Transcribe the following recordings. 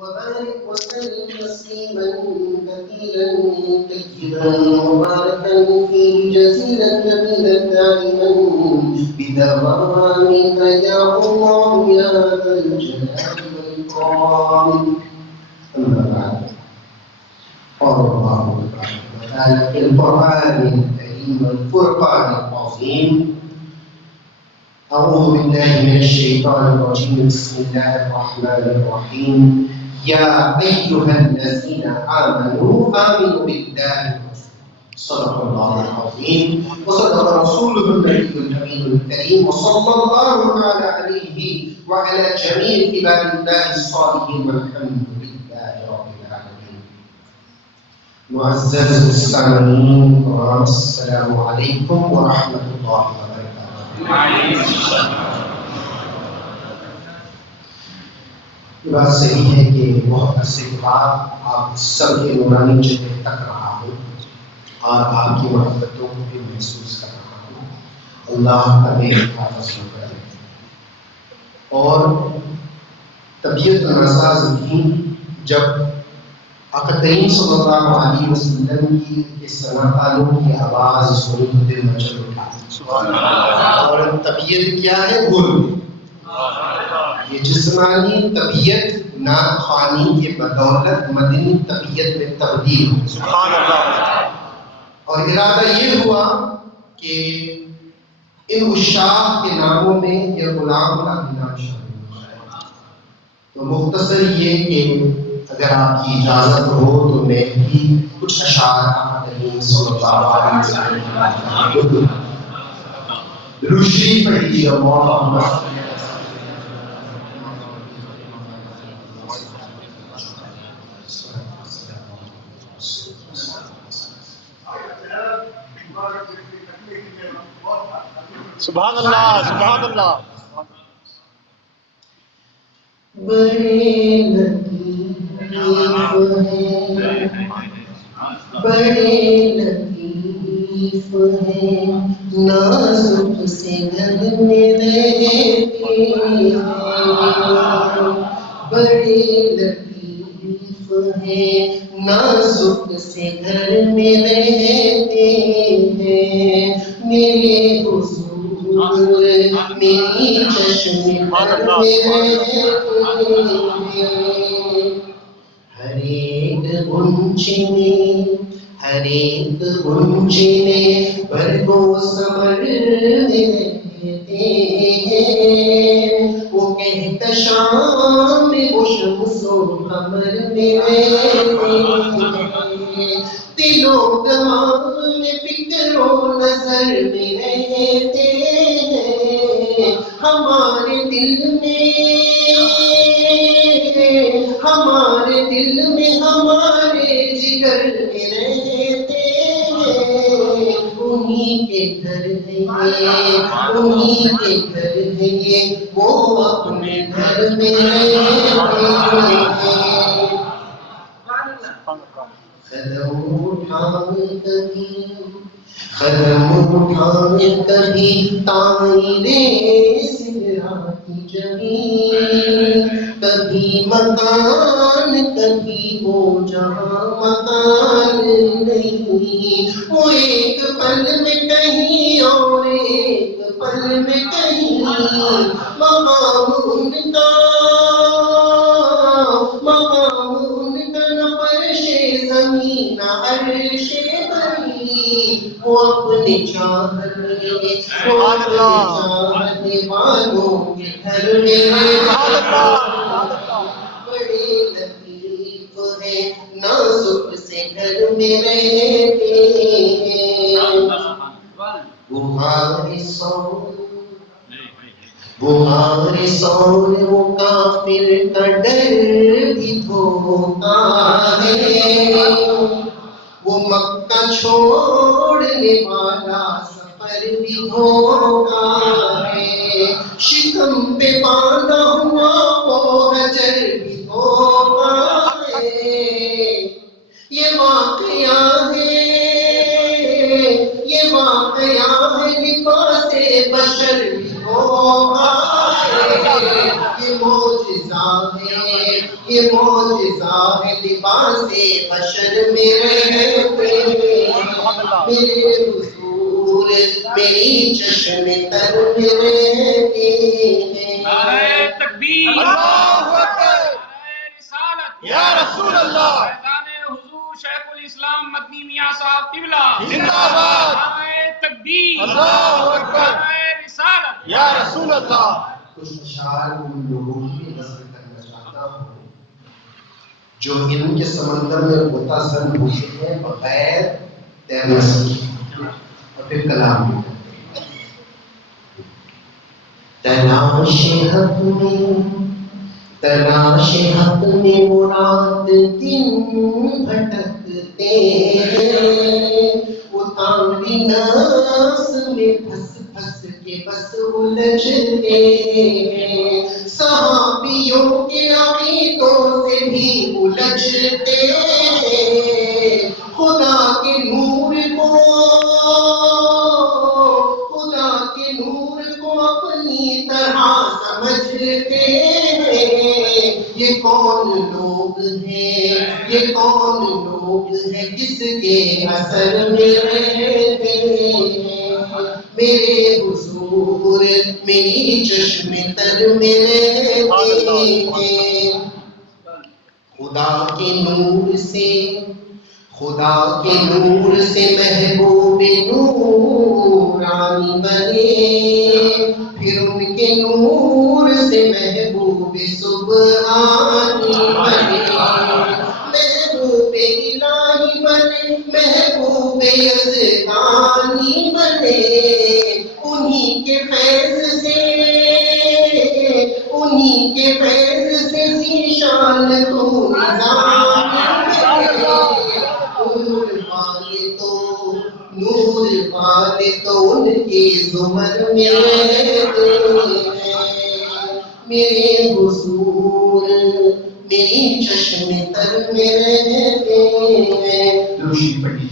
وبارك وسلم تسليما كثيرا طيبا مباركا فيه جزيلا جميلا دائما بدوامك يا الله يا ذا الجلال والإكرام. أما بعد، قال الله تبارك وتعالى في القرآن الكريم والفرقان العظيم: أعوذ بالله من الشيطان الرجيم. بسم الله الرحمن الرحيم. يا أيها الذين آمنوا آمنوا بالله صدق الله العظيم وصدق رسوله النبي الأمين الكريم وصلى الله تعالى عليه وعلى جميع عباد الله الصالحين والحمد لله رب العالمين. معزز السامعين السلام عليكم ورحمة الله وبركاته. یہ بات صحیح ہے کہ بہت عرصے کے بعد آپ سب کے نورانی جگہ تک رہا ہوں اور آپ کی محبتوں کو بھی محسوس کر رہا ہوں. اللہ ہمیں حفاظت کرے. اور طبیعت ناساز تھی جب آقا کریم صلی اللہ علیہ وسلم کی ثناء کی آواز سنی تو دل مچل اٹھا. اور طبیعت کیا ہے؟ گل. یہ جسمانی طبیعت نعت خوانی کے بدولت مدنی طبیعت میں تبدیل ہو. سبحان اللہ. اور ارادہ یہ ہوا کہ ان عشاق کے ناموں میں یہ غلام کا بھی نام شامل ہو جائے. تو مختصر یہ کہ اگر آپ کی اجازت ہو تو میں بھی کچھ اشعار آقا کریم صلی اللہ علیہ وسلم روشی پڑھ لیجیے. محمد سبحان اللہ سبحان اللہ. بڑے لطیف ہیں بڑے لطیف ہیں نازک سے گھر میں رہتے ہیں. بڑے لطیف ہیں نازک سے گھر میں رہتے ہیں. میرے حضور میری چشم پر میں رہتے ہیں. ہر ایک غنچے میں برگو ثمر میں رہتے ہیں. وہ کہکشاں میں وہ شمس و قمر میں رہتے ہیں. دل و دماغ میں فکر و نظر میں رہتے ہیں. ہمارے دل میں ہمارے جگر میں رہتے ہیں. انہی کے گھر ہے یہ وہ اپنے گھر میں رہتے ہیں. قدم اٹھائے کبھی تعمیر سدرا کی زمین. کبھی مکان کبھی وہ جہاں مکان نہیں. وہ ایک پل میں کہیں اور ایک پل میں کہیں. مقام ان کا نہ فرش زمین عرش بنی. وہ اپنے چاہنے والوں کے گھر میں. بڑے لطیف ہیں نازک سے گھر میں رہتے ہیں. بہار سور وہ کافر کا ڈر بھی دھوکا ہے. وہ مکہ چھوڑنے والا سفر بھی دھوکا ہے. شکم پہ باندھا ہوا وہ حجر بھی دھوکا ہے. یہ واقعہ ہے لباس بشر بھی دھوکا ہے. یہ معجزہ ہے یہ معجزہ ہے لباس بشر میں رہتے میرے حضور میری چشم تر میں رہتے ہیں. نعرہ تکبیر، اللہ اکبر، نعرہ رسالت، یا رسول اللہ، فیضان حضور شیخ الاسلام مدنی میاں صاحب قبلہ زندہ آباد، نعرہ تکبیر، اللہ اکبر، نعرہ رسالت. یا رسول اللہ. کچھ اشعار ان لوگوں کی نظر کرنا چاہتا ہوں جو علم کے سمندر میں غوطہ زن ہوئے ہیں بغیر تیرنا سیکھے اور پھر کلام بھی کرتے ہیں. تلاش حق میں وہ رات دن بھٹکتے وہ تانری ناس میں پھنس پھنس کے بس الجھتے صحابیوں کے عقیدوں سے بھی الجھتے خدا کے نور کو اپنی طرح سمجھتے یہ کون لوگ ہیں یہ کون لوگ ہیں کس کے اثر میں رہتے میرے حضور میری چشم تر میں رہتے ہیں. خدا کے نور سے محبوب نورانی بنے پھر ان کے نور سے محبوب سبحانی بنے محبوب الہی بنے محبوب یزدانی بنے انہی کے فیض سے ذیشان تو نور والے تو ان کی زمر میں رہتے ہیں میرے حضور میری چشم تر میں رہتے ہیں. روشی پڑھی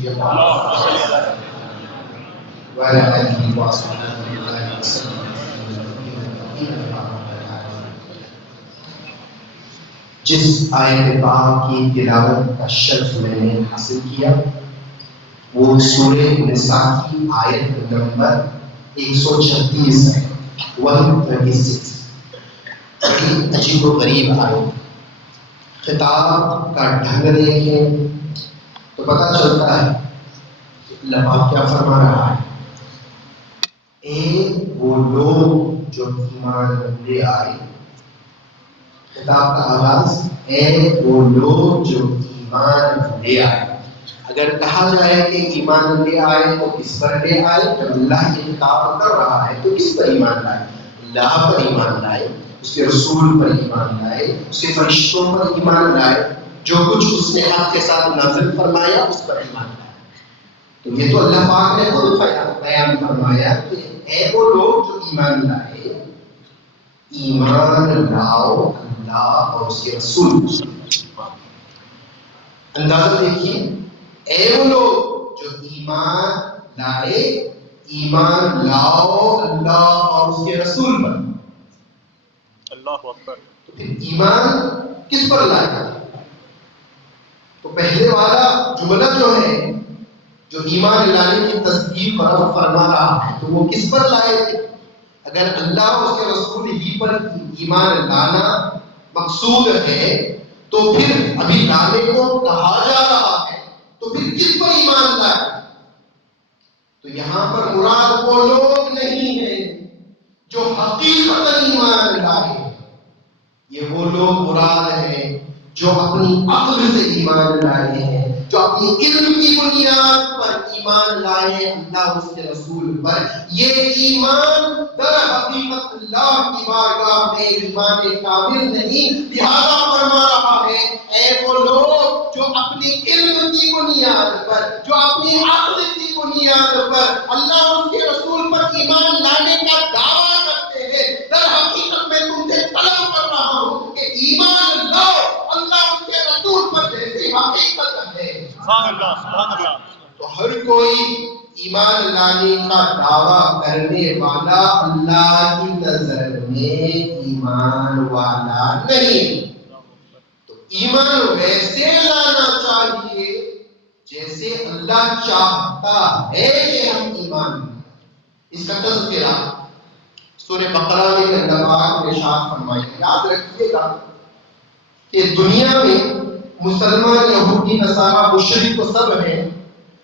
جی جس آیت پاک کی تلاوت کا شرف میں نے حاصل کیا وہ سورہ نساء کی آیت نمبر 136 ہے. 136 بڑی عجیب و غریب آیت. خطاب کا ڈھنگ دیکھیں تو پتہ چلتا ہے اللہ پاک کیا فرما رہا ہے. اے وہ لوگ جو ایمان لے آئے. خطاب کا آغاز اے وہ لوگ جو ایمان لے آئے. اگر کہا جائے کہ ایمان لے آئے تو کس پر لے آئے؟ جب اللہ کی خطاب کر رہا ہے تو کس پر ایمان لائے؟ اللہ پر ایمان لائے، اس کے رسول پر ایمان لائے، اس کے فرشتوں پر ایمان لائے، جو کچھ اس نے حق کے ساتھ نازل فرمایا اس پر ایمان لائے. تو یہ تو اللہ پاک نے خود بیان فرمایا کہ اے وہ لوگ جو ایمان لائے، ایمان لاؤ اللہ اور اس کے رسول. اندازہ دیکھیے، اے وہ لوگ جو ایمان لائے، ایمان لاؤ اللہ اور اس کے رسول پر. اللہ اکبر. تو پھر ایمان کس پر لائے؟ تو پہلے والا جملہ جو ہے جو ایمان لانے کی تصدیق فرما رہا ہے تو وہ کس پر لائے تھے؟ اگر اللہ اور اس کے رسول ہی پر ایمان لانا مقصود ہے تو پھر ابھی لانے کو کہا جا رہا ہے تو پھر کس پر ایمان لائے؟ تو یہاں پر مراد وہ لوگ نہیں ہیں جو حقیقت ایمان لائے. یہ وہ لوگ مراد ہیں جو اپنی عقل سے ایمان لائے ہیں، جو اپنی علم کی بنیاد پر ایمان لائے ہیں اللہ اس کے رسول پر. یہ ایمان در حقیقت اللہ کی بارگاہ میں ایمان کامل نہیں. لہذا فرما رہا ہے اے وہ لوگ جو اپنی علم کی بنیاد پر، جو اپنی عقل کی بنیاد پر اللہ اور اس کے رسول پر ایمان لانے کا دعویٰ کرتے ہیں، در حقیقت میں تم سے طلب کر رہا ہوں کہ ایمان لاؤ اللہ اس کے رسول پر جیسی حقیقت ہے. سبحان اللہ، سبحان اللہ. تو ہر کوئی ایمان لانے کا دعویٰ کرنے والا اللہ کی نظر میں ایمان والا نہیں. ایمان ویسے لانا چاہیے جیسے اللہ چاہتا ہے کہ ہم ایمان لائیں۔ اس کا تذکرہ سورہ بقرہ میں اللہ پاک نے ارشاد فرمایا، یاد رکھیے گا کہ دنیا میں مسلمان، یہودی، نصارہ، مشرک تو سب ہیں۔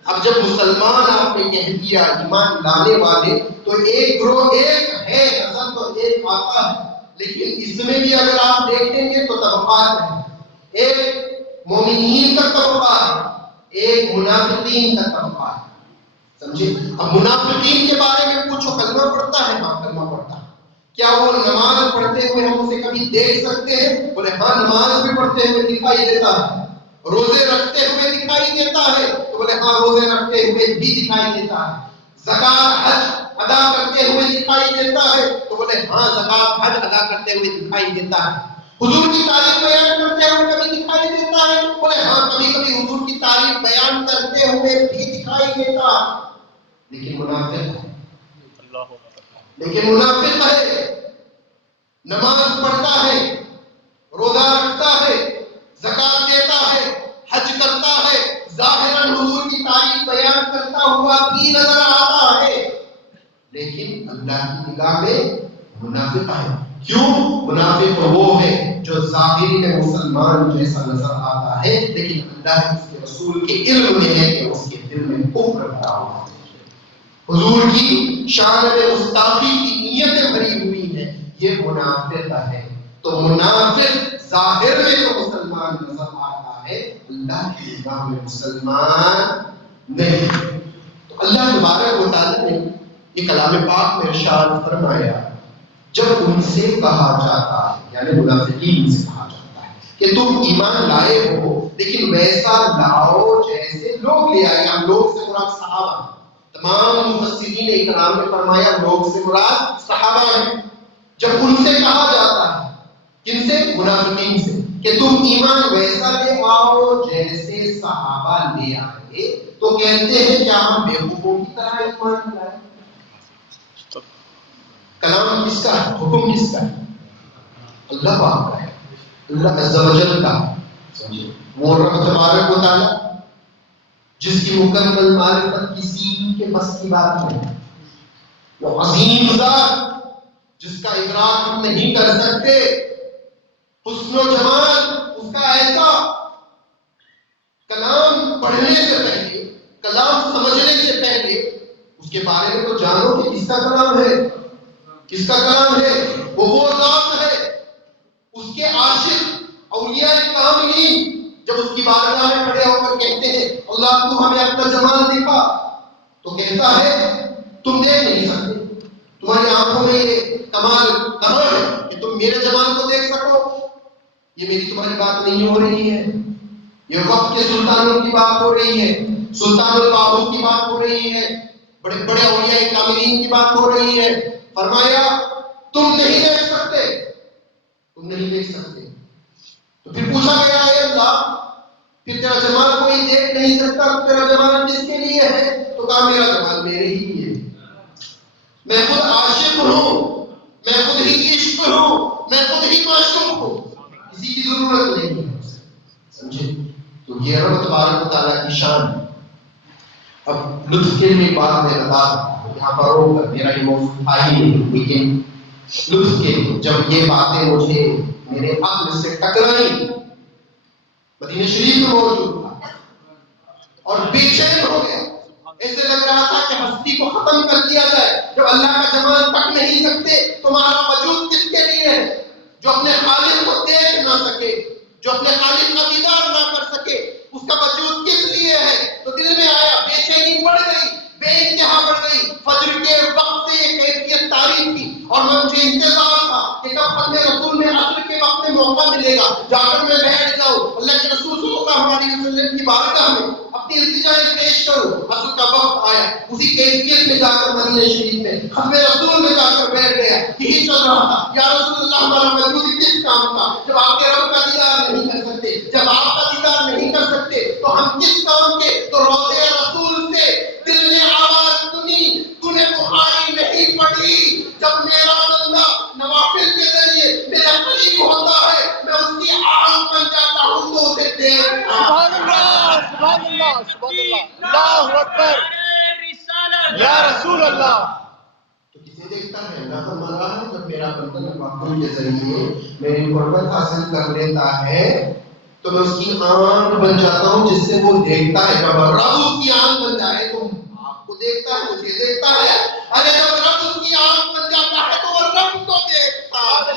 اب جب مسلمان آپ نے کہہ دیا ایمان لانے والے، تو ایک گروہ ایک ہے، نظر تو ایک آتا ہے، لیکن اس میں بھی اگر آپ دیکھیں گے تو طبقات ہیں۔ ایک مومنین کا طبقہ ہے، ایک منافقین کا طبقہ ہے، سمجھے؟ اب منافقین کے بارے میں پوچھو، کلمہ پڑھتا ہے؟ ہاں کلمہ پڑھتا ہے۔ کیا وہ نماز پڑھتے ہوئے ہم اسے کبھی دیکھ سکتے ہیں؟ بولے ہاں نماز بھی پڑھتے ہوئے دکھائی دیتا ہے۔ روزے رکھتے ہوئے دکھائی دیتا ہے؟ تو بولے ہاں روزے رکھتے ہوئے بھی دکھائی دیتا ہے۔ زکات حج ادا کرتے ہوئے دکھائی دیتا ہے؟ تو بولے ہاں زکات حج ادا کرتے ہوئے دکھائی دیتا ہے۔ حضور کی تعریف بیان کرتے ہوئے کبھی دکھائی دیتا ہے؟ بولے ہاں کبھی کبھی حضور کی تعریف بیان کرتے ہوئے بھی دکھائی دیتا ہے۔ لیکن منافق ہے، لیکن منافق ہے، نماز پڑھتا ہے، روزہ رکھتا ہے، زکات دیتا ہے، حج کرتا ہے، ظاہراً حضور کی تعریف بیان کرتا ہوا بھی نظر آتا ہے، لیکن اللہ کی نگاہ میں منافق ہے۔ کیوں؟ منافق وہ ہے جو ظاہری میں مسلمان جیسا نظر آتا ہے، لیکن اللہ اس کے رسول کے علم میں ہے کہ اس کے دل میں کفر بھرا ہوا ہے، حضور کی شان میں گستاخی کی نیتیں بھری ہوئی ہیں، یہ منافق ہے۔ تو منافق ظاہر میں تو مسلمان نظر آتا ہے، اللہ کی نگاہ میں مسلمان نہیں۔ تو اللہ تبارک و تعالیٰ نے یہ کلام پاک میں ارشاد فرمایا، جب ان سے کہا جاتا ہے، یعنی منافقین سے کہا جاتا ہے کہ تم ایمان لائے ہو لیکن ویسا لاؤ جیسے لوگ لے آئے۔ ہم لوگ سے مراد صحابہ، تمام مفسرین اکرام نے فرمایا لوگ سے مراد صحابہ ہیں۔ جب ان سے کہا جاتا ہے، کن سے؟ منافقین سے، کہ تم ایمان ویسا لے آؤ جیسے صحابہ لے آئے، تو کہتے ہیں کیا ہم بیوقوفوں کی طرح ایمان لائے؟ کلام کس کا ہے؟ حکم کس کا ہے؟ اللہ پاک کا ہے، اللہ عز و جل کا ہے۔ وہ رب تبارک و تعالی جس کی مکمل معرفت کسی کے بس کی بات نہیں، وہ عظیم ذات جس کا ادراک ہم نہیں کر سکتے، حسن و جمال اس کا ایسا، کلام پڑھنے سے پہلے، کلام سمجھنے سے پہلے اس کے بارے میں تو جانو کہ کس کا کلام ہے، کس کا کلام ہے۔ وہ ذات ہے، اس کے عاشق اولیاء کاملین جب اس کی بارگاہ میں کھڑے ہو کر کہتے ہیں اللہ تو ہمیں اپنا جمال دکھا، تو کہتا ہے تم دیکھ نہیں سکتے، تمہاری آنکھوں میں یہ کمال کہاں ہے کہ تم میرے جمال کو دیکھ سکو؟ یہ میری تمہاری بات نہیں ہو رہی ہے، یہ وقت کے سلطانوں کی بات ہو رہی ہے، سلطان الباہو کی بات ہو رہی ہے، بڑے بڑے اولیاء کاملین کی بات ہو رہی ہے۔ فرمایا تم نہیں دیکھ سکتے، تم نہیں دیکھ سکتے۔ تو پھر پوچھا گیا ہے اللہ پھر تیرا جمال کوئی دیکھ نہیں سکتا، تیرا جمال کس کے لیے ہے؟ تو کہا میرا جمال میرے ہی لیے، میں خود عاشق ہوں، میں خود ہی عشق ہوں، میں خود ہی معشوق ہوں، کسی کی ضرورت نہیں ہے، سمجھے؟ تو یہ رب تبارک و تعالیٰ کی شان ہے۔ اب لطف کے لیے بات میں بتا یہاں پر ہوگا، میرا یہ موضوع تھا ہی نہیں، لیکن لطف کے لیے جب یہ باتیں مجھے میرے عقل سے ٹکرائی، مدینہ شریف میں موجود تھا اور بے چین ہو گیا، ایسے لگ رہا تھا کہ ہستی کو ختم کر دیا جائے۔ جب اللہ کا جمال تک نہیں سکتے تمہارا وجود کس کے لیے ہے؟ جو اپنے خالق کو دیکھ نہ سکے، جو اپنے خالق کا دیدار نہ کر سکے، اس کا وجود کس لیے ہے؟ تو دل میں آیا، بے چینی بڑھ گئی، بے انتہا بڑھ گئی۔ فجر کے وقت سے یہ کیفیت تاریخ تھی اور مجھے انتظار تھا کہ کب خدمت رسول میں عصر کے وقت میں موقع ملے گا، جا کر میں بیٹھ جاؤں، اللہ کے رسول صلی اللہ علیہ وسلم کی بارگاہ میں اپنی التجائیں پیش کروں۔ عصر کا وقت آیا، اسی کیفیت میں جا کر مدینہ شریف میں خدمت رسول میں جا کر بیٹھ گیا، یہی چل رہا تھا، یا رسول اللہ ہمارا وجود کس کام کا؟ جب آپ کے رب کا دیدار نہیں کر سکتے، جب آپ کا دیدار نہیں کر سکتے تو ہم کس کام کے؟ تو روضے رسول سے دل نے آواز سنی، تو نے بخاری نہیں پڑھی؟ جب میرا بندہ نوافل کے ذریعے میرے قریب ہوتا ہے، میں اس کی آنکھ بن جاتا ہوں، تو اللہ اکبر رسالت یا رسول اللہ. تو کسے دیکھتا ہے؟ اللہ فرما رہا ہے جب میرا بندہ نوافل کے ذریعے میری قربت حاصل کر لیتا ہے تو میں اس کی آنکھ بن جاتا ہوں جس سے وہ دیکھتا ہے. جب رب اس کی آنکھ بن جائے تو آپ کو دیکھتا ہے، مجھے دیکھتا ہے. ارے جب رب اس کی آنکھ بن جاتا ہے تو وہ رب کو دیکھتا ہے.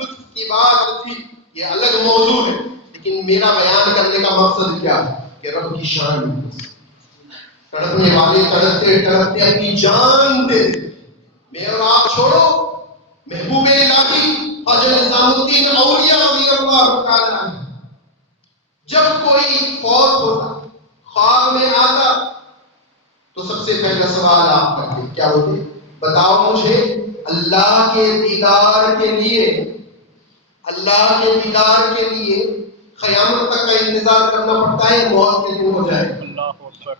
لطف کی بات تھی، یہ الگ موضوع ہے، لیکن میرا بیان کرنے کا مقصد کیا ہے کہ رب کی شان تڑپنے والے تڑپتے تڑپتے اپنی جان دے. میں اور آپ چھوڑو، محبوب الہی حضرت نظام الدین اولیاء رضی اللہ تعالیٰ عنہ جب کوئی فوت ہوتا، خواب میں آتا، تو سب سے پہلا سوال آپ کرتے کیا ہوتے؟ بتاؤ مجھے اللہ کے دیدار کے لیے، اللہ کے دیدار کے لیے قیامت تک کا انتظار کرنا پڑتا ہے، موت کے دن ہو جائے. اللہ اکبر.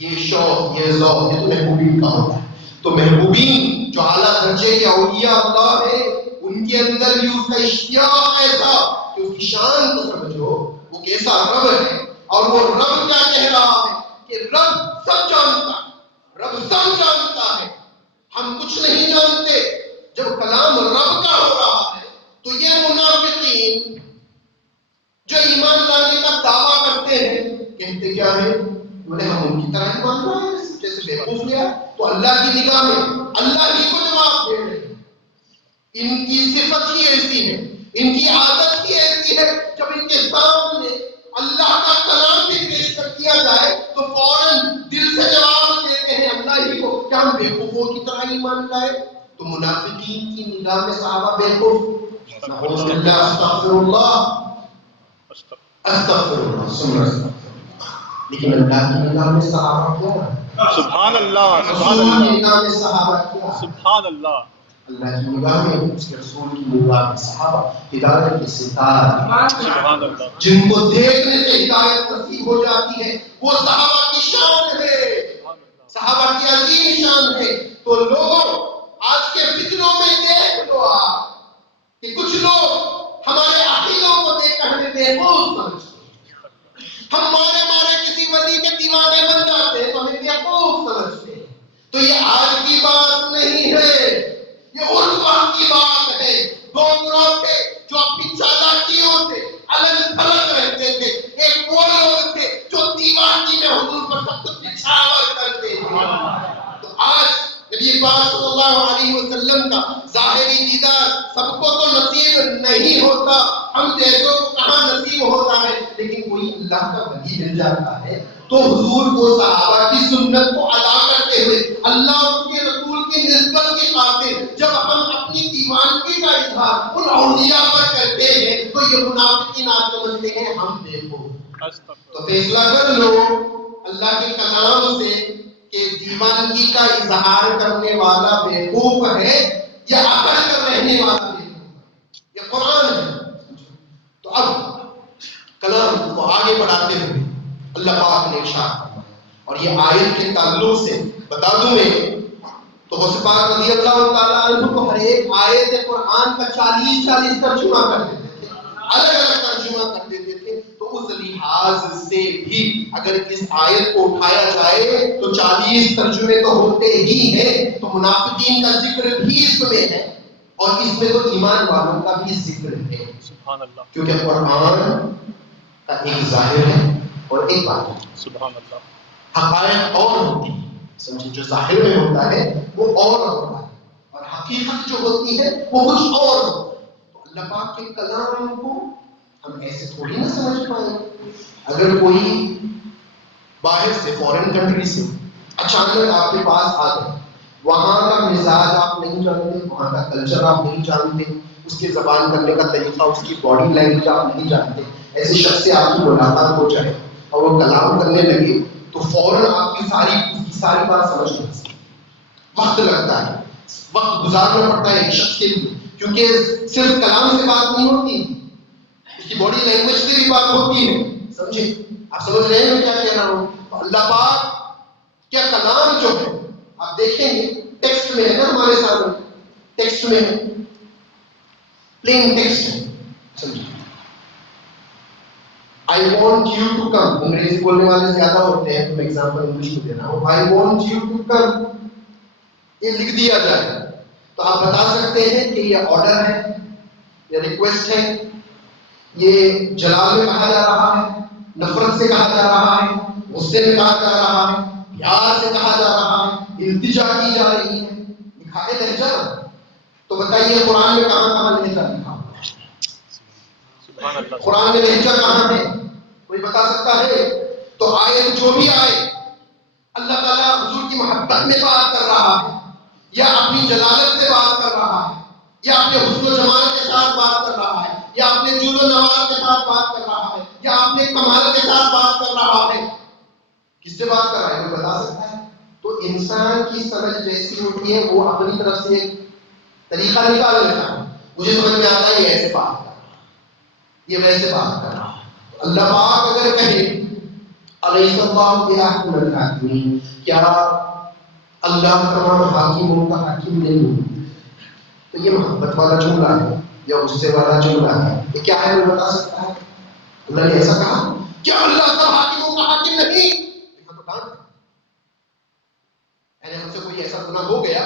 یہ شوق، یہ ذوق، یہ تو محبوبین کا ہوتا ہے. تو محبوبین جو اعلیٰ درجے کے اولیاء اللہ ہے ان کے اندر بھی اس کا اشتیاق ایسا کہ اس کی شان کو سمجھو وہ کیسا رب ہے. اور وہ رب کیا کہہ رہا ہے کہ رب سب جانتا ہے، رب سب جانتا ہے، ہم کچھ نہیں جانتے. جب کلام رب کا ہو رہا ہے تو یہ منافقین جو ایمان لانے کا دعویٰ کرتے ہیں کہتے کیا ہے؟ انہیں ہم ان کی طرح ایمان لائے جیسے بیوقوف لیا. تو اللہ کی نگاہ میں اللہ ہی کو جواب دے رہے ہیں. ان کی صفت ہی ایسی ہے، ان کی عادت ہی ایسی ہے، جب ان کے سامنے اللہ کا کلام بھی پیش کر دیا جائے تو فوراً دل سے جواب دیتے ہیں اللہ ہی کو. کیا ہم بیوقوفوں کی طرح ایمان لائے؟ تو منافقین کی نگاہ میں صحابہ بیوقوف. نعوذ باللہ، استغفر اللہ استغفر اللہ سمجھ رہا. لیکن اللہ کی نگاہ میں صحابہ کیا ہے؟ سبحان اللہ. سبحان رسول کی اللہ. نگاہ میں صحابہ کیا ہے؟ سبحان اللہ. اللہ کی نگاہ میں، اس کے رسول کی نگاہ میں صحابہ ہدایت کے ستارے، سبحان اللہ. جن کو دیکھنے سے ہدایت نصیب ہو جاتی ہے. وہ صحابہ کی شان ہے، صحابہ کی عظیم شان ہے. تو لوگوں آج کے فتنوں میں دیکھ لو آپ کہ کچھ لوگ ہمارے عقیدوں کو دیکھ کر ہمیں بیوقوف سمجھتے ہیں. ہم مارے مارے کسی ولی کے دیوانے بن جاتے ہیں تو ہمیں بیوقوف سمجھتے ہیں. تو یہ آج کی بات نہیں ہے، یہ اس وقت کی بات ہے. دو گروہ تھے جو اپنی چالاکیوں سے الگ تھلگ رہتے تھے. ایک وہ لوگ تھے جو دیوانی میں حضور پر سب کچھ نچھاور کرتے تھے. تو آج نبی پاک صلی اللہ علیہ وسلم کا ظاہری دیدار سب کو تو نصیب نہیں ہوتا، ہم جیسوں کو کہاں نصیب ہوتا ہے. لیکن کوئی اللہ کا ولی مل جاتا ہے تو حضور کو صحابہ کی سنت کو ادا کرتے ہوئے اللہ اور اس کے رسول کی نسبت کے خاطر جب ہم اپنی دیوانگی کا اظہار ان اولیاء پر کرتے ہیں تو یہ منافقین آج سمجھتے ہیں ہم دیکھو. تو فیصلہ کر لو اللہ کے کلام سے کہ دیوانگی کا اظہار کرنے والا بیوقوف ہے یا عقل کر رہنے والا بیوقوف ہے. یہ قرآن ہے. تو اب کلام کو آگے بڑھاتے ہوئے اللہ پاک نے ارشاد فرمایا، اور یہ آیت کے تعلق سے بتا دوں میں تو غوث پاک رضی اللہ تعالیٰ عنہ کو ہر ایک آیت قرآن کا 40 ترجمہ کر دیتے تھے، الگ الگ ترجمہ کر دیتے تھے. تو اس لحاظ سے بھی اگر اس آیت کو اٹھایا جائے تو 40 ترجمے تو ہوتے ہی ہیں. تو منافقین کا ذکر بھی اس میں ہے اور اس میں تو ایمان والوں کا بھی ذکر ہے. سبحان اللہ. کیونکہ قرآن کا ایک ظاہر ہے اور ایک باطن ہے. سبحان اللہ. حقائق اور ہوتی ہے، سمجھے، جو ظاہر میں ہوتا ہے وہ اور ہوتا ہے اور حقیقت جو ہوتی ہے وہ کچھ اور ہوتا ہے. تو اللہ پاک کے کلام کو ہم ایسے تھوڑی نہ سمجھ پائیں. اگر کوئی باہر سے فورن کنٹری سے اچانک آپ کے پاس آ جائے، وہاں کا مزاج آپ نہیں جانتے، وہاں کا کلچر آپ نہیں جانتے، اس کے زبان کرنے کا طریقہ، اس کی باڈی لینگویج آپ نہیں جانتے، ایسے شخص سے آپ کی ملاقات ہو جائے اور وہ کلام کرنے لگے تو فوراً آپ کی ساری بات سمجھ نہیں سکتے. وقت لگتا ہے، وقت گزارنا پڑتا ہے ایک شخص کے لیے، کیونکہ صرف کلام سے بات نہیں ہوتی، اس کی باڈی لینگویج سے بھی بات ہوتی ہے. سمجھے؟ آپ سمجھ رہے ہیں میں کیا کہہ رہا ہوں؟ اللہ پاک کیا کلام جو ہے آپ دیکھیں گے ٹیکسٹ میں ہے نا، ہمارے سامنے ٹیکسٹ میں ہے، پلین ٹیکسٹ ہے. سمجھے؟ I want you to come. انگریزی بولنے والے زیادہ ہوتے ہیں تو میں ایگزامپل انگلش میں دے رہا ہوں. I want you to come. یہ لکھ دیا جائے تو آپ بتا سکتے ہیں کہ یہ آرڈر ہے, یہ ریکویسٹ ہے, یہ جلال میں کہا جا رہا ہے, نفرت سے کہا جا رہا ہے, غصے میں کہا جا رہا ہے, پیار سے کہا جا رہا ہے, التجا کی جا رہی ہے, لکھا ہے لہجہ. تو بتائیے قرآن میں کہاں کہاں لہجہ لکھا ہے؟ قرآن میں لہجہ کہاں ہے؟ کوئی بتا سکتا ہے؟ تو آیت جو بھی آئے اللہ تعالیٰ حضور کی محبت میں بات کر رہا ہے, یا اپنی جلالت سے بات کر رہا ہے, یا اپنے حسن و جمال کے ساتھ بات کر رہا ہے, یا اپنے جود و نواز کے ساتھ بات کر رہا ہے, یا اپنے کمال کے ساتھ بات کر رہا ہے, کس سے بات کر رہا ہے کوئی بتا سکتا ہے؟ تو انسان کی سمجھ جیسی ہوتی ہے وہ اپنی طرف سے ایک طریقہ نکال لیتا ہے. مجھے سمجھ میں آتا ہے یہ ایسے بات کر رہا ہے, یہ ویسے بات کر رہا ہے. اللہ پاک اگر کہے علیہ اللہ بحکم الحاکمین, کیا اللہ تمام حاکموں کا حاکم نہیں؟ تو یہ محبت والا جملہ ہے یا غصے والا جملہ ہے؟ یہ کیا ہے وہ بتا سکتا ہے؟ اللہ نے ایسا کہا کیا اللہ سب حاکموں کا حاکم نہیں؟ دیکھا تو کہاں ہے ہم سے کوئی ایسا گناہ ہو گیا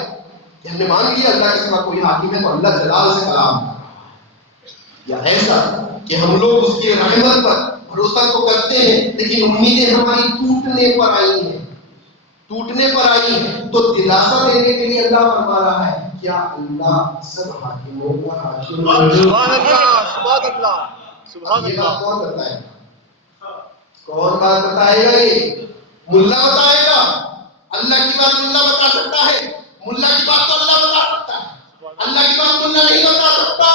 کہ ہم نے مان لیا اللہ کے سوا کوئی حاکم ہے تو اللہ جلال سے کلام کر رہا ہے, یا ایسا کہ ہم لوگ اس کی رحمت پر بھروسہ تو کرتے ہیں لیکن امیدیں ہماری ٹوٹنے پر آئی ہیں, ٹوٹنے پر آئی ہیں. تو دلاسا دینے کے لیے اللہ فرما رہا ہے کیا اللہ سب حاکموں کا حاکم نہیں؟ سبحان اللہ, سبحان اللہ, سبحان یہ اللہ. بات کون بتائے گا؟ کون بات بتائے گا؟ یہ ملا بتائے گا. اللہ کی بات ملا بتا سکتا ہے, ملا کی بات تو اللہ بتا سکتا ہے, اللہ کی بات ملا نہیں بتا سکتا.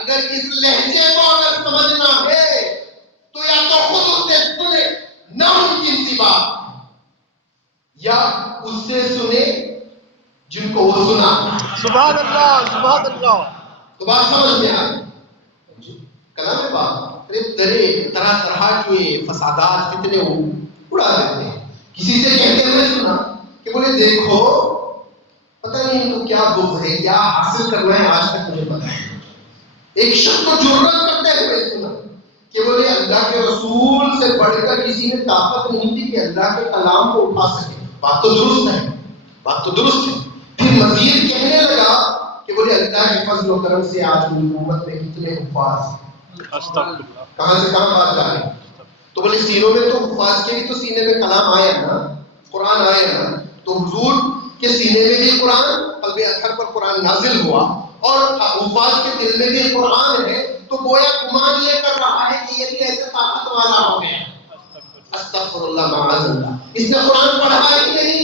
اگر اس لہجے کو اگر سمجھنا ہے تو یا تو خود اس سے سنے ناممکن سی بات, یا اس سے سنے جن کو وہ سنا. سبحان اللہ, سبحان اللہ. تو بات سمجھ میں آئی کلام پاک طرح طرح کے فسادات فتنے اڑا دیتے ہیں. کسی سے کہتے ہوئے سنا کہ بولے دیکھو پتہ نہیں ان کو کیا بغض ہے, کیا حاصل کرنا ہے, آج تک مجھے پتہ ہے. ایک شخص کو جرأت کرتے ہوئے سنا کہ بولے اللہ کے رسول سے بڑھ کر کسی میں طاقت نہیں تھی کہ اللہ کے کلام کو اٹھا سکے. بات تو درست ہے, بات تو درست ہے. پھر مزید کہنے لگا کہ بولے اللہ کے فضل و کرم سے آج میری امت میں کتنے حفاظ ہیں. کہاں سے کہاں بات جا رہی ہے؟ تو بولے سینوں میں تو حفاظ کے بھی تو سینے میں کلام آیا نا, قرآن آیا نا. تو حضور کے سینے میں بھی قرآن, قلب اطہر پر قرآن نازل ہوا, اور حفاظ کے دل میں بھی قرآن ہے. تو گویا گمان یہ کر رہا ہے کہ یہ بھی ایسے طاقت والا ہو گیا. استغفر اللہ معاذ اللہ. اس نے قرآن پڑھا ہی نہیں.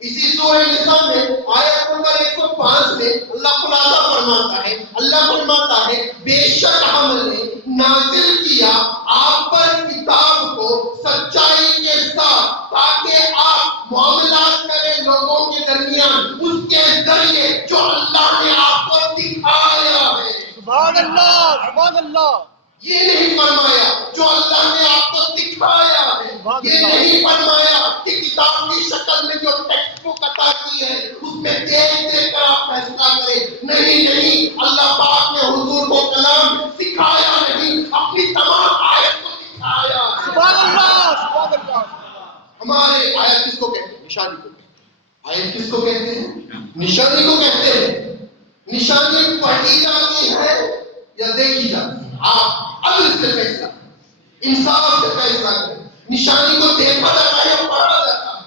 اسی سورہ نساء میں آیت نمبر 105 میں اللہ خلاصہ فرماتا ہے, اللہ فرماتا ہے بے شک ہم نے نازل کیا آپ پر کتاب کو سچائی کے ساتھ تاکہ آپ معاملات کریں لوگوں کے درمیان اس کے ذریعے جو اللہ نے آپ کو دکھایا ہے. سبحان اللہ, سبحان اللہ. یہ نہیں فرمایا جو اللہ نے آپ کو دکھایا ہے, یہ نہیں فرمایا کہ کتاب کی شکل میں جو ٹیکسٹ بک عطا کی ہے اس میں دیکھ دیکھ کر آپ فیصلہ کریں. نہیں, اللہ پاک نے حضور کو کلام سکھایا نہیں, اپنی تمام آیت کو سکھایا. سبحان اللہ, سبحان اللہ. ہمارے آیت کس کو کہتے ہیں؟ نشانی کو کہتے ہیں. آیت کس کو کہتے ہیں؟ نشانی کو کہتے ہیں. نشانی پڑھی جاتی ہے یا دیکھی جاتی ہے؟ آپ عدل سے فیصلہ کریں, انصاف سے فیصلہ کریں. نشانی کو دیکھا جاتا ہے یا پڑھا جاتا ہے؟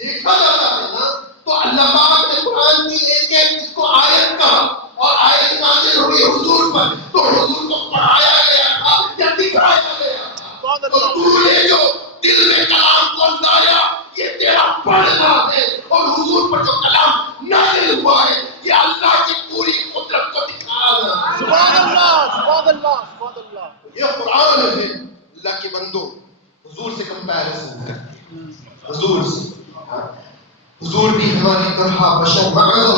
دیکھا جاتا ہے نا. تو اللہ پاک نے قرآن کی ایک ایک اس کو آیت کہا, اور آیت نازل ہوئی حضور پر, تو حضور کو پڑھایا گیا تھا یا دکھایا گیا تھا. تو تو نے جو دل میں کلام کو لایا یہ تیرا پڑھنا ہے, اور حضور پر جو کلام نازل ہوا ہے یہ اللہ کی پوری قدرت کو دکھانا ہے. سبحان اللہ, سبحان اللہ, سبحان اللہ. یہ قرآن ہے. اللہ کے بندوں حضور سے کمپیریزن ہے, حضور سے. حضور بھی ہماری طرح بشر معاذ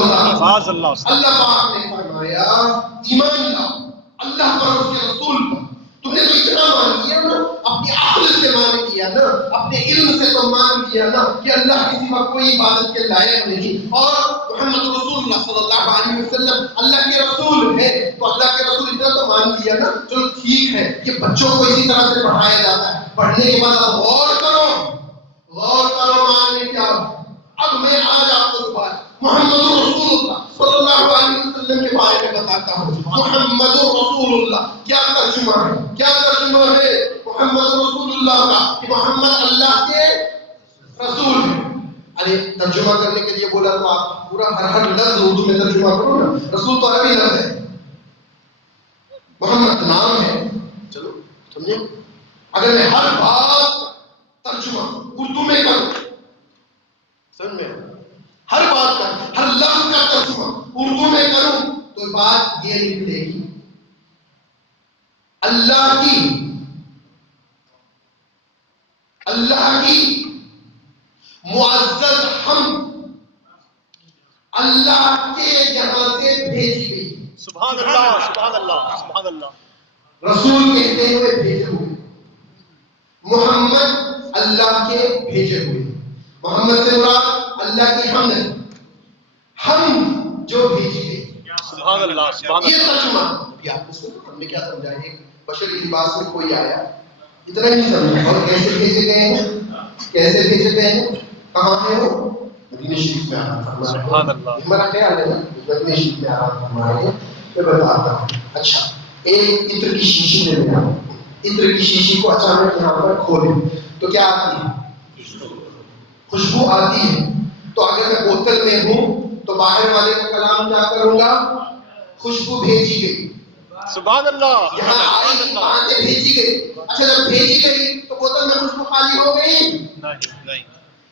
اللہ. اللہ پاک نے فرمایا ایمان لاؤ اللہ پر, اس کے رسول پر. تم نے تو اتنا مان لیا نا, اپنی عقل سے مان لیا نا, اپنے علم سے تو مان لیا جاننا کہ اللہ کے سوا کوئی عبادت کے لائق نہیں اور محمد رسول اللہ صلی اللہ علیہ وسلم اللہ کے رسول ہے، تو اللہ کے رسول اتنا تو مان لیا نا، چلو ٹھیک ہے کہ بچوں کو اسی طرح سے پڑھایا جاتا ہے، پڑھنے کے بعد اب غور کرو ماننے کیا۔ اب میں آج آپ کو دوبارہ محمد رسول اللہ صلی اللہ علیہ وسلم کے بارے میں بتاتا ہوں۔ محمد رسول اللہ کیا ترجمہ ہے؟ کیا ترجمہ ہے محمد رسول اللہ کا؟ کہ محمد اللہ کے رسول ہے۔ ارے ترجمہ کرنے کے لیے بولا تو آپ پورا ہر لفظ اردو میں ترجمہ کرو نا، رسول تو عربی لفظ ہے، محمد نام ہے، چلو سمجھے۔ اگر میں ہر بات ترجمہ اردو میں کروں، سمجھ میں ہر بات کا ہر لفظ کا ترجمہ اردو میں کروں تو بات یہ نکلے گی، اللہ کی معزز حمد اللہ کے یہاں سے بھیجی گئی۔ سبحان اللہ سبحان اللہ سبحان اللہ۔ رسول کہتے ہوئے بھیجے ہوئے، محمد اللہ کے بھیجے ہوئے، محمد سے مراد اللہ کی حمد ہے، ہم جو بھیجی گئی۔ سبحان اللہ سبحان یہ اللہ۔ ترجمہ ابھی آپ کو سنو، ہم نے کیا سمجھا ہے، بشر لباس میں کوئی آیا اتنا نہیں سمجھا، اور کیسے بھیجے گئے ہیں، کیسے بھیجے گئے ہیں، کہاں ہے وہ؟ مدینہ شریف میں آ رہا سبحان اللہ۔ ہمارا خیال ہے نا مدینہ شریف میں آ رہا ہمارے، میں بتاتا ہوں۔ اچھا ایک عطر کی شیشی لے لیا، عطر کی شیشی کو اچانک یہاں پر کھولے تو کیا آتی ہے؟ خوشبو آتی ہے۔ تو اگر میں بوتل میں ہوں تو باہر والے کا کلام کیا کروں گا؟ خوشبو بھیجی گئی، سبحان اللہ۔ یہاں آئی، وہاں سے بھیجی گئی۔ اچھا جب بھیجی گئی تو بوتل میں خوشبو خالی ہو گئی؟ نہیں۔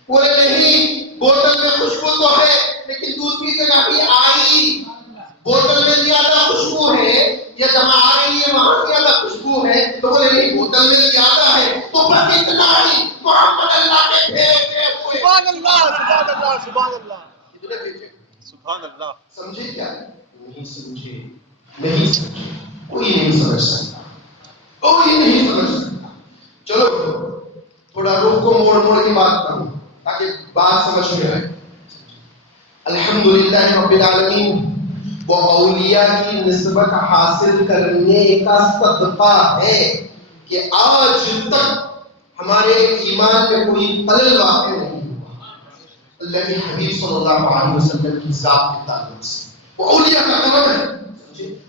پورے نہیں، بوتل میں خوشبو تو ہے لیکن دوسری جگہ بھی آئی، بوتل میں زیادہ خوشبو ہے یا جہاں آ رہی ہے وہاں زیادہ خوشبو ہے، تو بولے نہیں بوتل میں زیادہ ہے، تو بس اتنا ہی محمد اللہ کے بھیجے ہوئے۔ سبحان اللہ سبحان اللہ سبحان اللہ کتنے بھیجے؟ سبحان اللہ۔ سمجھے کیا؟ نہیں سمجھے، نہیں سمجھے، کوئی نہیں سمجھ سکتا، کوئی نہیں سمجھ سکتا۔ چلو تھوڑا رخ کو موڑ کی بات کروں تاکہ بات سمجھ میں آئے۔ الحمدللہ رب العالمین، وہ اولیاء کی نسبت حاصل کرنے کا صدقہ ہے کہ آج تک ہمارے ایمان میں کوئی خلل واقع نہیں ہوا اللہ کے حبیب صلی اللہ علیہ وسلم کی ذات کے تعلق سے، وہ اولیاء کا کرم ہے۔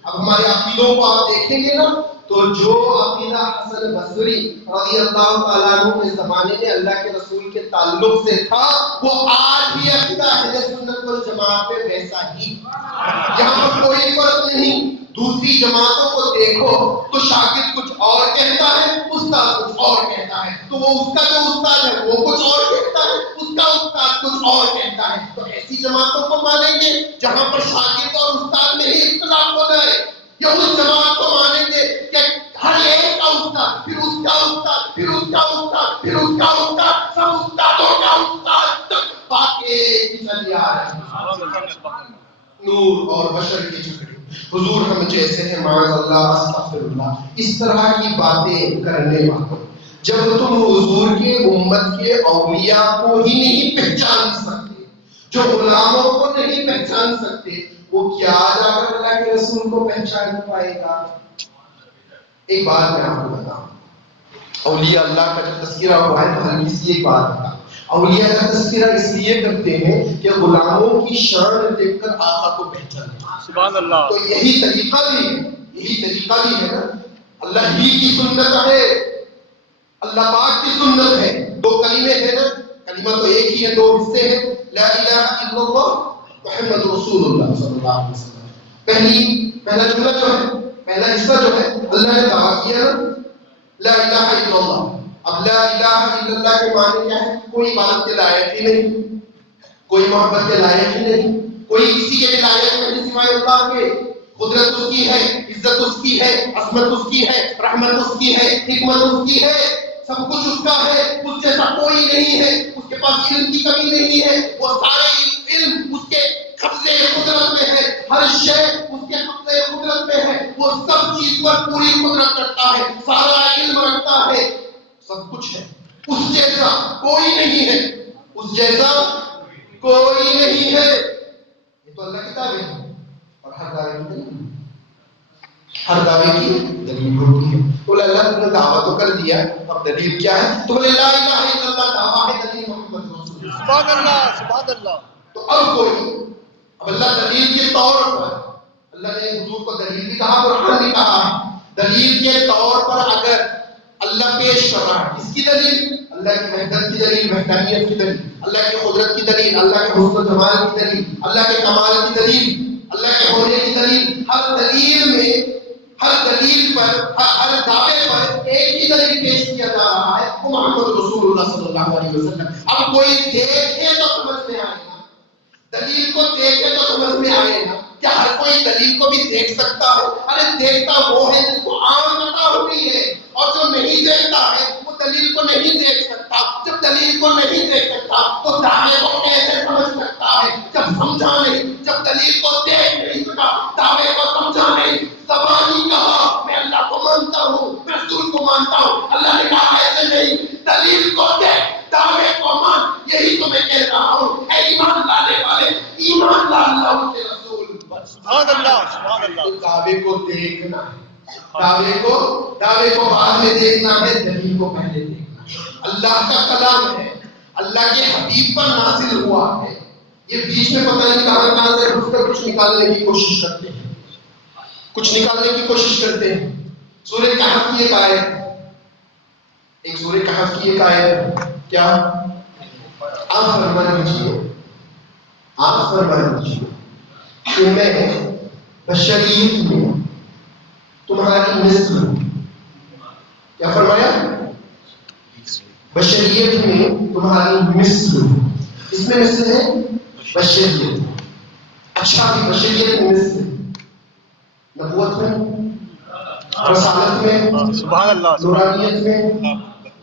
اب ہمارے عقیدوں کو آپ دیکھیں گے نا تو جو عقیدہ حسن بصری رضی اللہ تعالیٰ عنہ کے زمانے میں اللہ کے رسول کے تعلق سے تھا، وہ آج بھی عقیدہ اہل سنت والجماعت میں ویسا ہی، یہاں پر کوئی فرق نہیں۔ دوسری جماعتوں کو دیکھو تو شاگرد کچھ اور کہتا ہے، استاد کچھ اور کہتا ہے، تو وہ اس کا جو استاد ہے وہ کچھ اور کہتا ہے، اس کا استاد کچھ اور کہتا ہے۔ تو ایسی جماعتوں کو مانیں گے جہاں پر شاگرد اور استاد میں ہی اختلاف ہو جائے، یا اس جماعت کو مانیں گے کہ ہر ایک کا استاد، پھر اس کا استاد، پھر اس کا استاد، پھر اس کا استاد، سب استادوں کا استاد تک بات ایک ہی چلی آ رہی ہے، نور اور بشر کی جھگڑی۔ حضور ہم جیسے ہیں معاذ اللہ استغفر اللہ اس طرح کی باتیں کرنے والوں، جب تم حضور کے امت کے اولیاء کو ہی نہیں پہچان سکتے، جو غلاموں کو نہیں پہچان سکتے، وہ کیا جا کر اللہ کے رسول کو پہچان پائے گا؟ ایک بات میں آپ کو بتاؤں، اولیاء اللہ کا جو تذکرہ ہوا ہے تو ہلکی سی ایک بات بتا، اولیاء کا تذکرہ اس لیے کرتے ہیں کہ غلاموں کی شان دیکھ کر آقا کو پہچانے۔ سبحان اللہ۔ تو یہی طریقہ بھی ہے نا، اللہ ہی کی سنت ہے، اللہ پاک کی سنت ہے۔ دو کلمے ہیں نا، کلمہ تو ایک ہی ہے، دو حصے ہیں، لا الہ الا اللہ محمد رسول اللہ صلی اللہ علیہ وسلم۔ پہلا جملہ جو ہے، پہلا حصہ جو ہے، اللہ نے دعویٰ کیا نا لا الہ الا اللہ۔ اب لا الہ الا اللہ کے معنی کیا ہے؟ کوئی عبادت کے لائق ہی نہیں، کوئی محبت کے لائق ہی نہیں، کوئی کسی کے بھی لائق نہیں سوائے اللہ کے۔ قدرت اس کی ہے، عزت اس کی ہے، عظمت اس کی ہے، رحمت اس کی ہے، حکمت اس کی ہے، سب کچھ اس کا ہے، اس جیسا کوئی نہیں ہے، اس کے پاس علم کی کمی نہیں ہے، وہ سارے علم اس کے قبضے قدرت میں ہے، ہر شے اس کے قبضے قدرت میں ہے، وہ سب چیز پر پوری قدرت رکھتا ہے، سارا علم رکھتا ہے، سب کچھ ہے، اس جیسا کوئی نہیں ہے۔ اس جیسا کوئی نہیں ہے. یہ تو اللہ کی دعوے ہے. اور ہر دعوے کی دلیل ہر دعوے کی دلیل ہوتی ہے. بولے اللہ نے دعویٰ تو کر دیا, اب دلیل کیا ہے؟ تو بولے لا الہ الا اللہ دعویٰ ہے, دلیل محمد رسول اللہ. سبحان اللہ سبحان اللہ. تو اب کوئی اب اللہ دلیل کے طور پر, اللہ نے حضور کو دلیل بھی کہا, قرآن بھی کہا ہے. دلیل کے طور پر اگر اللہ پیش کر رہا ہے, اس کی دلیل اللہ کی وحدت کی دلیل, وحدانیت کی دلیل, اللہ کی قدرت کی دلیل, اللہ کے حسن و جمال کی دلیل, اللہ کے کمال کی دلیل, اللہ کے ہونے کی دلیل. ہر دلیل میں, ہر دلیل پر, ہر دعوے پر ایک ہی دلیل پیش کیا جا رہا ہے, وہ محمد رسول اللہ صلی اللہ علیہ وسلم. اب کوئی دیکھے تو سمجھ میں آئے گا, دلیل کو دیکھے تو سمجھ میں آئے گا. کیا ہر کوئی دلیل کو بھی دیکھ سکتا ہے؟ ارے دیکھتا وہ ہے جس کو عام پتہ ہوتی ہے, اور جو نہیں دیکھتا ہے وہ دلیل کو نہیں دیکھ سکتا. جب دلیل کو نہیں دیکھ سکتا تو دعوے کو کیسے سمجھ سکتا ہے؟ جب سمجھا نہیں, جب دلیل کو دیکھ نہیں سکا, دعوے کو سمجھا نہیں. زبانی کہا میں اللہ کو مانتا ہوں, میں رسول کو مانتا ہوں. اللہ نے کہا ایسے نہیں, دلیل کو دیکھ, دعوے کو مان. یہی تو میں کہہ رہا ہوں, اے ایمان لانے والے, ایمان لا اللہ کے رسول. سبحان اللہ سبحان اللہ. دعوے کو دیکھنا ہے, دعوے کو بعد میں دیکھنا ہے, دلیل کو پہلے دیکھنا ہے. اللہ کا کلام ہے, اللہ کے حبیب پر نازل ہوا ہے. یہ بیچ میں پتہ نہیں کہاں نازل ہو کر کچھ نکالنے کی کوشش کرتے ہیں, کچھ نکالنے کی کوشش کرتے ہیں. سورہ کہف کی ایک آیت, ایک سورہ کہف کی ایک آیت, کیا آپ فرمان دیجیے, آپ فرمان دیجیے کہ میں بشریت میں تمہاری مثل, کیا فرمایا؟ بشریت میں تمہاری مثل. اس میں مثل ہے بشریت. اچھا بھی بشریت میں مثل, نبوت میں, رسالت میں, سبحان اللہ نورانیت میں,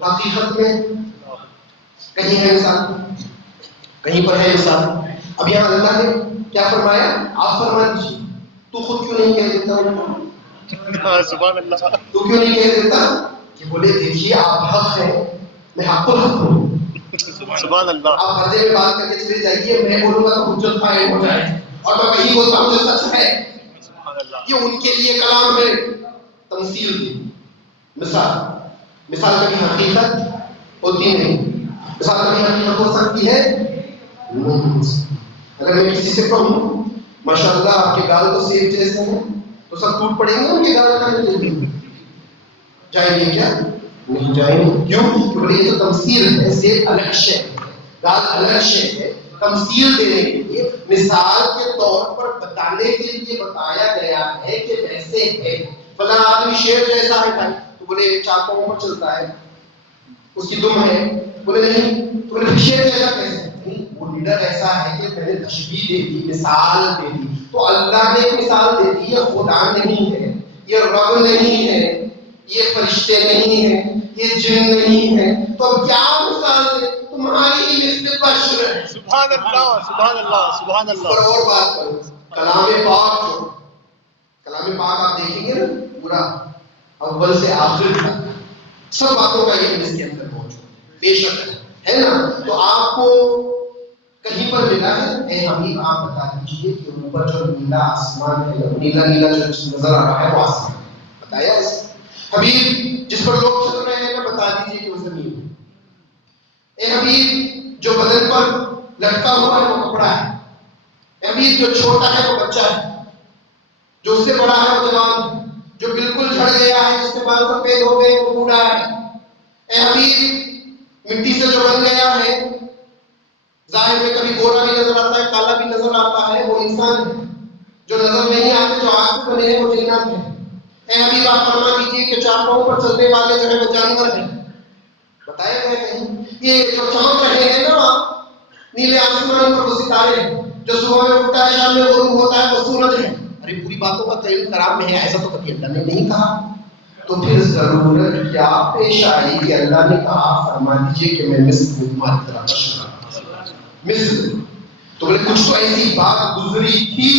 حقیقت میں, کہیں ہے مثال, کہیں پر ہے مثال. اب یہاں اللہ نے کیا فرمایا؟ آپ فرما دیجیے. تو خود کیوں نہیں کہہ دیتا؟ سبحان اللہ. تو کیوں نہیں کہہ دیتا کہ بولے دیکھیے آپ حق ہیں, میں حق الحق ہوں. سبحان اللہ. آپ پردے میں بات کر کے چلے جائیے, میں بولوں گا تو حجت قائم ہو جائے, اور میں کہیں بولتا ہوں جو سچ ہے. یہ ان کے لیے کلام ہے, تمثیل دی, مثال. مثال کبھی حقیقت ہوتی نہیں, مثال کبھی حقیقت ہو سکتی ہے نہیں. اگر میں کسی سے کہوں ماشاءاللہ آپ کے گال تو سیب جیسے ہیں, تو سب ٹوٹ پڑیں گے ان کے گال کھانے کے لیے, جائیں گے کیا؟ نہیں جائیں گے. کیوں؟ کیونکہ یہ تو تمثیل ہے, سیب الگ شے ہے, گال الگ شے ہے. تمثیل دینے کے لیے, مثال کے طور پر بتانے کے لیے بتایا گیا ہے کہ ویسے ہے. فلاں آدمی شیر جیسا ہے بھائی, تو بولے چار پاؤں پر چلتا ہے, اس کی دم ہے. بولے نہیں, تو بولے شیر جیسا کیسے؟ وہ لیڈر ایسا ہے کہ میں نے تشبیہ دے دی, مثال دے دی. تو اللہ نے مثال دے دی, یہ خدا نہیں ہے, یہ رب نہیں ہے, یہ فرشتے نہیں ہیں, یہ جن نہیں ہے. تو اب کیا مثال دے؟ تمہاری مثل بشر ہے. سبحان اللہ سبحان اللہ سبحان اللہ. پر اور بات کرو, کلام پاک جو, کلام پاک آپ دیکھیں گے نا پورا اول سے آخر تک سب باتوں کا علم اس کے اندر موجود ہے, بے شک ہے نا. تو آپ کو کہیں پر ملا ہے, اے حبیب آپ بتا دیجیے کہ اوپر جو نیلا آسمان ہے, نیلا نیلا جو نظر آ رہا ہے وہ آسمان ہے, بتایا اس حبیب جس پر لوگ چل رہے ہیں, بتا دیجیے کہ وہ زمین ہے. اے حبیب جو بدن پر لٹکا ہوا ہے وہ کپڑا ہے. اے حبیب جو چھوٹا ہے وہ بچہ ہے, جو اس سے بڑا ہے وہ جوان ہے, جو بالکل جھڑ گیا ہے, جس کے بال سفید ہو گئے وہ بوڑھا ہے. اے حبیب مٹی سے جو بن گیا ہے, ظاہر میں کبھی گورا بھی نظر آتا ہے, کالا بھی نظر آتا ہے, وہ انسان ہے. جو نظر نہیں آتے, جو آگ سے بنے ہیں, وہ جنات ہیں. اے حبیب آپ فرما دیجیے کہ چار پاؤں پر چلنے والے جو ہے وہ جانور ہیں, بتایا گیا کہیں. یہ جو چمک رہے ہیں نا نیلے آسمان پر, وہ ستارے ہیں. جو صبح میں اٹھتا ہے شام میں غروب ہوتا ہے, وہ سورج ہے. ارے پوری باتوں کا تعین خراب میں ہے, ایسا تو کبھی اللہ نے نہیں کہا. تو پھر ضرورت کیا پیش آئی کہ اللہ نے کہا فرما دیجیے کہ میں مثل تمہاری طرح بشر مثل. تو بولے کچھ تو ایسی بات گزری تھی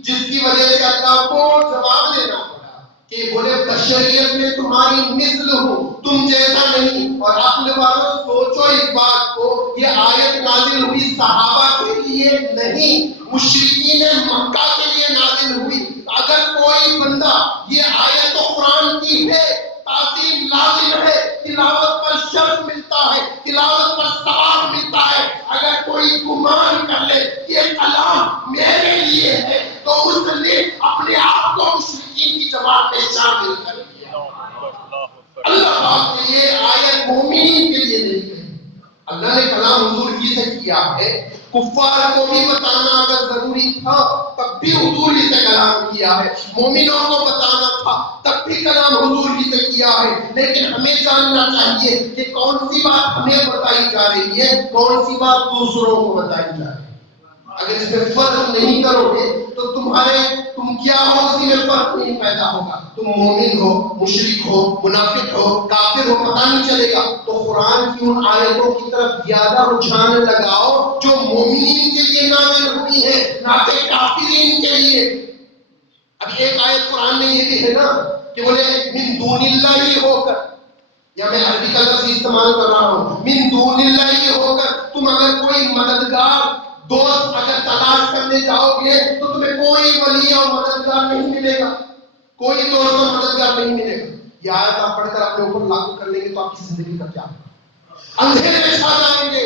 جس کی وجہ سے اللہ کو جواب دینا پڑا, کہ بولے بشریت میں تمہاری مثل ہوں، تم جیسا نہیں. اور عقل والوں سوچو اس بات کو، یہ آیت نازل ہوئی صحابہ کے لیے نہیں، مشرکین مکہ کے لیے نازل ہوئی. اگر کوئی بندہ یہ آیت تو قرآن کی ہے، تعظیم لازم ہے، تلاوت پر شرف ملتا ہے، تلاوت پر ثواب ملتا ہے. اگر کوئی گمان کر لے یہ کلام میرے لیے ہے تو اس نے اپنے آپ کو مشرکین کی جماعت میں شامل کر دیا. اللہ پاک نے یہ آیت مومنین کے لیے نہیں ہے. اللہ نے کلام حضور ہی سے کیا ہے. کفار کو بھی بتانا اگر ضروری تھا تب بھی حضور ہی سے کلام کیا ہے. مومنوں کو بتانا تھا تب بھی کلام حضور ہی سے کیا ہے. لیکن ہمیں جاننا چاہیے کہ کون سی بات ہمیں بتائی جا رہی ہے، کون سی بات دوسروں کو بتائی جا رہی ہے. اگر اس میں فرق نہیں کرو گے تو تم کیا ہو اسی میں فرق نہیں پیدا ہوگا. تم مومن ہو، مشرک ہو، منافق ہو، کافر ہو، پتہ نہیں چلے گا. تو قرآن کی ان آیتوں کی طرف زیادہ رجحان لگاؤ جو مومنین کے لیے نازل ہوئی ہے، نہ کہ کافرین کے لیے. اب ایک آیت قرآن میں یہ بھی ہے نا کہ بولے من دون اللہ ہی ہو کر، یا میں عربی کا لفظ استعمال کر رہا ہوں، من دون اللہ ہی ہو کر تم اگر کوئی مددگار دوست اگر تلاش کرنے جاؤ گے تو تمہیں کوئی ولی اور مددگار نہیں ملے گا، کوئی دوست اور مددگار نہیں ملے گا. یہ آیت آپ پڑھ کر اپنے اوپر لاگو کر لیں گے تو آپ کی زندگی کا کیا ہوگا؟ اندھیرے چھا جائیں گے،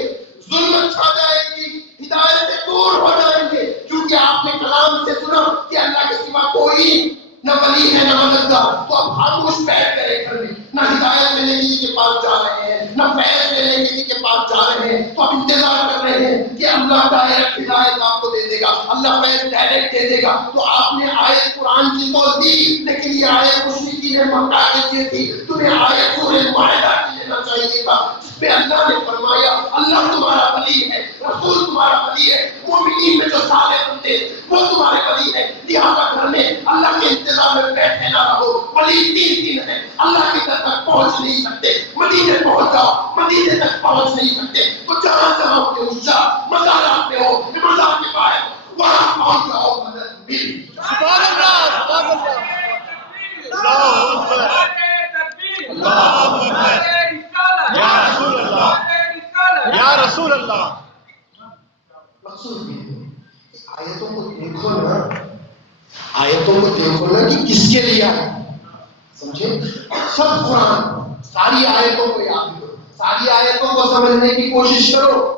ظلمت چھا جائے گی، ہدایت سے دور ہو جائیں گے، کیونکہ آپ نے کلام سے سنا کہ اللہ کے سوا کوئی نہ ولی ہے نہ مددگار. تو اب خاموش بیٹھ گئے گھر میں، نہ ہدایت لینے کسی کے پاس جا رہے ہیں، نہ فیض لینے کسی کے پاس جا رہے ہیں. تو اب انتظار کر رہے ہیں کہ اللہ ڈائریکٹ ہدایت آپ کو دے دے گا، اللہ فیض ڈائریکٹ دے دے گا. تو آپ نے آیت قرآن کی تو دی، لیکن یہ آیت مشرکین مکہ کے لیے تھی. تمہیں آیت سورہ مائدہ کی لینا چاہیے تھا جس میں اللہ نے فرمایا اللہ تمہارا ولی ہے، رسول تمہارا ولی ہے، مومنین میں جو صالح بندے وہ تمہارے ولی ہے. لہٰذا گھر میں اللہ کے انتظار میں بیٹھے نہ رہو. ولی تین ہے، اللہ کی طرف تک پہنچ نہیں سکتے، مدینے پہنچ جاؤ، مدینے تک پہنچ نہیں سکتے تو جہاں جہاں کے اونچا مزارات میں ہو، مزار کے باہر وہاں پہنچ جاؤ، مدد ملی. سبحان اللہ، سبحان اللہ، اللہ اکبر، اللہ اکبر، یا رسول اللہ، یا رسول اللہ. مقصود یہ ہے آیتوں کو دیکھو نا، آیتوں کو دیکھو نا کہ کس کے لیے ہے، سمجھے؟ سب قرآن ساری آیتوں کو یاد کرو، ساری آیتوں کو سمجھنے کی کوشش کرو،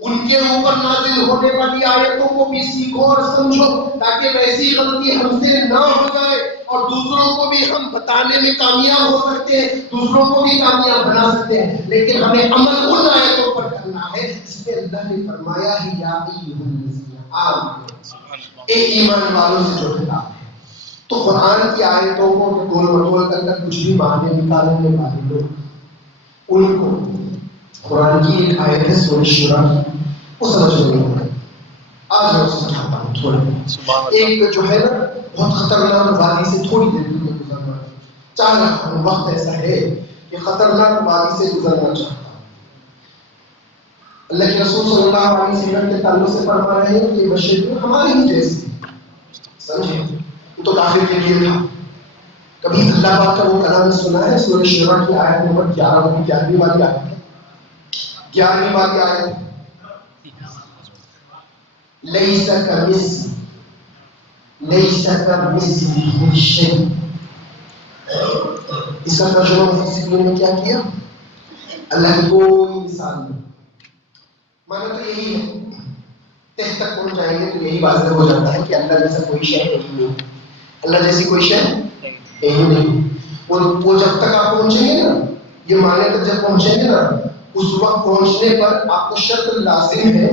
ان کے اوپر نازل ہونے والی آیتوں کو بھی سیکھو اور سمجھو تاکہ ویسی غلطی ہم سے نہ ہو جائے اور دوسروں کو بھی ہم بتانے میں کامیاب ہو سکتے ہیں، دوسروں کو بھی کامیاب بنا سکتے ہیں. لیکن ہمیں عمل ان آیتوں پر کرنا ہے جس میں اللہ نے فرمایا ہے یا ایھا الذین آمنوا، اے ایمان والوں سے جو خطاب ہے. تو قرآن کی آیتوں کو گول مٹول کر کچھ بھی معنی نکالنے والے لوگ، ان کو قرآن کی ایک آیت ہے سورہ شورا کی، وہ سمجھ نہیں ہوگا. آج میں اسے سمجھاتا ہوں تھوڑا. ایک جو ہے نا بہت خطرناک وادی سے تھوڑی دیر میں گزرنا چاہ رہا ہوں، وقت ایسا ہے کہ خطرناک وادی سے گزرنا چاہتا ہوں. اللہ کے رسول صلی اللہ علیہ وسلم کے تعلق سے فرما رہے ہیں کہ بشر ہمارے ہی جیسے، سمجھے؟ تو کافر کے لیے تھا. کبھی اللہ پاک کا وہ کلام سنا ہے؟ سورہ شورا کی آیت نمبر 11 والی آیت ہے، 11ویں والی آیت، لیس کمثلہ شیء. اس کا ترجمہ مفسرین نے کیا کیا؟ اللہ کی کوئی مثال نہیں. مانا تو یہی ہے، تہ تک پہنچ جائیں گے تو یہی واضح ہو جاتا ہے کہ اللہ جیسا کوئی شے نہیں ہے، اللہ جیسی کوئی شے ہے ہی نہیں. وہ جب تک آپ پہنچیں گے نا، یہ معنی تک جب پہنچیں گے نا، اس وقت پہنچنے پر آپ کو شرط لازم ہے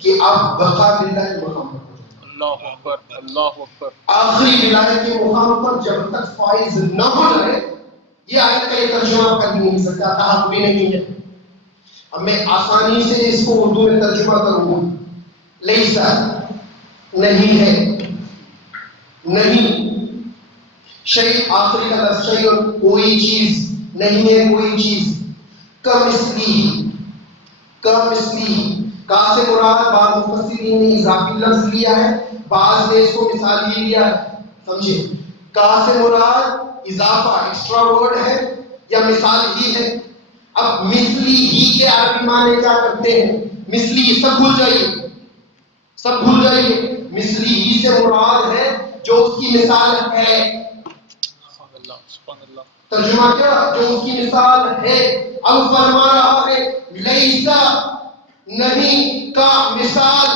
کہ آپ بقا باللہ کے مقام پر پہنچیں. اللہ اکبر، اللہ اکبر. آخری ولایت کے مقام پر جب تک فائز نہ ہو جائے، یہ آیت کا یہ ترجمہ آپ کر نہیں سکتا، تحت بھی نہیں ہے. اب میں آسانی سے اس کو اردو میں ترجمہ کروں گا. لیسا نہیں ہے، نہیں، شیء آخری کا لفظ شیء، کوئی چیز نہیں ہے، کوئی چیز. کمثلی، کا سے مراد بعض مفسرین نے اضافی لفظ لیا ہے، بعض نے اس کو مثالی لیا ہے، سمجھے؟ کا سے مراد اضافہ ایکسٹرا ورڈ ہے یا مثال ہی ہے؟ اب مثلی ہی کے عربی معنی کیا کرتے ہیں؟ مثلی، سب بھول جائیے، سب بھول جائیے، مثلی ہی سے مراد ہے جو اس کی مثال ہے۔ ترجمہ کیا؟ جو اس کی مثال ہے۔ اب فرما رہا ہے لیسا، نہیں، کا مثال،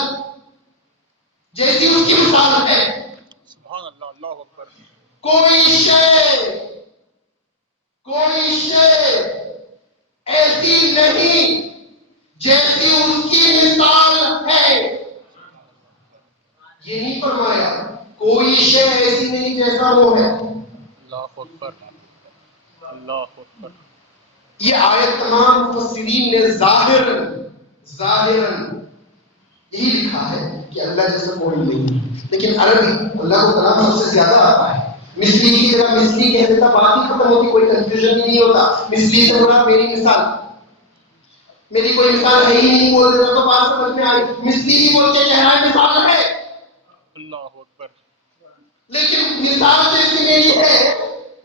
جیسی اس کی مثال ہے۔ سبحان اللہ، اللہ اکبر۔ کوئی شے ایسی نہیں جیسی اس کی مثال ہے۔ یہ نہیں فرمایا کوئی شے ایسی نہیں جیسا وہ ہے۔ اللہ اکبر، اللہ اکبر۔ یہ آیت تمام مفسرین نے ظاہراً یہی لکھا ہے کہ اللہ جیسا کوئی نہیں، لیکن عربی اللہ کو کلام سب سے زیادہ آتا ہے۔ مثلی کی جگہ مثلی کہہ دیتا، بات ہی ختم ہوتی، کوئی کنفیوژن ہی نہیں ہوتا۔ مثلی سے مراد میری مثال، میری کوئی مثال ہے ہی نہیں بول دیتا تو بات سمجھ میں آئی۔ مثلی ہی بول کے کہہ رہا ہے مثال ہے، اللہ اکبر۔ لیکن مثال جیسی میری ہے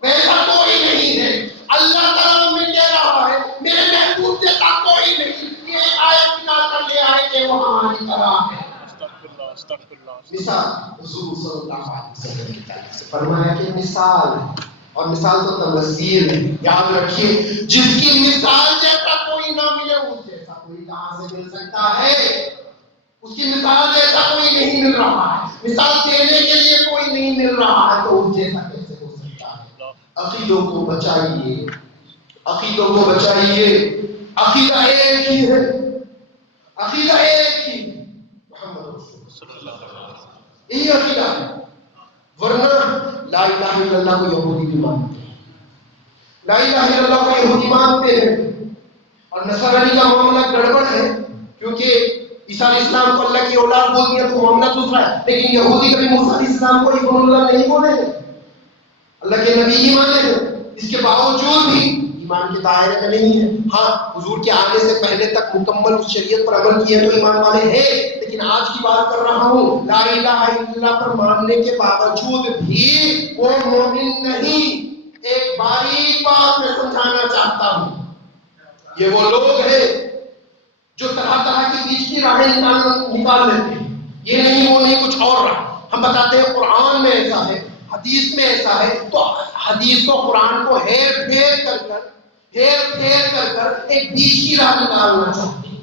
ویسا کوئی نہیں ہے۔ اللہ تعالیٰ میں کہہ رہا ہے میرے محبوب جیسا کوئی نہیں۔ یہ آیت نکال کر لے آئے کہ وہ ہماری طرح ہے۔ استغفر اللہ، استغفر اللہ۔ مثال حضور صلی اللہ علیہ وسلم کی تعریف سے فرمایا کہ مثال ہے، اور مثال تو تمثیل ہے۔ یاد رکھیے، جس کی مثال جیسا کوئی نہ ملے اس جیسا کوئی کہاں سے مل سکتا ہے؟ اس کی مثال جیسا کوئی نہیں مل رہا ہے، مثال دینے کے لیے کوئی نہیں مل رہا ہے، تو اس جیسا کیسے ہو سکتا ہے؟ عقیدوں کو بچائیے، عقیدوں کو بچائیے۔ عقیدہ ایک ہی ہے، عقیدہ ایک ہی، محمد رسول اللہ، یہی عقیدہ ہے۔ ورنہ لا الہ الا اللہ کو یہودی بھی مانتے ہیں، لا الہ الا اللہ کو یہودی مانتے ہیں، اور نصرانی کا معاملہ گڑبڑ ہے، کیونکہ عیسیٰ علیہ السلام کو اللہ کی اولاد بول دیا تو معاملہ دوسرا ہے، لیکن یہودی کبھی موسیٰ علیہ السلام کو ابن اللہ نہیں بولے ہیں، اللہ کے نبی ہی مانے ہیں۔ اس کے باوجود بھی ایمان کے دائرے میں نہیں ہے۔ ہاں، حضور کے آنے سے پہلے تک مکمل اس شریعت پر عمل کیے تو ایمان والے ہیں، لیکن آج کی بات کر رہا ہوں لا الہ الا اللہ پر ماننے کے باوجود بھی وہ مومن نہیں۔ ایک باریک بات میں سمجھانا چاہتا ہوں، یہ وہ لوگ ہیں جو طرح طرح کی بیچ کی راہیں نکال لیتے ہیں، یہ نہیں وہ نہیں کچھ اور راہ۔ ہم بتاتے ہیں قرآن میں ایسا ہے، حدیث میں ایسا ہے، تو حدیث کو قرآن کو ہیر پھیر کر کر ایک بیچ کی راہ نکالنا چاہتے ہیں۔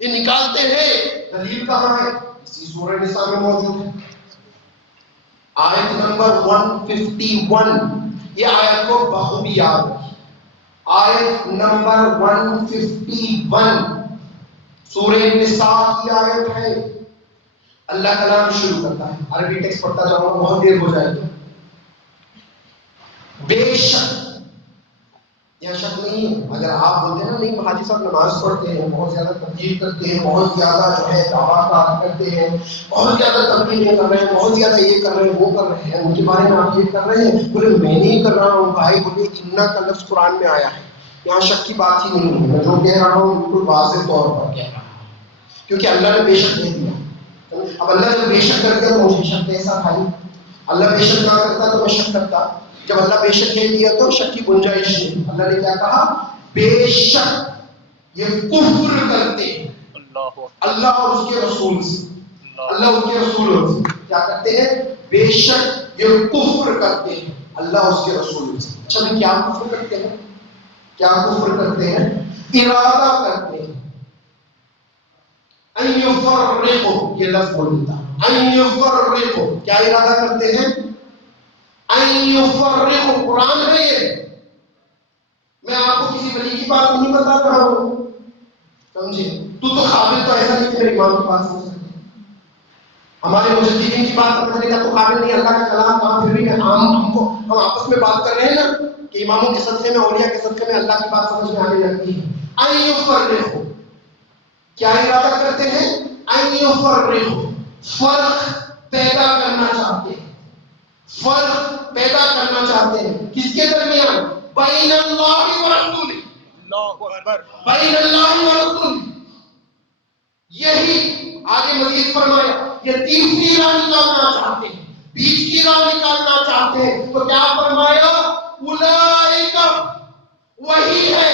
یہ نکالتے ہیں، دلیل کہاں ہے؟ اسی سورہ نساء میں موجود ہے، آیت نمبر 151۔ یہ آیت کو بخوبی یاد رکھیے، آیت نمبر 151 سورہ نساء کی آیت ہے۔ اللہ کلام شروع کرتا ہے، عربی ٹیکسٹ پڑھتا جاؤں گا، بہت دیر ہو جائے گی۔ بے شک، یہ شک نہیں ہے۔ اگر آپ بولتے ہیں نا نہیں حاجی صاحب نماز پڑھتے ہیں، بہت زیادہ تبلیغ کرتے ہیں، بہت زیادہ جو ہے دعوات کرتے ہیں، بہت زیادہ تبلیغ کر رہے ہیں، بہت زیادہ یہ کر رہے ہیں وہ کر رہے ہیں، ان کے بارے میں آپ یہ کر رہے ہیں، بولے میں نہیں کر رہا ہوں بھائی، بولے انّا کا لفظ قرآن میں آیا ہے، یہاں شک کی بات ہی نہیں ہے۔ میں جو کہہ رہا ہوں بالکل واضح طور پر کہہ رہا ہوں، کیونکہ اللہ نے بے شک دے دیا۔ اب اللہ جب بے شک کر دیا تو مجھے شک کیسا بھائی؟ اللہ بے شک نہ کرتا تو میں شک کرتا۔ جب اللہ بے شک کہہ دیا تو شک کی گنجائش نہیں۔ اللہ نے کیا کہا؟ بے شک یہ کفر کرتے ہیں اللہ اور اس کے رسول سے، اللہ اس کے رسول سے کیا کرتے ہیں؟ بے شک یہ کفر کرتے ہیں اللہ اس کے رسول سے۔ اچھا کیا کفر کرتے ہیں؟ کیا کفر کرتے ہیں؟ ارادہ کرتے ہیں، ان یفرقوا، یہ لفظ بول دیتا، ان یفرقوا، کیا ارادہ کرتے ہیں؟ ان یفرقوا، قرآن ہے یہ، میں آپ کو کسی ولی کی بات نہیں بتا رہا ہوں، سمجھے؟ تو قابل تو ایسا نہیں کہ میرے امام کی بات سمجھ سکتے، ہمارے مجددین کی بات سمجھنے کا تو قابل نہیں، اللہ کا کلام کہاں پھر بھی ہم آپس میں بات کر رہے ہیں نا کہ اماموں کے صدقے میں، اولیاء کے صدقے میں اللہ کی بات سمجھ میں آنے لگتی ہے۔ ان یفرقوا، کیا ارادہ کرتے ہیں؟ ان یفرقوا، فرق پیدا کرنا چاہتے ہیں، فرق پیدا کرنا چاہتے ہیں، کس کے درمیان؟ بین اللہ و رسول، اللہ اکبر، بین اللہ و رسول، یہی آگے مزید فرمایا، یہ تیسری راہ نکالنا چاہتے ہیں، بیچ کی راہ نکالنا چاہتے ہیں، تو کیا فرمایا؟ اولئک وہی ہے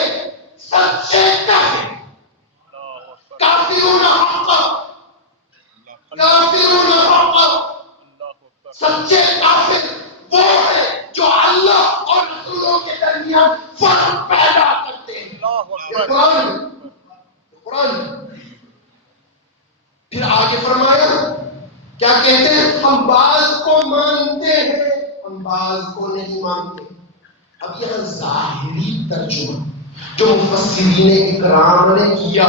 سچے کافر. کافرون حقا، کافرون حقا. سچے کافر وہ ہے جو اللہ اور رسولوں کے درمیان فرق پیدا کرتے ہیں. یہ قرآن. پھر آگے فرمایا کیا کہتے ہیں؟ ہم بعض کو مانتے ہیں، ہم بعض کو نہیں مانتے. اب یہ ظاہری ترجمہ جو مفسرین اکرام نے کیا،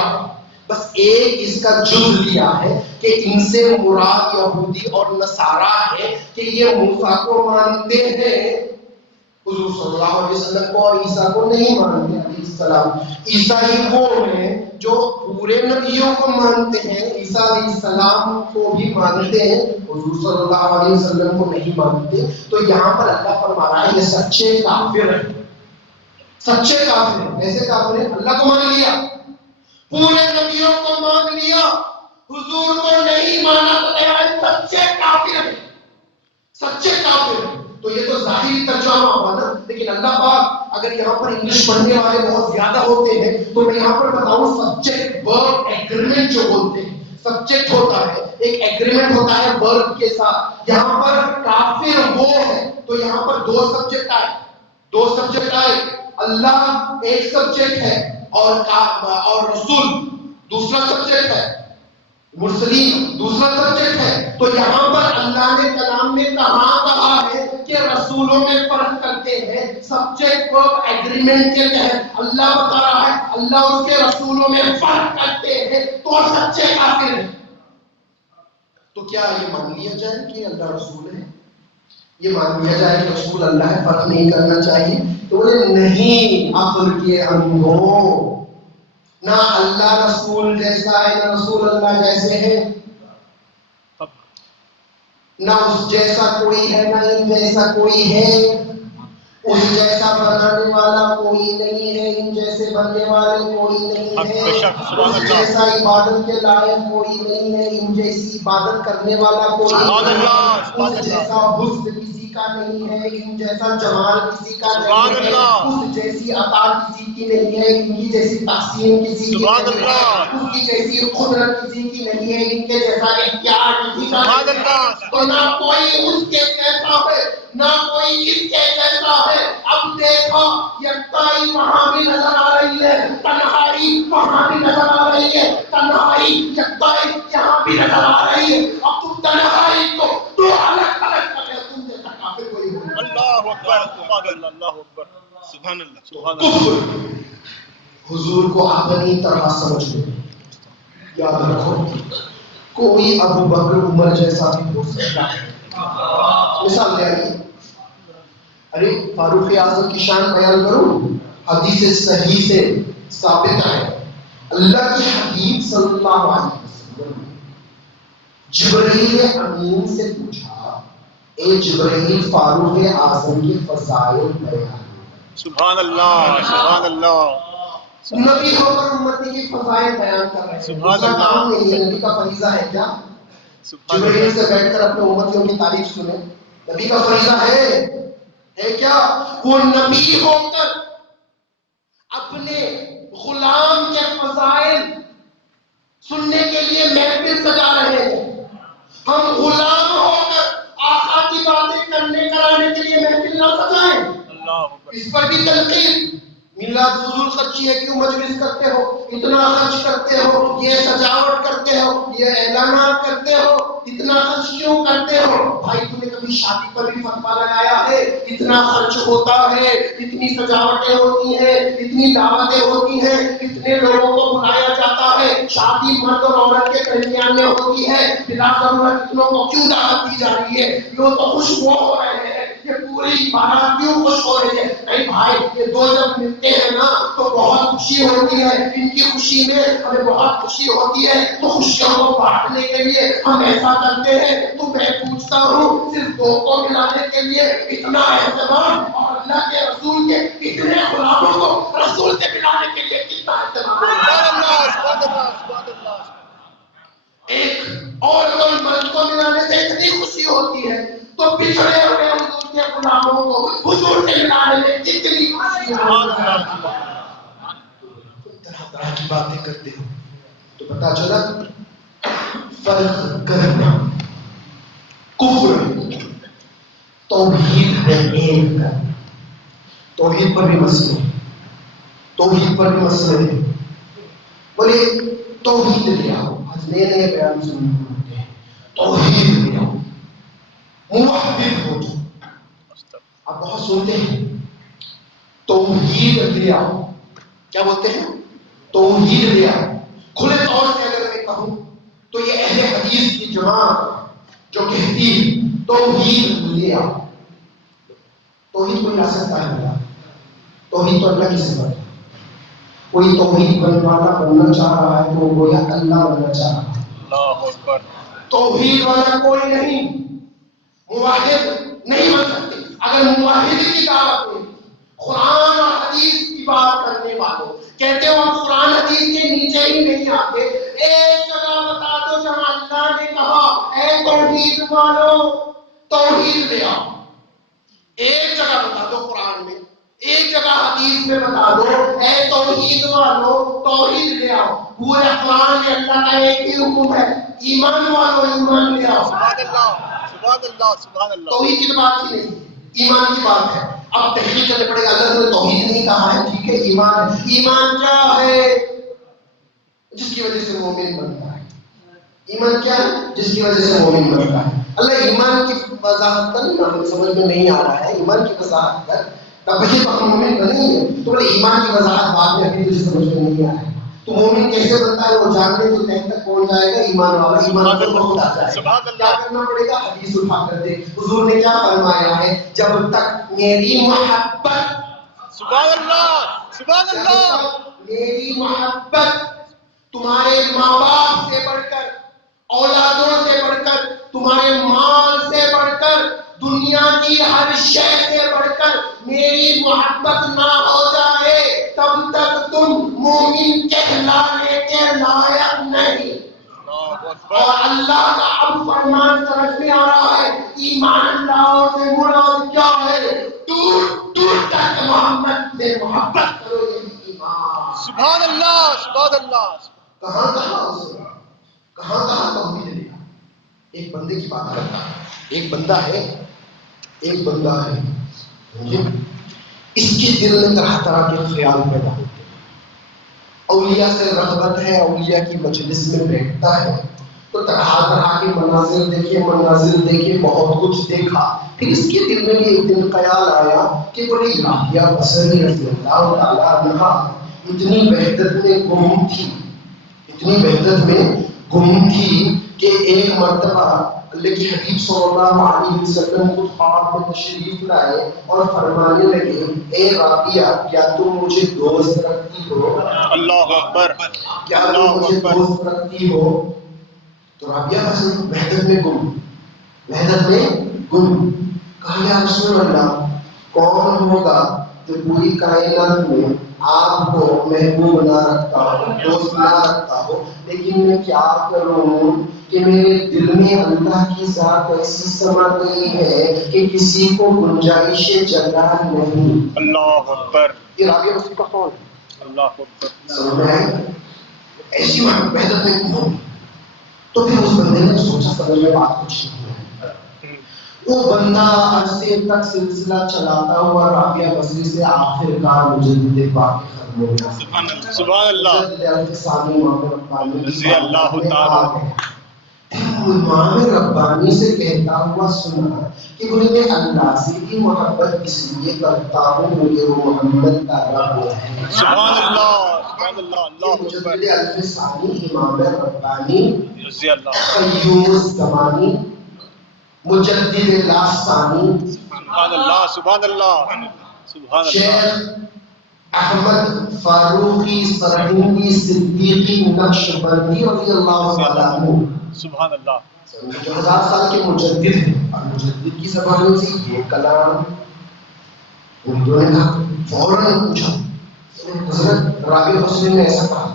بس ایک اس کا جز لیا ہے کہ ان سے مراد یہودی اور نصارا ہے کہ یہ موسیٰ کو مانتے ہیں، حضور صلی اللہ علیہ وسلم کو اور عیسیٰ کو نہیں مانتے علیہ السلام. عیسائی وہ ہیں جو پورے نبیوں کو مانتے ہیں، عیسیٰ علیہ السلام کو بھی مانتے ہیں، حضور صلی اللہ علیہ وسلم کو نہیں مانتے. تو یہاں پر اللہ فرما رہا ہے یہ سچے کافر ہیں. سچے کافر ہیں. ایسے کافر ہیں اللہ کو مان لیا، پورے نبیوں کو مان لیا، حضور کو نہیں مانا، تو یہ سچے کافر ہیں. سچے کافر ہیں. تو یہ تو ظاہری ترجمہ ہوا نا. لیکن اللہ پاک اگر یہاں پر انگلش پڑھنے والے بہت زیادہ ہوتے ہیں تو میں یہاں پر بتاؤں سبجیکٹ ورب ایگریمنٹ جو بولتے ہیں، سبجیکٹ ہوتا ہے، ایک ایگریمنٹ ہوتا ہے ورب کے ساتھ. یہاں پر کافر وہ ہے تو یہاں پر دو سبجیکٹ آئے، دو سبجیکٹ آئے. اللہ ایک سبجیکٹ ہے اور رسول دوسرا سبجیکٹ ہے، مرسلین دوسرا سبجیکٹ ہے. تو یہاں پر اللہ نے کلام میں کہا ہے کہ رسولوں میں فرق کرتے ہیں. سبجیکٹ ورب ایگریمنٹ کے تحت اللہ بتا رہا ہے اللہ اس کے رسولوں میں فرق کرتے ہیں تو سچے کافر ہیں. تو کیا یہ مان لیا جائے کہ اللہ رسول ہے؟ یہ مان لیا جائے کہ رسول اللہ ہے، فرق نہیں کرنا چاہیے؟ تو بولے نہیں، عقل کے اندھوں، نہ اللہ رسول جیسا ہے نہ رسول اللہ جیسے ہیں، نہ اس جیسا کوئی ہے نہ ان جیسا کوئی ہے. اس جیسا بنانے والا کوئی نہیں ہے، ان جیسے بننے والے کوئی نہیں ہے. اس جیسا عبادت کے لائق کوئی نہیں ہے، ان جیسی عبادت کرنے والا کوئی نہیں ہے. اس جیسا حسن کسی کا نہیں ہے، ان جیسا جمال کسی کا نہیں ہے. اس جیسی عطا کسی کی نہیں ہے، ان کی جیسی تقسیم کسی کی نہیں ہے. اس کی جیسی قدرت کسی کی نہیں ہے، ان کے جیسا اختیار کسی کا نہیں ہے. تو نہ کوئی اس کے جیسا ہے نہ کوئی اس کے جیسا ہے. اب دیکھو یکتائی وہاں بھی نظر آ رہی ہے، تنہائی وہاں بھی نظر آ رہی ہے، تنہائی یکتائی یہاں بھی نظر آ رہی ہے. اب تم تنہائی کو دو الگ الگ کر لے، تم جیسا کافر کوئی ہو. اللہ اکبر، سبحان اللہ، اللہ اکبر، سبحان اللہ، سبحان اللہ. حضور کو اپنی طرح سمجھ لو. یاد رکھو کوئی ابو بکر عمر جیسا بھی ہو سکتا ہے. مثال دے آئیے، ارے فاروق اعظم کی شان بیان کروں، حدیث صحیح سے ثابت ہے. اللہ کے حبیب صلی اللہ علیہ وسلم جبرائیل امین سے پوچھا، اے جبرائیل فاروق اعظم کے فضائل بیان. سبحان اللہ، سبحان اللہ. نبی ہو کر امتی کی فضائل بیان کر رہے ہیں. سبحان اللہ. کام نہیں ہے، نبی کا فریضہ ہے کیا جبرائیل سے بیٹھ کر اپنے امتیوں کی تعریف سنیں؟ نبی کا فریضہ ہے کیا؟ وہ نبی ہو کر اپنے غلام کے فضائل سننے کے لیے محفل سجا رہے ہیں. ہم غلام ہو کر آقا کی باتیں کرنے کرانے کے لیے محفل نہ سجائیں. اس پر بھی تنقید. میلاد فضول خرچی ہے، کیوں مجلس کرتے ہو، اتنا خرچ کرتے ہو، یہ سجاوٹ کرتے ہو، یہ اعلانات کرتے ہو، اتنا خرچ کیوں کرتے ہو؟ بھائی تم نے کبھی شادی پر بھی فتویٰ لگایا ہے؟ اتنا خرچ ہوتا ہے، اتنی سجاوٹیں ہوتی ہیں، اتنی دعوتیں ہوتی ہیں، اتنے لوگوں کو بلایا جاتا ہے، شادی مرد اور عورت کے درمیان میں ہوتی ہے، بلا ضرورت اتنوں کو کیوں دعوت دی جا رہی ہے؟ لوگ تو خوش ہو رہے ہیں، یہ پوری بارات کیوں خوش ہو رہی ہے؟ نہیں بھائی، یہ دو جب ملتے ہیں نا تو بہت خوشی ہوتی ہے. ان کی خوشی میں ہمیں بہت خوشی ہوتی ہے، تو خوشیوں کو بانٹنے کے لیے ہم ایسا کرتے ہیں. تو میں پوچھتا ہوں صرف دو کو ملانے کے لیے اتنا اہتمام، اور اللہ کے رسول کے اتنے غلاموں کو رسول سے ملانے کے لیے کتنا اہتمام؟ ایک اور کوئی مرد کو ملانے سے اتنی خوشی ہوتی ہے، تو پچھڑے ہوئے حضور کے غلاموں کو حضور سے ملانے میں طرح طرح کی باتیں کرتے ہو. تو پتا چلا فرق کرنا کفر توحید ہے ایک. توحید پر بھی مسئلے ہیں. بولے توحید لے آؤ. آج نئے بیان سنتے ہیں. توحید لے آؤ, موحد ہو جاؤ. آپ بہت سنتے ہیں توحید لے آؤ. کیا بولتے ہیں؟ توحید لے آؤ. کھلے طور سے اگر میں کہوں تو یہ اہل حدیث کی جماعت جو کہتی ہے توحید لے آؤ. توحید کوئی لا سکتا ہے؟ توحید تو اللہ کی صفت ہے. کوئی توحید بننا چاہ رہا ہے تو وہ اللہ بننا چاہ رہا ہے. اللہ اکبر. توحید والا کوئی نہیں, موحد نہیں بن سکتے. اگر موحد کی دعوت میں قرآن اور حدیث کی بات کرنے والوں کہتے ہو ہم قرآن حدیث کے نیچے ہی نہیں آتے, ایک جگہ بتا دو جہاں اللہ نے کہا اے توحید والو توحید لے آؤ. ایک جگہ بتا دو قرآن میں, ایک جگہ حدیث میں بتا دو اے توحید والو توحید لے آؤ. پورے قرآن میں اللہ کا ایک ہی حکم ہے, ایمان والو ایمان لے آؤ. سبحان اللہ سبحان اللہ سبحان اللہ. توحید کی بات ہی نہیں, ایمان کی بات ہے. اب تحقیق کرنے پڑے گا. اگر انہوں نے توحید نہیں کہا ہے ٹھیک ہے, ایمان ہے. ایمان کیا ہے؟ جس کی وجہ سے مومن بنتا ہے. ایمان کیا ہے؟ جس کی وجہ سے مومن بنتا ہے. اللہ ایمان کی وضاحت کر, ہمیں سمجھ میں نہیں آ رہا ہے. ایمان کی وضاحت کر تب ہی تو ہم مومن بنیں گے. تو بولے ایمان کی وضاحت بعد میں ابھی تجھے سمجھ میں نہیں آ رہا ہے. تو مومن کیسے بنتا ہے وہ جاننے تو تہ تک پہنچ جائے گا. ایمان والا ایمان پر بہت آ جائے گا. کیا کرنا پڑے گا؟ حدیث اٹھا کر دے. حضور نے کیا فرمایا ہے؟ جب تک میری محبت, سبحان اللہ سبحان اللہ, میری محبت تمہارے ماں باپ سے بڑھ کر, اولادوں سے بڑھ کر, تمہارے مال سے بڑھ کر, دنیا کی ہر شے سے بڑھ کر میری محبت نہ ہو جائے تب تک تم مومن کہلانے کے لائق نہیں. اور اللہ کا اب فرمان سمجھ میں آ رہا ہے, ایمان لاؤ سے مراد کیا ہے؟ دور دور تک محمد سے محبت کرو. یہ ایمان. سبحان اللہ سبحان اللہ. کہاں توحید لے. ایک بندے کی بات کرتا ہے. ایک بندہ ہے اس کے دل میں طرح طرح کے خیال پیدا ہوتے ہیں. اولیاء سے رغبت ہے, اولیاء کی مجلس میں بیٹھتا ہے تو طرح طرح کے مناظر دیکھے بہت کچھ دیکھا. پھر اس کے دل میں ایک دن خیال آیا کہ بڑی راہیا بصری رضی اللہ تعالیٰ عنہا اتنی وحدت میں گم تھی کہ ایک مرتبہ اللہ کی حبیب صلی اللہ علیہ وسلم خود خواب میں تشریف لائے اور فرمانے لگے اے رابعہ کیا تم مجھے دوست رکھتی ہو؟ اللہ اکبر. کیا تم مجھے دوست رکھتی ہو؟ تو رابعہ وحدت میں گم کہا یا رسول اللہ کون ہوگا جو پوری کائنات میں آپ کو محبوب نہ رکھتا ہو, دوست نہ رکھتا ہو, لیکن میں کیا کروں کہ میرے دل میں اللہ کی ذات ایسی سما گئی ہے کہ کسی کو گنجائش جگہ نہیں. اللہ اکبر. یہ رابعہ اسی کا قول ہے. اللہ اکبر. سمجھ میں آئی؟ ایسی وحدت میں گم. تو پھر اس بندے نے سوچا سمجھ میں بات کچھ نہیں ہے. وہ بندہ عرصے تک سلسلہ چلاتا ہوا رابعہ بصری سے آخر کار مجدد پاک ختم ہو گیا. سبحان اللہ. رضی اللہ تعالی. امام ربانی سے کہتا ہوا سنا کہ بولے میں اللہ سے کی محبت اس لیے کرتا ہوں مجھے وہ محمد کا رب ہے. سبحان اللہ سبحان اللہ. اللہ اکبر. مجدد الف ثانی امام ربانی رضی اللہ. قیوم زمانی مجدد لاثانی سبحان اللہ سبحان اللہ سبحان اللہ. شیخ احمد فاروقی سرہندی صدیقی نقشبندی رضی اللہ تعالیٰ عنہ. سبحان اللہ. 1000 سال کے مجدد ہیں اور مجدد کی زبان سے یہ کلام اردو نے کہا. فوراً پوچھا حضرت رابعہ بصری نے ایسا کہا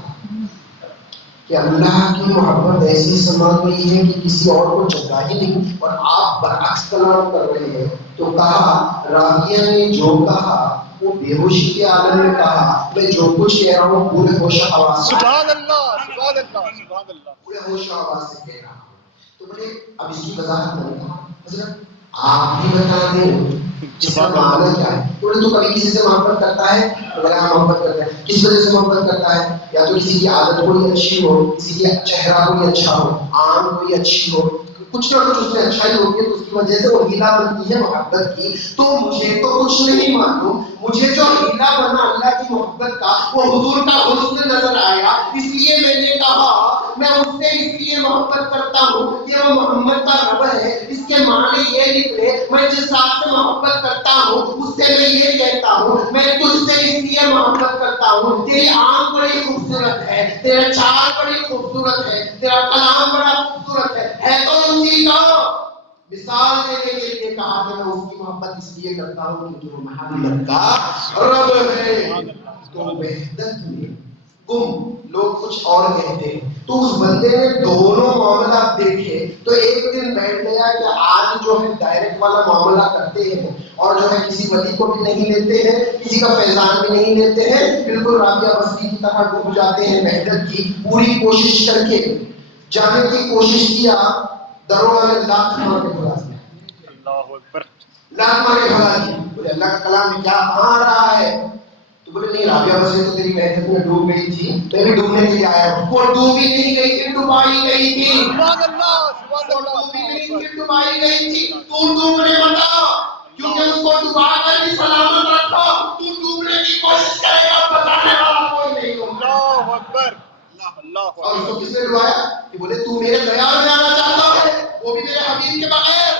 کہ اللہ کی محبت ایسی سما گئی ہے کہ کسی اور کو جگہ ہی نہیں, اور آپ برعکس کلام کر رہے ہیں. تو کہا رابعہ نے جو کہا وہ بے ہوشی کے عالم میں کہا میں جو کچھ کہہ رہا ہوں پورے ہوش و حواس سے سبحان اللہ سبحان اللہ سبحان اللہ پورے ہوش و حواس سے کہہ رہا ہوں. تو بولے اب اس کی وضاحت میں نے کہا حضرت آپ بھی بتا دیں اس کا معنی کیا ہے. بولے تو کبھی کسی سے محبت کرتا ہے تو بولے ہاں محبت کرتا ہے. کس وجہ سے محبت کرتا ہے؟ یا تو کسی کی عادت کوئی اچھی ہو, کسی کی چہرہ کوئی اچھا ہو, آنکھ کوئی اچھی ہو, کچھ نہ کچھ اس میں اچھائی ہوتی ہے تو اس کی وجہ سے وہ ہیلا بنتی ہے محبت کی. تو مجھے تو کچھ نہیں معلوم, مجھے جو ہیلا بنا اللہ کی محبت کا وہ حضور کا حسن نظر آیا, اس لیے میں نے کہا میں اس سے اس لیے محبت کرتا ہوں کہ وہ محمد کا رب ہے. اس کے معنی یہ نکلے میں جس ذات سے محبت کرتا ہوں اس سے میں یہ کہتا ہوں میں تجھ سے اس لیے محبت کرتا ہوں تیری آنکھ بڑی خوبصورت ہے, تیرا چال بڑی خوبصورت ہے, تیرا کلام بڑا خوبصورت ہے تو اسی کا مثال دینے کے لیے کہا کہ میں اس کی محبت اس لیے کرتا ہوں کیونکہ وہ محمد کا رب ہے. تو وحدت میں گم لوگ کچھ اور کہتے ہیں. تو اس بندے نے دونوں معاملات دیکھے تو ایک دن بیٹھ گیا کہ آج جو ہے ڈائریکٹ والا معاملہ کرتے ہیں اور جو ہے کسی ولی کو بھی نہیں لیتے ہیں, کسی کا فیضان بھی نہیں لیتے ہیں, بالکل رابعہ بصری کی طرح ڈوب جاتے ہیں وحدت کی پوری کوشش کر کے. جانے کی کوشش کیا, دروگا نے لاکھ مار کے بھلا دیا, اللہ اکبر لاکھ مار کے بھلا دیا. بولے اللہ کا کلام میں کیا آ رہا ہے؟ تو بولے نہیں رابعہ بصری تو تیری وحدت میں ڈوب گئی تھی, میں بھی ڈوبنے کے لیے آیا ہوں. وہ ڈوبی نہیں گئی تھی, ڈبائی گئی تھی. سبحان اللہ سبحان وہ اللہ ڈوبی نہیں تھی, ڈبائی گئی تھی. تو ڈوبنے بتا کیونکہ اس کو ڈبا کر بھی سلامت رکھو. تو ڈوبنے کی کوشش کرے گا, بچانے والا کوئی نہیں ہوگا. اللہ اکبر اللہ اور اس کو اکبر. کس نے ڈبایا کہ بولے تو میرے دیار میں آنا چاہتا ہے, وہ بھی میرے حبیب کے بغیر.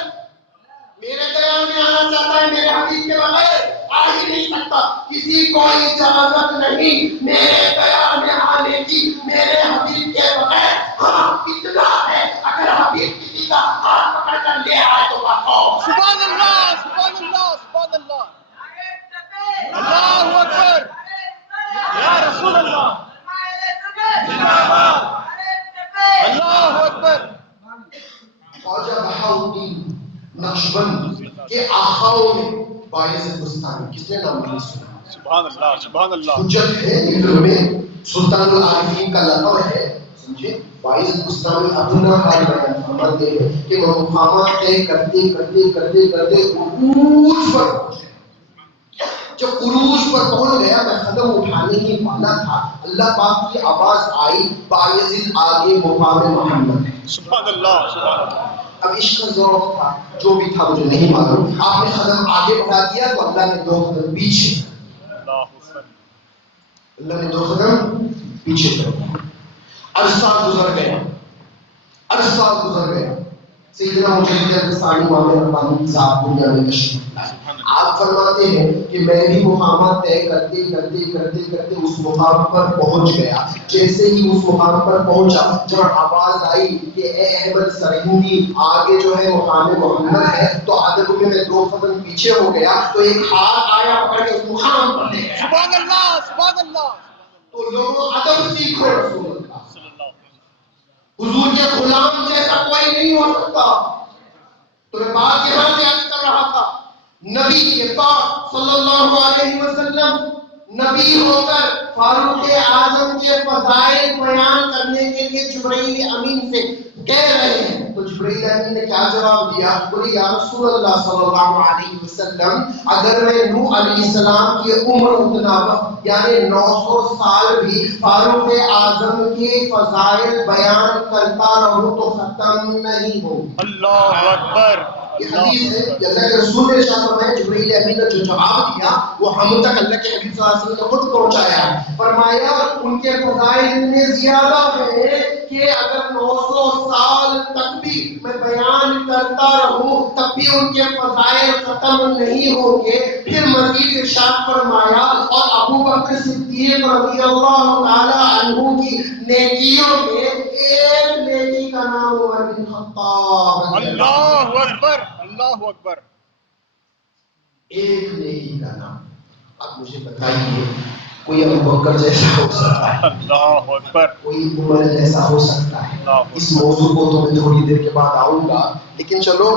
میرے دیار میں آنا چاہتا ہے میرے حبیب کے بغیر آ ہی نہیں سکتا. کسی کو اجازت نہیں میرے دیار میں آنے کی میرے حبیب کے بغیر. ہاں اتنا ہے اگر حبیب کسی کا ہاتھ پکڑ کر لے آئے تو بتاؤ سبحان اللہ سبحان اللہ سبحان اللہ. اللہ اکبر یا رسول اللہ. اللہ اکبر. خواجہ بہاؤالدین نقشبند کے آخاؤں میں باعث بستانی کس نے نام نہیں سنا؟ سبحان اللہ سبحان اللہ. حجت ہے علم میں, سلطان العارفین کا لقب ہے, سمجھے. باعث بستانی اپنا حال بیان فرماتے ہیں کہ وہ مقامات طے کرتے کرتے کرتے کرتے عروج پر پہنچے. جب عروج پر پہنچ گیا میں قدم اٹھانے ہی والا تھا, اللہ پاک کی آواز آئی بایزید آگے مقام محمد ہے. سبحان اللہ سبحان اللہ. اب عشق کا ذوق تھا, جو بھی تھا مجھے نہیں معلوم. آپ نے قدم آگے بڑھا دیا تو اللہ نے 2 قدم پیچھے, اللہ اکبر. اللہ نے 2 قدم پیچھے کر دیا. عرصہ گزر گیا, عرصہ گزر گیا. سیدنا مجدد ثانی امام ربانی کی ذات دنیا میں تشریف لائے. آپ فرماتے ہیں کہ میں بھی مقامات طے کرتے کرتے کرتے کرتے اس مقام پر پہنچ گیا. جیسے ہی اس مقام پر پہنچا جب آواز آئی کہ اے احمد سرہندی آگے جو ہے مقام محمد ہے, تو ادب میں 2 قدم پیچھے ہو گیا تو ایک ہاتھ آیا پکڑ کے اس مقام پر لے گیا. سبحان اللہ سبحان اللہ. تو لوگوں ادب سیکھو رسول اللہ, صلی اللہ علیہ حضور کے غلام جیسا کوئی نہیں ہو سکتا. تو میں بات یہاں سے عرض کر رہا تھا, نبی پاک صلی اللہ علیہ وسلم نبی ہو کر فاروق اعظم کے فضائل بیان کرنے کے لیے جبرائیل امین سے کہہ رہے ہیں. تو جبرائیل امین نے کیا جواب دیا؟ بولے یا رسول اللہ صلی اللہ علیہ وسلم اگر میں نوح علیہ السلام کی عمر اتنا وقت یعنی 900 سال بھی فاروق اعظم کے فضائل بیان کرتا رہوں تو ختم نہیں ہوگی. اللہ اکبر. یہ حدیث ہے کہ اللہ کے رسول نے ارشاد فرمایا, جبرائیل امین نے جو جواب دیا وہ ہم تک اللہ کے حبیب صلی اللہ علیہ وسلم نے خود پہنچایا. فرمایا ان کے فضائل اتنے زیادہ ہیں کہ اگر 900 سال تک بھی میں بیان کرتا رہوں تب بھی ان کے فضائل ختم نہیں ہوں گے. پھر مزید ارشاد فرمایا اور ابو بکر صدیق رضی اللہ تعالی عنہ کی نیکیوں میں ایک نیکی کا نام عمر بن خطاب. اللہ اکبر اللہ اکبر. ایک نیکی کا نام. اب مجھے بتائیے کوئی ابو بکر جیسا ہو سکتا ہے, اللہ اکبر. کوئی عمر جیسا ہو سکتا ہے؟ اس موضوع کو تو میں تھوڑی دیر کے بعد آؤں گا, لیکن چلو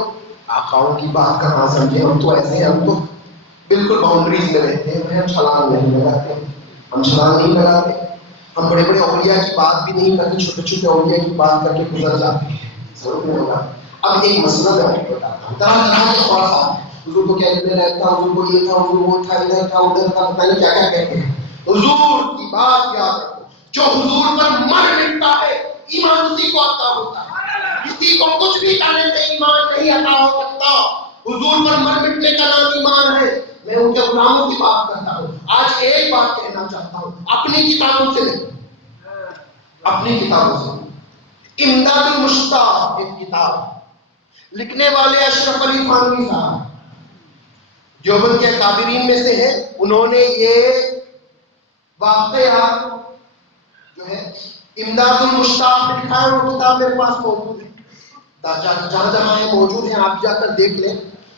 آقاؤں کی بات کہاں سمجھے, ہم تو ایسے ہیں, ہم تو بالکل باؤنڈریز میں رہتے ہیں. ہم چھلانگ نہیں لگاتے, ہم چھلانگ نہیں لگاتے. ہم بڑے بڑے اولیاء کی بات بھی نہیں کرتے, چھوٹے چھوٹے اولیاء کی بات کر کے گزر جاتے ہیں. ضرور نہیں ہوگا. اب ایک مسئلہ میں آپ کو بتاتا ہوں, طرح طرح کے خرافات. حضور کو کہتے رہتا, حضور کو یہ تھا, حضور وہ تھا, ادھر تھا, ادھر تھا, پتہ نہیں کیا کیا کہتے ہیں. حضور کی بات یاد رکھو, جو حضور پر مر مٹتا ہے ایمان اسی کو عطا ہوتا ہے. کسی کو کچھ بھی کرنے سے ایمان نہیں عطا ہو سکتا. حضور پر مر مٹنے کا نام ایمان ہے. میں ان کے غلاموں کی بات کرتا ہوں. آج ایک بات کہنا چاہتا ہوں, اپنی کتابوں سے نہیں, اپنی کتابوں سے. امداد المشتاق ایک کتاب, لکھنے والے اشرف علی تھانوی صاحب دیوبند کے اکابرین میں سے ہیں. انہوں نے یہ واقعہ جو ہے امداد المشتاق لکھا ہے, وہ کتاب میرے پاس موجود ہے. جہاں جہاں یہ موجود ہیں آپ جا کر دیکھ لیں.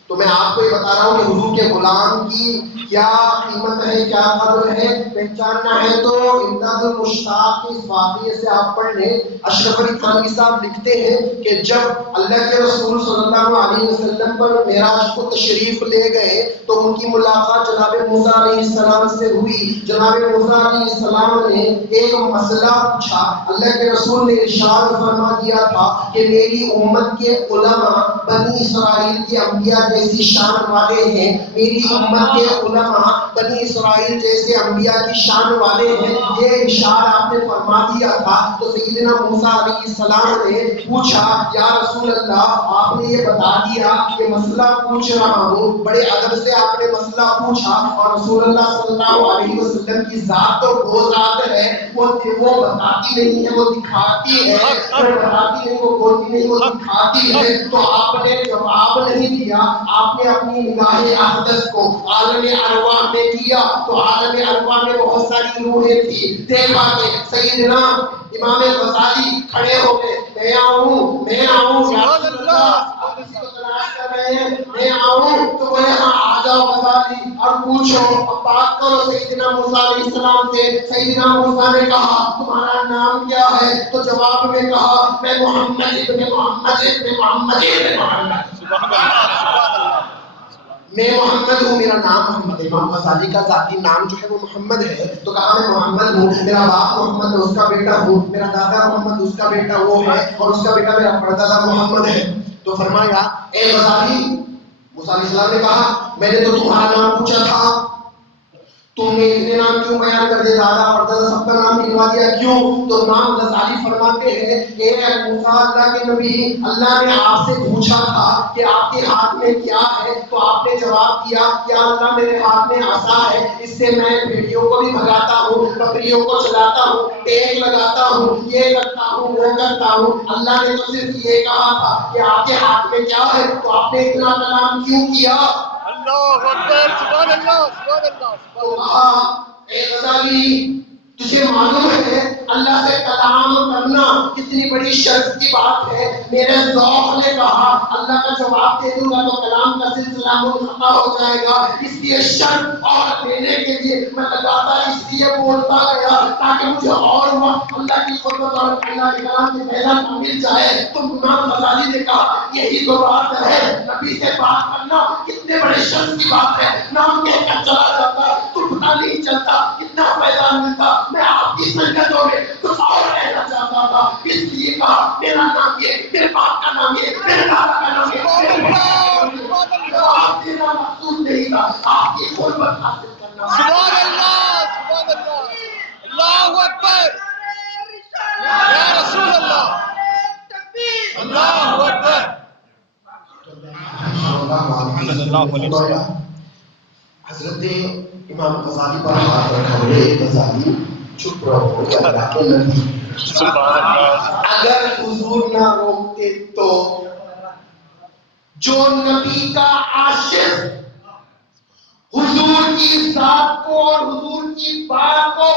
تو میں آپ کو یہ بتا رہا ہوں کہ حضور کے غلام کی کیا قیمت ہے, کیا قدر ہے, پہچاننا ہے تو امداد المشتاق کے اس واقعے سے آپ پڑھ لیں. اشرف علی تھانوی صاحب لکھتے ہیں کہ جب اللہ کے رسول صلی اللہ علیہ وسلم پر معراج کو تشریف لے گئے تو ان کی ملاقات جناب موسیٰ علیہ السلام سے ہوئی. جناب موسیٰ علیہ السلام نے ایک مسئلہ پوچھا. اللہ کے رسول نے ارشاد فرما دیا تھا کہ میری امت کے علماء بنی اسرائیل کے انبیاء جیسی شان والے ہیں. میری امت کے علماء بنی اسرائیل جیسے انبیاء کی شان والے ہیں. یہ ارشاد آپ نے فرما دیا تھا. تو سیدنا موسیٰ علیہ السلام نے پوچھا, یا رسول اللہ آپ نے یہ بتا دیا کہ مسئلہ پوچھ رہا ہوں. بڑے ادب سے آپ نے مسئلہ پوچھا, اور رسول اللہ صلی اللہ علیہ وسلم کی ذات تو وہ ذات ہے, وہ بتاتی نہیں ہے, وہ دکھاتی ہے. بتاتی نہیں, وہ بولتی نہیں, وہ دکھاتی ہے. تو آپ نے جواب نہیں دیا. آپ نے اپنی نگاہ اقدس کو عالم ارواح میں کیا. تو عالم ارواح میں بہت ساری روحیں تھی. دیکھا کہ سیدنا امام غزالی کھڑے ہو گئے, میں آؤں, میں آؤں, یا رسول اللہ آپ کسی کو تلاش کر رہے ہیں, میں آؤں. تو بولے ہاں آ جاؤ غزالی اور پوچھو, اب بات کرو سیدنا موسیٰ علیہ السلام سے. سیدنا موسیٰ نے کہا تمہارا نام کیا ہے؟ تو جواب میں کہا میں محمد ابن محمد ابن محمد ابن محمد, میں محمد ہوں, میرا نام محمد ہے. امام غزالی کا ذاتی نام جو ہے وہ محمد ہے. تو کہا میں محمد ہوں, میرا باپ محمد ہے, اس کا بیٹا ہوں. میرا دادا محمد, اس کا بیٹا وہ ہے, اور اس کا بیٹا میرا پردادا محمد ہے. تو فرمایا اے غزالی, موسیٰ علیہ السلام نے کہا میں نے تو تمہارا نام پوچھا تھا, تم نے اتنے نام کیوں بیان کر دیا, دادا اور دادا سب کا نام گنوا دیا کیوں؟ تو امام غزالی فرماتے ہیں کہ اے موسیٰ اللہ کے نبی, اللہ نے آپ سے پوچھا تھا کہ آپ کے ہاتھ میں کیا ہے, تو آپ نے جواب دیا کہ اللہ میرے ہاتھ میں عصا ہے, اس سے میں بھیڑیوں کو بھی بھگاتا ہوں, بکریوں کو چلاتا ہوں, ٹیک لگاتا ہوں, یہ کرتا ہوں, وہ کرتا ہوں. اللہ نے تو صرف یہ کہا تھا کہ آپ کے ہاتھ میں کیا ہے, تو آپ نے اتنا کلام کیوں کیا؟ اللہ اکبر, سبحان اللہ, سبحان اللہ. تو کہا اے غزالی تجھے معلوم ہے اللہ سے کلام کرنا کتنی بڑی شرف کی بات ہے. میرے ذوق نے کہا اللہ کا جواب دے دوں گا تو کلام کا سلسلہ منقطع ہو جائے گا, اس لیے شرف اور دینے کے لیے میں لگاتار اس لیے بولتا گیا تاکہ مجھے اور وقت اللہ کی خدمت اور اللہ کے کلام کے فیضان کو مل جائے. تو امام غزالی نے کہا یہی تو بات ہے, نبی سے بات کرنا کتنے بڑے شرف کی بات ہے. نام کہہ کر چلا جاتا تو پتہ نہیں چلتا کتنا فیضان ملتا. میں آپ کی سنگتوں میں کچھ اور کہنا چاہتا تھا, اس لیے کہا میرا نام یہ, میرے باپ کا نام یہ, میرے دادا کا نام یہ. آپ دینا مقصود نہیں تھا, آپ کی قربت حاصل کرنا. سبحان اللہ, سبحان اللہ, اللہ اکبر, یا رسول اللہ, اللہ اکبر. حضرت امام غزالی پر ہاتھ رکھا, بولے غزالی چپ رہو, اللہ کے نبی, اگر حضور نہ روکتے تو جو نبی کا عاشق حضور کی ذات کو اور حضور کی بات کو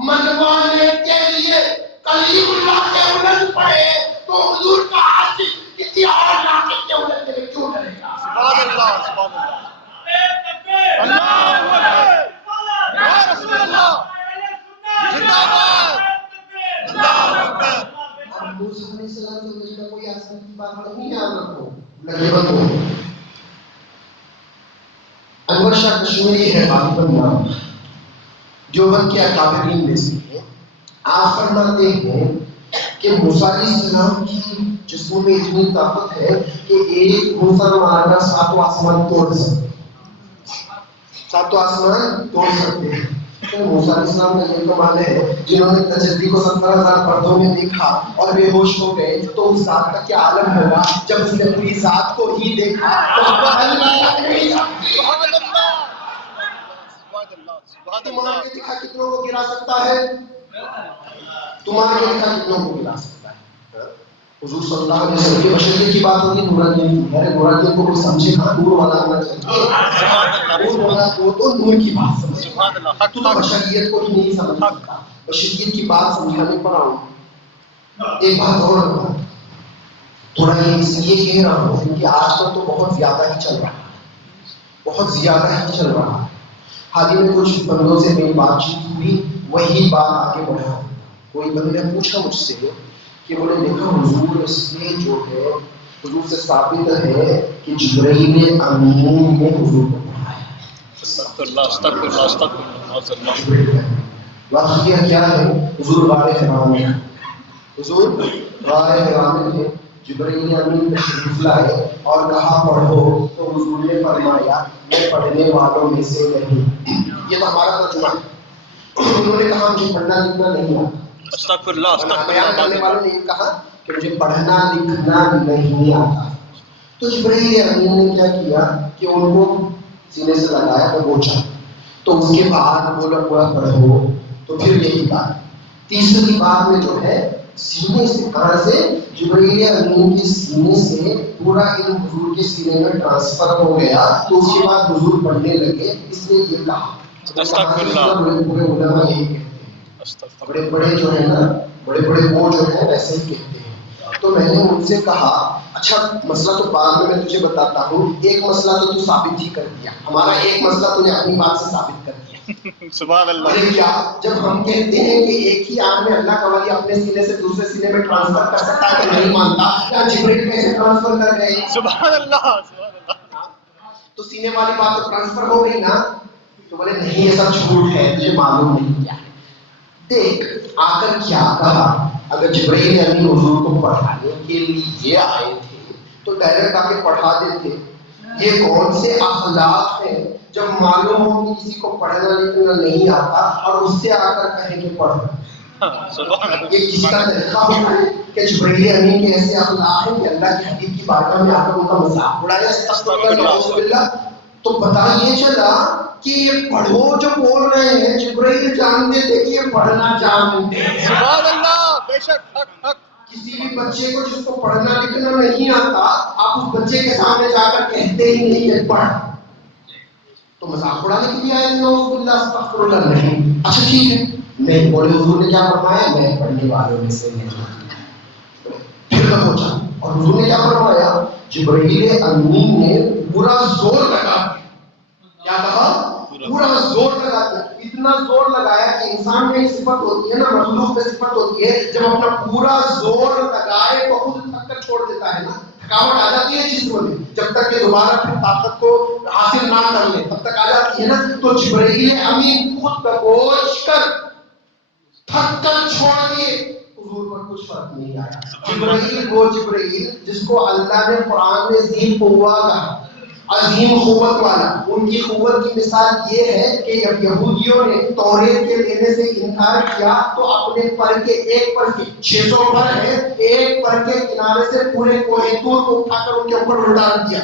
منوانے کے لیے کلیم اللہ کے الٹ پڑے, تو حضور کا عاشق کسی اور علاقے کے الٹ کے لیے کیوں ڈرے گا؟ سبحان اللہ, سبحان اللہ, اللہ اکبر, یا رسول اللہ, زندہ باد, اللہ اکبر. اب موسیٰ علیہ السلام سے مجھے کوئی آسان کی بات نہیں یاد رکھو, لگے بندو. انور شاہ کشمیری ہے غالباً نام، دیوبند کے اکابرین میں سے ہیں. آپ فرماتے ہیں کہ موسیٰ علیہ السلام کی جسم میں اتنی طاقت ہے کہ ایک گھونسا مارنا ساتوں آسمان توڑ سکتے ہیں، ساتوں آسمان توڑ سکتے ہیں. تو موسیٰ علیہ السلام کا یہ کمال ہے، جنہوں نے تجلی کو 70,000 پردوں میں دیکھا اور بے ہوش ہو گئے، تو اس ذات کا کیا عالم ہوگا جب اس نے پوری ذات کو ہی دیکھا. تمہارے کے دکھا کتنوں کو گرا سکتا ہے، تمہارے کے دکھا کتنوں کو گرا سکتا ہے. حضور صلی اللہ علیہ وسلم کی بشریت کی بات ہوتی ہے، نورانیت. ارے نورانیت کو کوئی سمجھے گا، نور والا ہونا چاہیے. نور والا وہ تو نور کی بات سمجھے، تو بشریت کو بھی نہیں سمجھ سکتا. بشریت کی بات سمجھانے پر آؤں. ایک بات اور تھوڑا یہ اس لیے کہہ رہا ہوں کیونکہ آج کل تو بہت زیادہ ہی چل رہا ہے، بہت زیادہ ہی چل رہا ہے. حال ہی میں کچھ بندوں سے میری بات چیت ہوئی، وہی بات آگے بڑھا. کوئی بندے نے پوچھا مجھ سے کہ بولے دیکھو حضور اس میں جو ہے حضور سے ثابت ہے کہ جبرائیل امین نے حضور کو پڑھایا. استغفر اللہ استغفر اللہ استغفر اللہ. واقعہ کیا ہے؟ حضور غار حرا میں، حضور غار حرا میں تھے، جبرائیل امین تشریف لائے اور کہا پڑھو، تو حضور نے فرمایا میں پڑھنے والوں میں سے نہیں. یہ تو ہمارا ترجمہ ہے. انہوں نے کہا مجھے پڑھنا لکھنا نہیں آتا. استغفر اللہ استغفر بیان کرنے اللہ. والوں نے یہ کہا کہ مجھے پڑھنا لکھنا نہیں آتا. تو جبرائیل امین نے کیا کیا کہ ان کو سینے سے لگایا تو پوچھا، تو اس کے بعد بولا ہوا پڑھو. تو پھر یہی بات تیسری بات میں جو ہے سینے سے، کہاں سے؟ جبرائیل امین کے سینے سے پورا علم حضور کے سینے میں ٹرانسفر ہو گیا. تو اس کے بعد حضور پڑھنے لگے. اس نے یہ کہا پورے علماء یہی کہتے ہیں، بڑے بڑے جو ہے نا، بڑے بڑے وہ جو ہے ویسے ہی کہتے ہیں. تو میں نے ان سے کہا اچھا مسئلہ تو بعد میں تجھے بتاتا ہوں، ایک مسئلہ تو تو ثابت ہی کر دیا، ہمارا ایک مسئلہ تو نے اپنی بات سے ثابت کر دیا. سبحان اللہ. کیا جب ہم کہتے ہیں کہ ایک ہی آن میں اللہ کا ولی اپنے سینے سے دوسرے سینے میں ٹرانسفر کر سکتا ہے تو نہیں مانتا، یا جبرائیل کیسے ٹرانسفر کر گئے؟ سبحان اللہ سبحان اللہ. تو سینے والی بات تو ٹرانسفر ہو گئی نا. تو بولے نہیں یہ سب جھوٹ ہے، تجھے معلوم نہیں کیا. دیکھ آ کر کیا کہا، اگر جبرائیل امین حضور کو پڑھانے کے لیے آئے تھے تو ڈائریکٹ آ کے پڑھا دیتے. یہ کون سے اخلاق ہیں جب معلوم ہو کہ کسی کو پڑھنا لکھنا نہیں آتا اور اس سے آ کر کہیں کہ پڑھ. یہ کسی کا طریقہ ہوتا ہے کہ جبرائیل امین کے ایسے اخلاق ہیں کہ اللہ کے حبیب کی بارگاہ میں آ کر ان کا مذاق اڑایا. تو پتا یہ چلا کہ یہ پڑھو جو بول رہے ہیں جبرائیل جانتے تھے کہ یہ پڑھنا جانتے ہیں. سبحان اللہ. بے شک حق حق. کسی بھی بچے کو جس کو پڑھنا لکھنا نہیں آتا، آپ اس بچے کے سامنے جا کر کہتے ہی نہیں کہ پڑھ. تو مذاق اڑانے کے لیے آئے نعوذ باللہ استغفر اللہ. نہیں اچھا ٹھیک ہے نہیں بولے. حضور نے کیا فرمایا؟ میں پڑھنے والوں میں سے نہیں. پھر میں پوچھا اور حضور نے کیا فرمایا؟ جبرائیل امین نے پورا زور لگا. کیا کہا؟ پورا زور لگا دیا. اتنا زور لگایا کہ انسان میں ایک صفت ہوتی ہے نا، مخلوق میں صفت ہوتی ہے جب اپنا پورا زور لگائے تو خود تھک کر چھوڑ دیتا ہے نا، تھکاوٹ آ جاتی ہے جسم میں جب تک کہ دوبارہ پھر طاقت کو حاصل نہ کر لے تب تک آ جاتی ہے نا. تو جبرائیل امین خود دبوچ کر تھک کر چھوڑ دیے. حضور پر کچھ فرق نہیں آیا. جبرائیل وہ جبرائیل جس کو اللہ نے قرآن میں ذی قوہ کہا، عظیم قوت والا. ان کی قوت کی مثال یہ ہے کہ جب یہودیوں نے توریت کے لینے سے انکار کیا تو اپنے پر کے ایک پر کے 600 پر ہے، ایک پر کے کنارے سے پورے کوہ طور کو اٹھا کر ان کے اوپر الٹا رکھ دیا.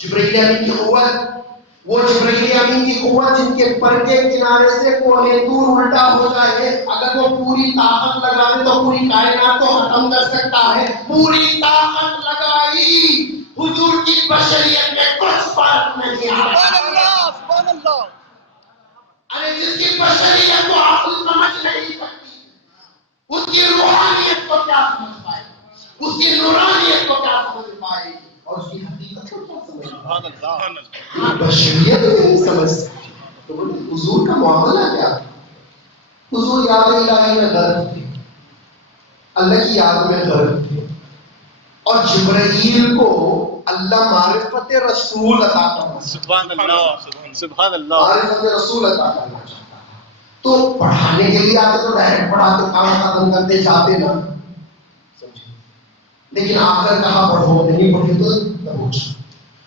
جبرائیل امین کی قوت، وہ جبرائیل امین کی قوت جن کے پر کے کنارے سے کوہ طور الٹا ہو جائے، اگر وہ پوری طاقت لگا دے تو پوری کائنات کو ختم کر سکتا ہے. پوری طاقت لگائی، حضور کی بشریت میں کچھ فرق نہیں آیا. سبحان اللہ سبحان اللہ. ارے جس کی بشریت کو عقل سمجھ نہیں سکتی، اس کی روحانیت کو کیا سمجھ پائے گی، اس کی نورانیت کو کیا سمجھ پائے گی، اور اس کی حقیقت کو کیا سمجھ پائے گی. سبحان اللہ. بشریت نہیں سمجھ سکتی. تو حضور کا معاملہ کیا تھا؟ حضور یاد الہی میں غرق تھے، اللہ کی یاد میں غرق تھے، اور جبرائیل کو اللہ معرفت رسول عطا کرنا چاہتا سبحان اللہ سبحان اللہ معرفت رسول عطا کرنا چاہتا ہے. تو پڑھانے کے لیے آتے تو ڈائریکٹ پڑھاتے کام ختم کرتے جاتے نا, لیکن آ کر کہا پڑھو, نہیں پڑھے تو دبوچا.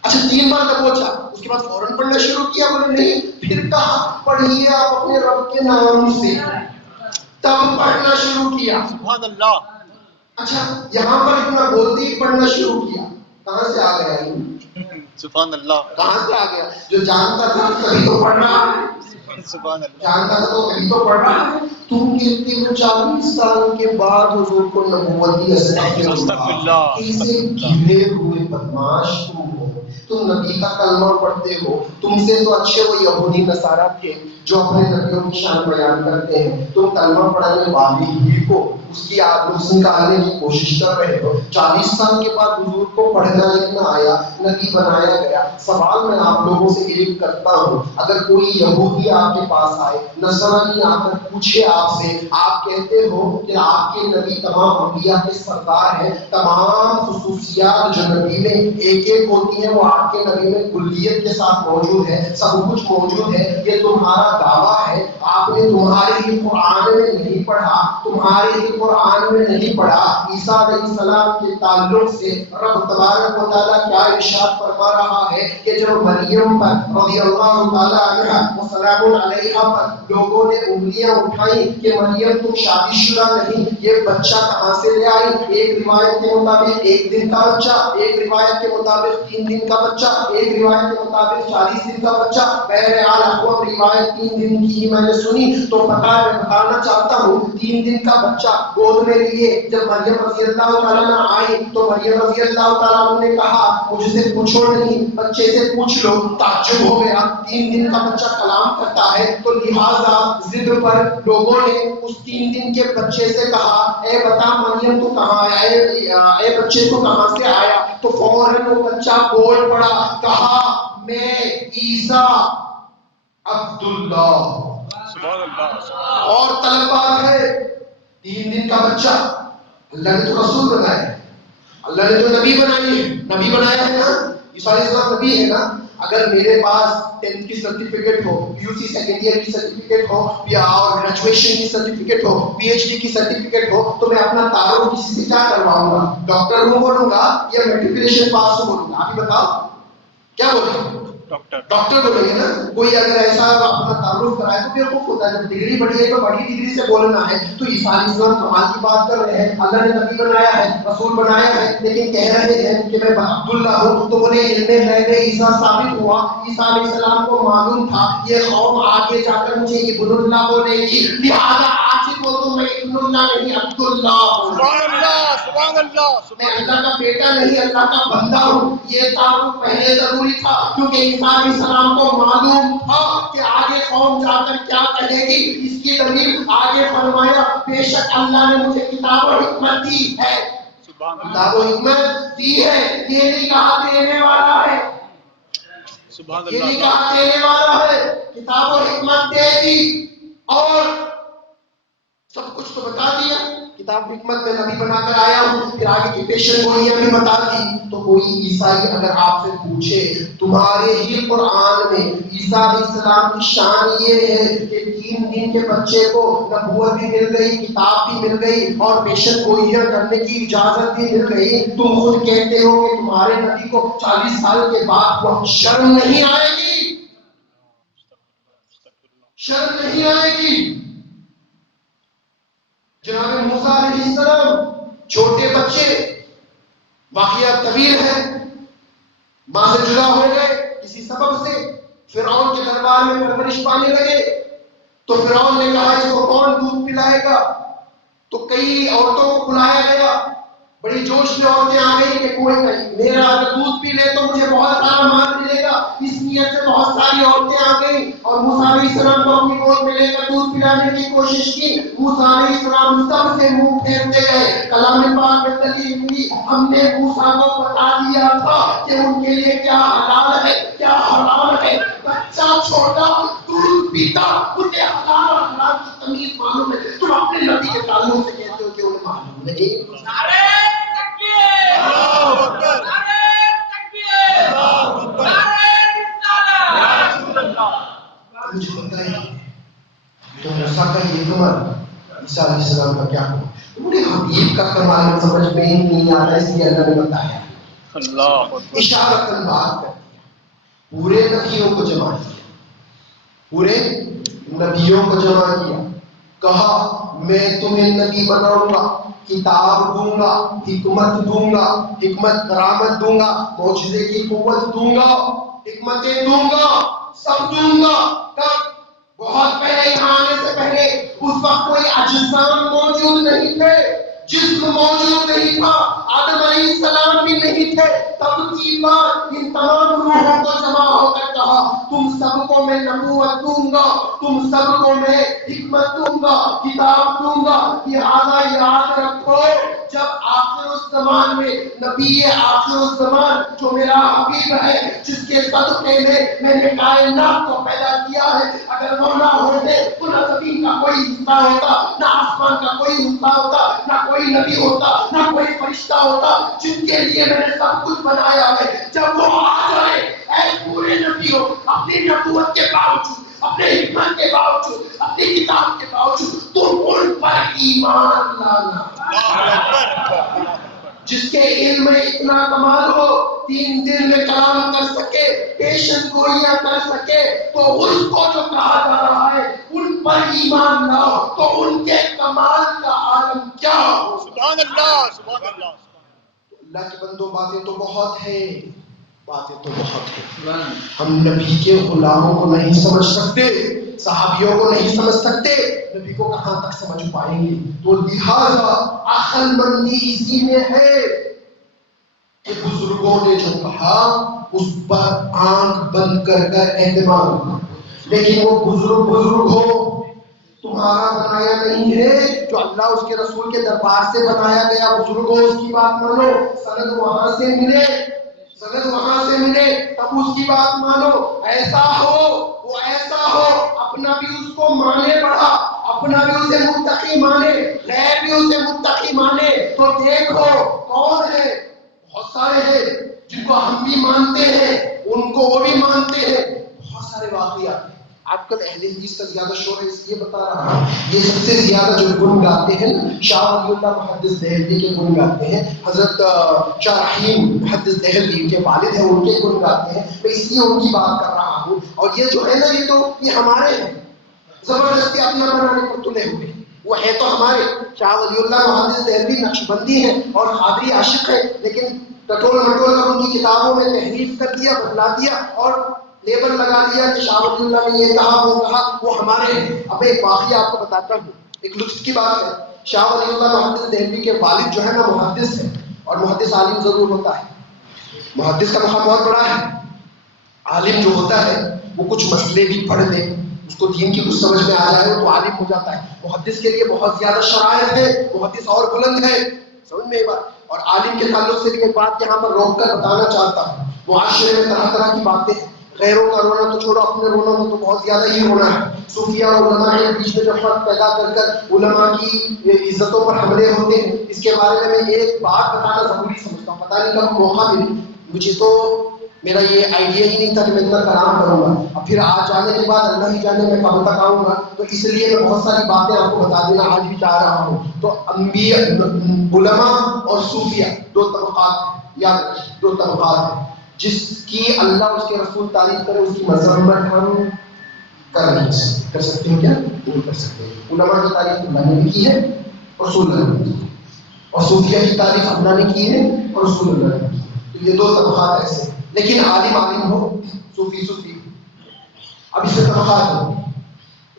اچھا 3 بار دبوچا, اس کے بعد فوراً پڑھنا شروع کیا, بولے نہیں. پھر کہا پڑھیے آپ اپنے رب کے نام سے, تب پڑھنا شروع کیا. سبحان اللہ. اچھا یہاں پر اتنا بولتے ہی پڑھنا شروع کیا, کہاں سے آ گیا یہ؟ سبحان اللہ کہاں سے آ گیا؟ جو جانتا تھا کبھی تو پڑھ رہا ہے, سبحان اللہ. جانتا تھا تو کبھی تو پڑھ رہا ہے. تم کہتے ہو 40 سال کے بعد حضور کو نبوت دی, استغفر اللہ. کیسے گھرے ہوئے بدماش تم ہو, تم نبی کا کلمہ پڑھتے ہو. تم سے تو اچھے وہ یہودی نصارہ تھے جو اپنے نبیوں کی شان بیان کرتے ہیں. تم کلمہ پڑھنے والی ہی کو اس کی آدمی نکالنے کی کوشش کر رہے ہو. 40 سال کے بعد حضور کو پڑھنا لکھنا آیا, نبی بنایا گیا. سوال میں آپ لوگوں سے ایک کرتا ہوں, اگر کوئی یہودی آپ کے پاس آئے, نصرانی آ کر پوچھے آپ سے, آپ کہتے ہو کہ آپ کے نبی تمام انبیاء کے سردار ہیں, تمام خصوصیات جو نبی میں ایک ایک ہوتی ہیں وہ آپ کے نبی میں کلیت کے ساتھ موجود ہے, سب کچھ موجود ہے, یہ تمہارا دعویٰ ہے, آپ نے تمہارے ہی قرآن میں نہیں پڑھا, تمہارے ہی قرآن میں نہیں پڑھا. عیسیٰ علیہ السلام کے تعلق سے رب تبارک و تعالیٰ کیا ارشاد فرما رہا ہے کہ جب مریم پر رضی اللہ تعالیٰ عنہ وسلام علیہا پر لوگوں نے انگلیاں اٹھائیں کہ مریم تم شادی شدہ نہیں, یہ بچہ کہاں سے لے آئی؟ ایک روایت کے مطابق 1 دن کا بچہ, ایک روایت کے مطابق 3 دن کا بچہ, ایک روایت کے مطابق 40 دن کا بچہ. بہرحال اقوام روایت 3 دن کی ہی میں نے سنی تو میں بتانا چاہتا ہوں 3 دن کا بچہ گود میں لیے جب مریم رضی اللہ تعالیٰ عنہ آئی تو مریم رضی اللہ تعالیٰ عنہ نے کہا مجھ سے پوچھو نہیں, بچے سے پوچھ لو. تعجب ہو گیا, 3 دن کا بچہ کلام کرتا ہے, تو لہٰذا ضد پر لوگوں نے اس 3 دن کے بچے سے کہا اے بتا مریم تو کہاں آیا, اے بچے تو کہاں سے آیا؟ تو فوراً وہ بچہ بول پڑا, کہا میں عیسیٰ عبداللہ. سبحان اللہ. اور طلبات ہے 3 دن کا بچہ, اللہ نے تو رسول بنایا ہے, اللہ نے تو نبی بنائی ہے, نبی بنایا ہے نا, عیسیٰ علیہ السلام نبی ہے نا. اگر میرے پاس 10th کی سرٹیفکیٹ ہو, PUC سیکنڈ ایئر کی سرٹیفکیٹ ہو, یا اور گریجویشن کی سرٹیفکیٹ ہو, PhD کی سرٹیفکیٹ ہو, تو میں اپنا تعارف کسی سے کیا کرواؤں گا؟ ڈاکٹر ہوں بولوں گا یا میٹریکولیشن پاس ہوں بولوں گا؟ آپ ہی بتاؤ کیا بولیں گے؟ ڈاکٹر بولیں گے نا. کوئی اگر ایسا اپنا تعارف کرائے تو بیوقوف ہوتا ہے. جب ڈگری بڑی ہے تو بڑی ڈگری سے بولنا ہے. تو عیسیٰ علیہ السلام کمال کی بات کر رہے ہیں, اللہ نے نبی بنایا ہے, رسول بنایا ہے, لیکن کہہ رہے ہیں کہ میں عبداللہ ہوں. تو بولے علم میں عیسیٰ ثابت ہوا. عیسیٰ علیہ السلام کو معلوم تھا یہ قوم آگے جا کر مجھے ابن اللہ بولے گی, لہٰذا آج ہی بولوں میں ابن اللہ نہیں عبداللہ ہوں. سبحان اللہ سبحان اللہ. میں اللہ کا بیٹا نہیں اللہ کا بندہ ہوں. یہ تعارف پہلے ضروری تھا کیونکہ عیسیٰ علیہ السلام کو معلوم تھا کہ آگے قوم جا کر کیا کہے گی. اس کی دلیل آگے فرمایا بے شک اللہ نے مجھے کتاب و حکمت دی ہے. کتاب و حکمت دی ہے, یہ نہیں کہا دینے والا ہے, یہ نہیں کہا دینے والا ہے, کتاب و حکمت دے دی اور سب کچھ تو بتا دیا. کتاب حکمت میں نبی بنا کر آیا ہوں, پھر آگے کی پیشن گوئیاں بھی بتا دی. تو کوئی عیسائی اگر آپ سے پوچھے تمہارے ہی قرآن میں عیسیٰ علیہ السلام کی شان یہ ہے کہ 3 دن کے بچے کو نبوت بھی مل گئی, کتاب بھی مل گئی اور پیشن گوئیاں کرنے کی اجازت بھی مل گئی, تم خود کہتے ہو کہ تمہارے نبی کو 40 سال کے بعد وہ شرم نہیں آئے گی, شرم نہیں آئے گی. جناب موسیٰ علیہ السلام چھوٹے بچے, واقعہ طویل ہے, ماں سے جدا ہو گئے کسی سبب سے, فرعون کے دربار میں پرورش پانے لگے. تو فرعون نے کہا اس کو کون دودھ پلائے گا؟ تو کئی عورتوں کو بلایا گیا, بڑی جوش میں عورتیں آ گئی کہ کوئی میرا اگر دودھ پی لے تو مجھے بہت سارا مال ملے گا. اس نیت سے بہت ساری عورتیں آ گئی اور موسیٰ علیہ السلام کو اپنی گود میں لے کر دودھ پلانے کی کوشش کی. موسیٰ علیہ السلام سب سے منہ پھیرتے گئے. کلام پاک میں دلیل ہوئی ہم نے موسیٰ کو بتا دیا تھا کہ ان کے لیے کیا حلال ہے کیا حرام ہے. بچہ چھوٹا دودھ پیتا, اسے حلال اور حرام کی تمیز معلوم ہے, تم اپنے نبی کے تعلق سے کہتے ہو کہ انہیں معلوم نہیں. عیسیٰ علیہ السلام کا کیا ہوا؟ انہیں حبیب کا کمال سمجھ میں ہی نہیں آتا، اس لیے اللہ نے بتایا اللہ اکبر، اشارتاً بات کر پورے نبیوں کو جمع کیا، پورے نبیوں کو جمع کیا، کہا میں تمہیں نبی بناؤں گا، کتاب دوں گا، حکمت دوں گا، حکمت کرامت دوں گا، معجزے کی قوت دوں گا، حکمتیں دوں گا، سب دوں گا۔ کب؟ بہت پہلے، یہاں آنے سے پہلے اس وقت کوئی اجسام موجود نہیں تھے، جسم موجود نہیں تھا، آدم علیہ السلام بھی نہیں تھے، تب کی بات ان تمام روحوں کو جمع ہو کر کہا تم سب کو میں نبوت دوں گا، تم سب کو میں حکمت دوں گا، کتاب دوں گا، لہذا یاد رکھو جب آخر الزمان میں نبی آخر الزمان جو میرا حبیب ہے، جس کے صدقے میں نے کائنات کو پیدا کیا ہے، اگر وہ نہ ہوتے تو نہ زمین کا کوئی حصہ ہوتا، نہ آسمان کا کوئی حصہ ہوتا، نہ کوئی نبی ہوتا، نہ کوئی فرشتہ ہوتا، جن کے لیے میں نے سب کچھ بنایا ہے۔ جب وہ آ جائے اے پورے نبیوں، اپنی نبوت کے باوجود، اپنے حکمت کے باوجود، اپنی کتاب کے باوجود تم ان پر ایمان لانا۔ جس کے علم میں اتنا کمال ہو، 3 دن میں کلام کر سکے، پیشن گوئیاں کر سکے، تو اس کو جو کہا جا رہا ہے ان پر ایمان لاؤ، تو ان کے کمال کا عالم کیا ہو۔ سبحان اللہ، سبحان اللہ۔ اللہ کے بندوں، باتیں تو بہت ہیں، باتیں تو بہت ہیں، ہم نبی کے غلاموں کو نہیں سمجھ سکتے، صحابیوں کو نہیں سمجھ سکتے، نبی کو کہاں تک سمجھ پائیں گے؟ تو لہذا عقل مندی اسی میں ہے کہ بزرگوں نے جو کہا اس پر آنکھ بند کر کر اعتماد، لیکن وہ بزرگ ہو، تمہارا بنایا نہیں ہے، جو اللہ اس کے رسول کے دربار سے بنایا گیا بزرگ ہو، اس کی بات مانو، سند وہاں سے ملے، سند وہاں سے ملے تب اس کی بات مانو، ایسا ہو، وہ ایسا ہو، اپنا بھی اس کو مانے بڑا، اپنا بھی اسے متقی مانے، غیر بھی اسے متقی مانے، تو دیکھو کون ہے، بہت سارے ہیں جن کو ہم بھی مانتے ہیں، ان کو وہ بھی مانتے ہیں، بہت سارے واقعات۔ آج کل اہل حدیث کا زیادہ شور ہے، اس لیے بتا رہا ہوں، یہ سب سے زیادہ جو گن گاتے ہیں شاہ ولی اللہ محدث دہلوی کے گن گاتے ہیں، حضرت شاہ رحیم محدث دہلوی ان کے والد ہیں، ان کے گن گاتے ہیں، میں اس لیے ان کی بات کر رہا ہوں۔ اور یہ جو ہے نا، یہ ہمارے ہیں، زبردستی اپنا بنانے پر تلے ہوئے، وہ ہے تو ہمارے۔ شاہ ولی اللہ محدث دہلوی نقشبندی ہیں اور قادری عاشق ہیں، لیکن ٹٹول مٹول کر ان کی کتابوں میں تحریف کر دیا، بدلا دیا اور لیبل لگا دیا کہ شاہ ولی اللہ نے یہ کہا وہ کہا، وہ ہمارے ہیں۔ اب ایک واقعہ آپ کو بتاتا ہوں، ایک لطف کی بات ہے۔ شاہ ولی اللہ محدث دہلوی کے والد جو ہے نا محدث ہے، اور محدث عالم ضرور ہوتا ہے، محدث کا مقام بہت بڑا ہے۔ عالم جو ہوتا ہے وہ کچھ مسئلے بھی پڑھ لے، اس کو دین کی کچھ سمجھ میں آ جائے تو عالم ہو جاتا ہے۔ محدث کے لیے بہت زیادہ شرائط ہے، محدث اور بلند ہے، سمجھ میں یہ بات۔ اور عالم کے تعلق سے بھی ایک بات یہاں پر روک کر بتانا چاہتا ہوں، معاشرے میں طرح طرح کی باتیں، غیروں کا رونا تو چھوڑو، اپنے رونا میں تو بہت زیادہ ہی رونا ہے۔ صوفیہ اور علماء کے بیچ میں جو فرق پیدا کر کر علماء کی عزتوں پر حملے ہوتے ہیں، اس کے بارے میں ایک بات بتانا ضروری سمجھتا ہوں، پتہ نہیں کب موقع ملے، مجھے تو میرا یہ آئیڈیا ہی نہیں تھا کہ میں اتنا کلام کروں گا، اب پھر آج جانے کے بعد اللہ ہی جانے میں کب تک آؤں گا، تو اس لیے میں بہت ساری باتیں آپ کو بتا دینا آج بھی چاہ رہا ہوں۔ تو انبیاء، علماء اور صوفیہ 2 طبقات، یا 2 طبقات ہیں، جس کی اللہ اس کے رسول تعریف کرے اس کی مذمت ہم کر نہیں سکتے۔ کر سکتے ہیں کیا؟ نہیں کر سکتے۔ علماء کی تعریف اللہ نے بھی کی ہے، رسول اللہ نے بھی کی ہے، اور صوفیہ کی تعریف اللہ نے کی ہے اور رسول اللہ نے بھی کی ہے۔ تو یہ 2 طبقات ایسے ہیں، لیکن عالم عالم ہو، صوفی صوفی ہو۔ اب اس میں طبقات ہو،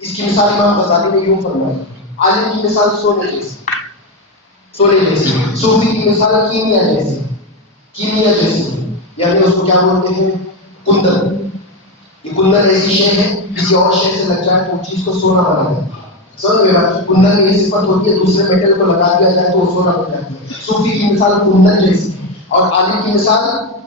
اس کی مثال امام غزالی نے یوں فرمائی، عالم کی مثال سونے جیسی، سونے جیسی، صوفی کی مثال کیمیا جیسی، کیمیا جیسی، یعنی اس کو کیا بولتے ہیں؟ کندن۔ یہ کندن ایسی شے ہے کسی اور شے سے لگ جائے تو اس چیز کو سونا بنا دیتی ہے، سمجھ گئے بات؟ کندن میں یہ صفت ہوتی ہے، دوسرے میٹل کو لگا دیا جائے تو وہ سونا بن جاتی ہے۔ صوفی کی مثال کندن جیسی، اور عالم کی مثال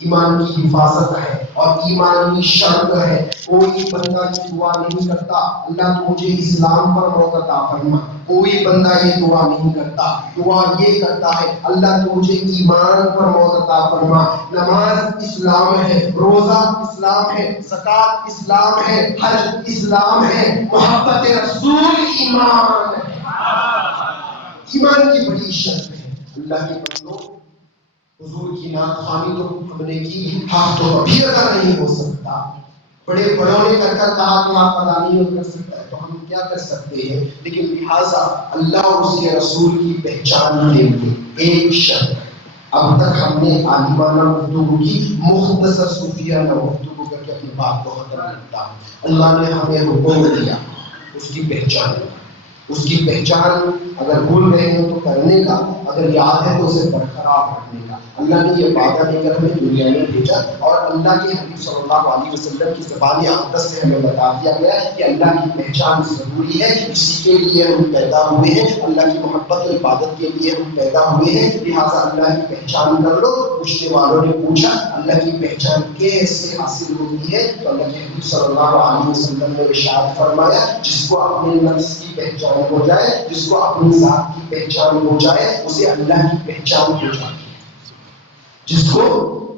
ایمان کی حفاظت ہے اور ایمان کی شرط ہے. کوئی بندہ یہ دعا نہیں کرتا اللہ تو مجھے اسلام پر موت عطا فرما. کوئی بندہ یہ دعا نہیں کرتا. دعا یہ کرتا ہے اللہ تو مجھے ایمان پر موت عطا فرما. نماز اسلام ہے، روزہ اسلام ہے، زکات اسلام ہے، حج اسلام ہے، محبت رسول ایمان ہے. ایمان کی بڑی شرط ہے. اللہ کے بندوں، حضور کی نعت خوانی تو ہم نے کی، حق تو کبھی ادا نہیں ہو سکتا. بڑے بڑوں نے کر کہا کہ آپ ادا نہیں کر سکتا تو ہم کیا کر سکتے ہیں. لیکن لہٰذا اللہ اور اس کے رسول کی پہچان کے لیے ایک شرط ہے. اب تک ہم نے عالمانہ گفتگو کی، مختصر صوفیانہ گفتگو کر کے اپنی بات کو ختم کرتا ہوں. اللہ نے ہمیں حکم دیا اس کی پہچان، اس کی پہچان اگر بھول گئے ہیں تو کرنے کا، اگر یاد ہے تو اسے برقرار رکھنے کا. اللہ نے یہ وعدہ دے کر ہمیں دنیا میں بھیجا اور اللہ کے حبیب صلی اللہ علیہ وسلم کی زبان اقدس سے ہمیں بتا دیا گیا کہ اللہ کی پہچان ضروری ہے. اسی کے لیے ہم پیدا ہوئے ہیں، اللہ کی محبت و عبادت کے لیے ہم پیدا ہوئے ہیں. لہٰذا اللہ کی پہچان کر لو. پوچھنے والوں نے پوچھا اللہ کی پہچان کیسے حاصل ہوتی ہے تو اللہ کے حبیب صلی اللہ علیہ وسلم نے ارشاد فرمایا جس کو اپنے نفس کی پہچان ہو جائے، جس کو اپنی ذات کی پہچان ہو جائے اسے اللہ کی پہچان ہو جاتی ہے. جس کو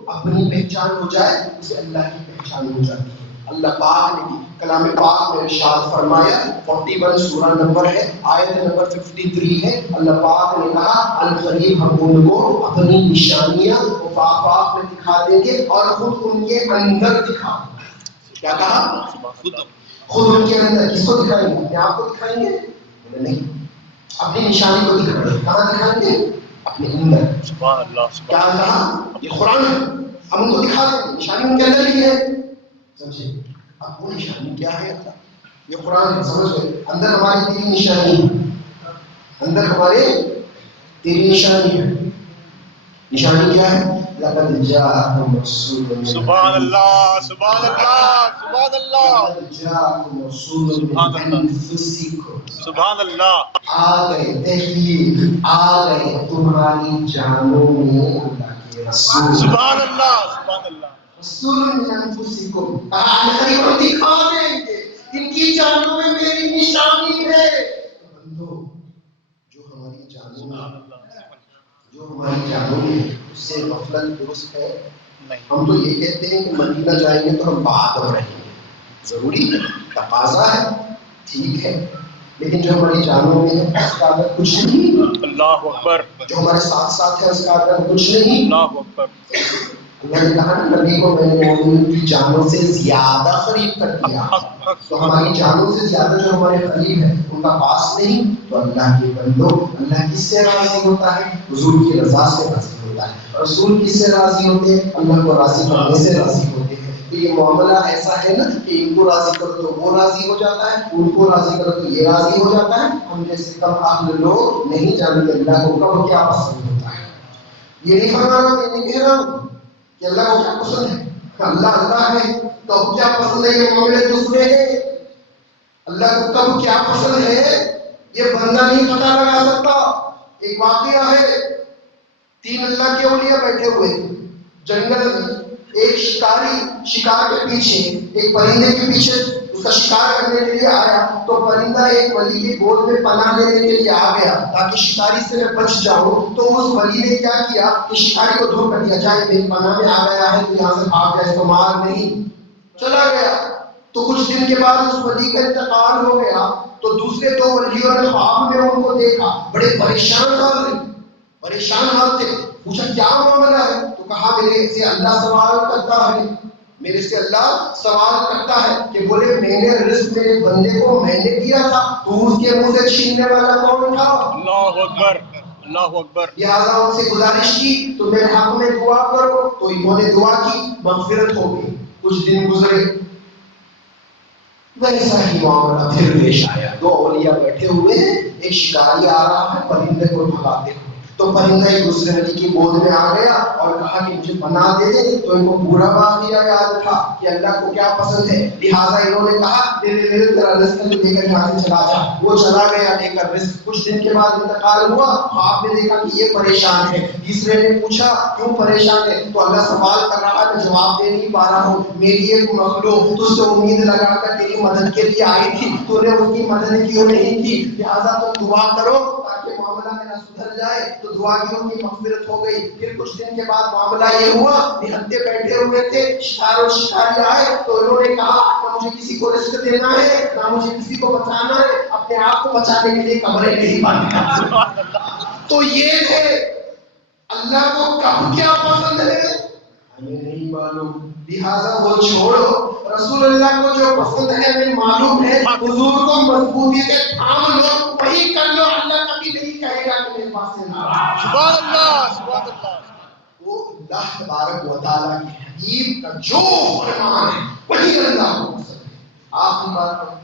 اپنی پہچان ہو جائے اسے اللہ کی پہچان ہو جاتی ہے. اللہ پاک نے بھی کلام پاک میں ارشاد فرمایا، 41 سورہ نمبر ہے، آیت نمبر 53 ہے. اللہ پاک نے کہا القریب ہم ان کو اپنی نشانیاں آفاق میں دکھا دیں گے اور خود ان کے اندر دکھا دیں گے. کیا کہا؟ خود ان کے اندر. کس کو دکھائیں گے؟ اپنے آپ کو دکھائیں گے؟ نہیں، اپنی نشانی کو دکھائیں گے. کہاں دکھائیں گے؟ اپنے اندر. سبحان اللہ. کیا کہا؟ یہ قرآن ہے، ہم ان کو دکھا دیں گے. نشانی ان کے اندر ہی ہے. سمجھے؟ اب وہ نشانی کیا ہے؟ یہ قرآن ہے، سمجھ گئے؟ اندر ہماری تیری نشانی ہے، اندر ہمارے تیری نشانی ہے. نشانی کیا ہے؟ لقد جاءکم رسول من سبحان اللہ، سبحان اللہ، سبحان اللہ، لقد جاءکم رسول من انفسکم. سبحان اللہ. آ گئے، تحقیق آ گئے تمہاری جانوں میں اللہ کے رسول. سبحان اللہ، سبحان اللہ. رسول من انفسکم. ہم دکھا دیں گے ان کی جانوں میں میری نشانی ہے. بندو، جو ہماری جانوں میں اس سے غفلت درست ہے. ہم تو یہ کہتے ہیں کہ مدینہ جائیں گے تو ہم بہادر رہیں گے. ضروری ہے، تقاضا ہے، ٹھیک ہے، لیکن جو ہماری جانوں میں ہے اس کا اگر کچھ نہیں. اللہ اکبر. جو ہمارے ساتھ ساتھ ہے اس کا اگر کچھ نہیں. اللہ اکبر. اللہ نے کہا نا نبی کو میں نے مومنین کی جانوں سے زیادہ قریب کر دیا. تو ہماری جانوں سے زیادہ جو ہمارے قریب ہے ان کا پاس نہیں. تو اللہ کے بندو، اللہ کس سے راضی ہوتا ہے؟ حضور کی رضا سے راضی ہوتا ہے. رسول کس سے راضی ہوتے ہیں؟ اللہ کو راضی کرنے سے راضی ہوتے ہیں. تو یہ معاملہ ایسا ہے نا کہ ان کو راضی کرو تو وہ راضی ہو جاتا ہے، ان کو راضی کرو تو یہ راضی ہو جاتا ہے. ہم جیسے کم عقل لوگ نہیں جانتے اللہ کو کب کیا پسند ہوتا ہے. یہ نہیں فرمانا، میں نہیں کہہ رہا ہوں کہ اللہ کو کیا پسند ہے. اللہ اللہ ہے تو اب کیا پسند ہے یہ معاملے دوسرے ہیں. اللہ کو کب کیا پسند ہے یہ بندہ نہیں پتہ لگا سکتا. ایک واقعہ ہے، 3 اللہ کے اولیاء بیٹھے ہوئے جنگل میں. ایک شکاری شکار کے پیچھے، ایک پرندے کے پیچھے اس کا شکار کرنے کے لیے آیا تو پرندہ ایک ولی کے گود میں پناہ لینے کے لیے آ گیا تاکہ شکاری سے میں بچ جاؤں. تو اس ولی نے کیا کیا کہ شکاری کو دور کر دیا، چاہے میری پناہ میں آ گیا ہے تو یہاں سے بھاگ جائے تو مار نہیں. چلا گیا. تو کچھ دن کے بعد اس ولی کا انتقال ہو گیا تو دوسرے 2 ولیوں نے خواب میں ان کو دیکھا. بڑے پریشان حال تھے. پوچھا کیا معاملہ ہے؟ تو کہا میرے سے اللہ سوال کرتا ہے، میرے سے اللہ سوال کرتا ہے کہ بولے میں نے رزق میرے بندے کو میں نے دیا تھا تو اس کے منہ سے چھیننے والا کون تھا؟ اللہ اکبر، اللہ اکبر. لہٰذا ان سے گزارش کی تو میرے حق میں دعا کرو. تو انہوں نے دعا کی، مغفرت ہو گئی. کچھ دن گزرے، ویسا ہی معاملہ پھر پیش آیا. 2 اولیاء بیٹھے ہوئے ہیں، ایک شکاری آ رہا ہے پرندے کو بھگاتے ہوئے. تو پرندہ ایک دوسرے نبی کی گود میں آ گیا اور کہا کہ مجھے پناہ دے دے. تو ان کو پورا واقعہ یاد تھا کہ اللہ کو کیا پسند ہے، لہٰذا انہوں نے کہا تیرا رزق لے کر یہاں سے چلا جا. وہ چلا گیا لے کر رزق. کچھ دن کے بعد انتقال ہوا، آپ نے دیکھا کہ یہ پریشان ہے. تیسرے نے پوچھا کیوں پریشان ہے؟ تو اللہ سوال کر رہا ہے، میں جواب دے نہیں پا رہا ہوں. میری ایک مخلوق تجھ سے امید لگا کر تیری مدد کے لیے آئی تھی، تو نے اس کی مدد کیوں نہیں کی؟ لہٰذا تم دعا کرو تاکہ معاملہ میرا سدھر جائے. تو دعائیوں کی مغفرت ہو گئی. پھر کچھ دن کے بعد معاملہ یہ ہوا، نہتے بیٹھے ہوئے تھے، شکار و شکاری آئے. تو انہوں نے کہا نہ مجھے کسی کو رزق دینا ہے، نہ مجھے کسی کو بچانا ہے، اپنے آپ کو بچانے کے لیے کمرے نہیں باندھنا. تو یہ تھے. اللہ کو کب کیا پسند ہے ہمیں نہیں معلوم، لہٰذا وہ چھوڑو. رسول اللہ کو جو پسند ہے ہمیں معلوم ہے. حضور کو مضبوطی سے تھام لو، وہی کر لو. اللہ کبھی نہیں کہے گا کہ میرے پاس سے ناراض. سبحان اللہ، سبحان اللہ. وہ اللہ تبارک و تعالیٰ کے حبیب کا جو فرمان ہے وہی اللہ کو پسند ہے.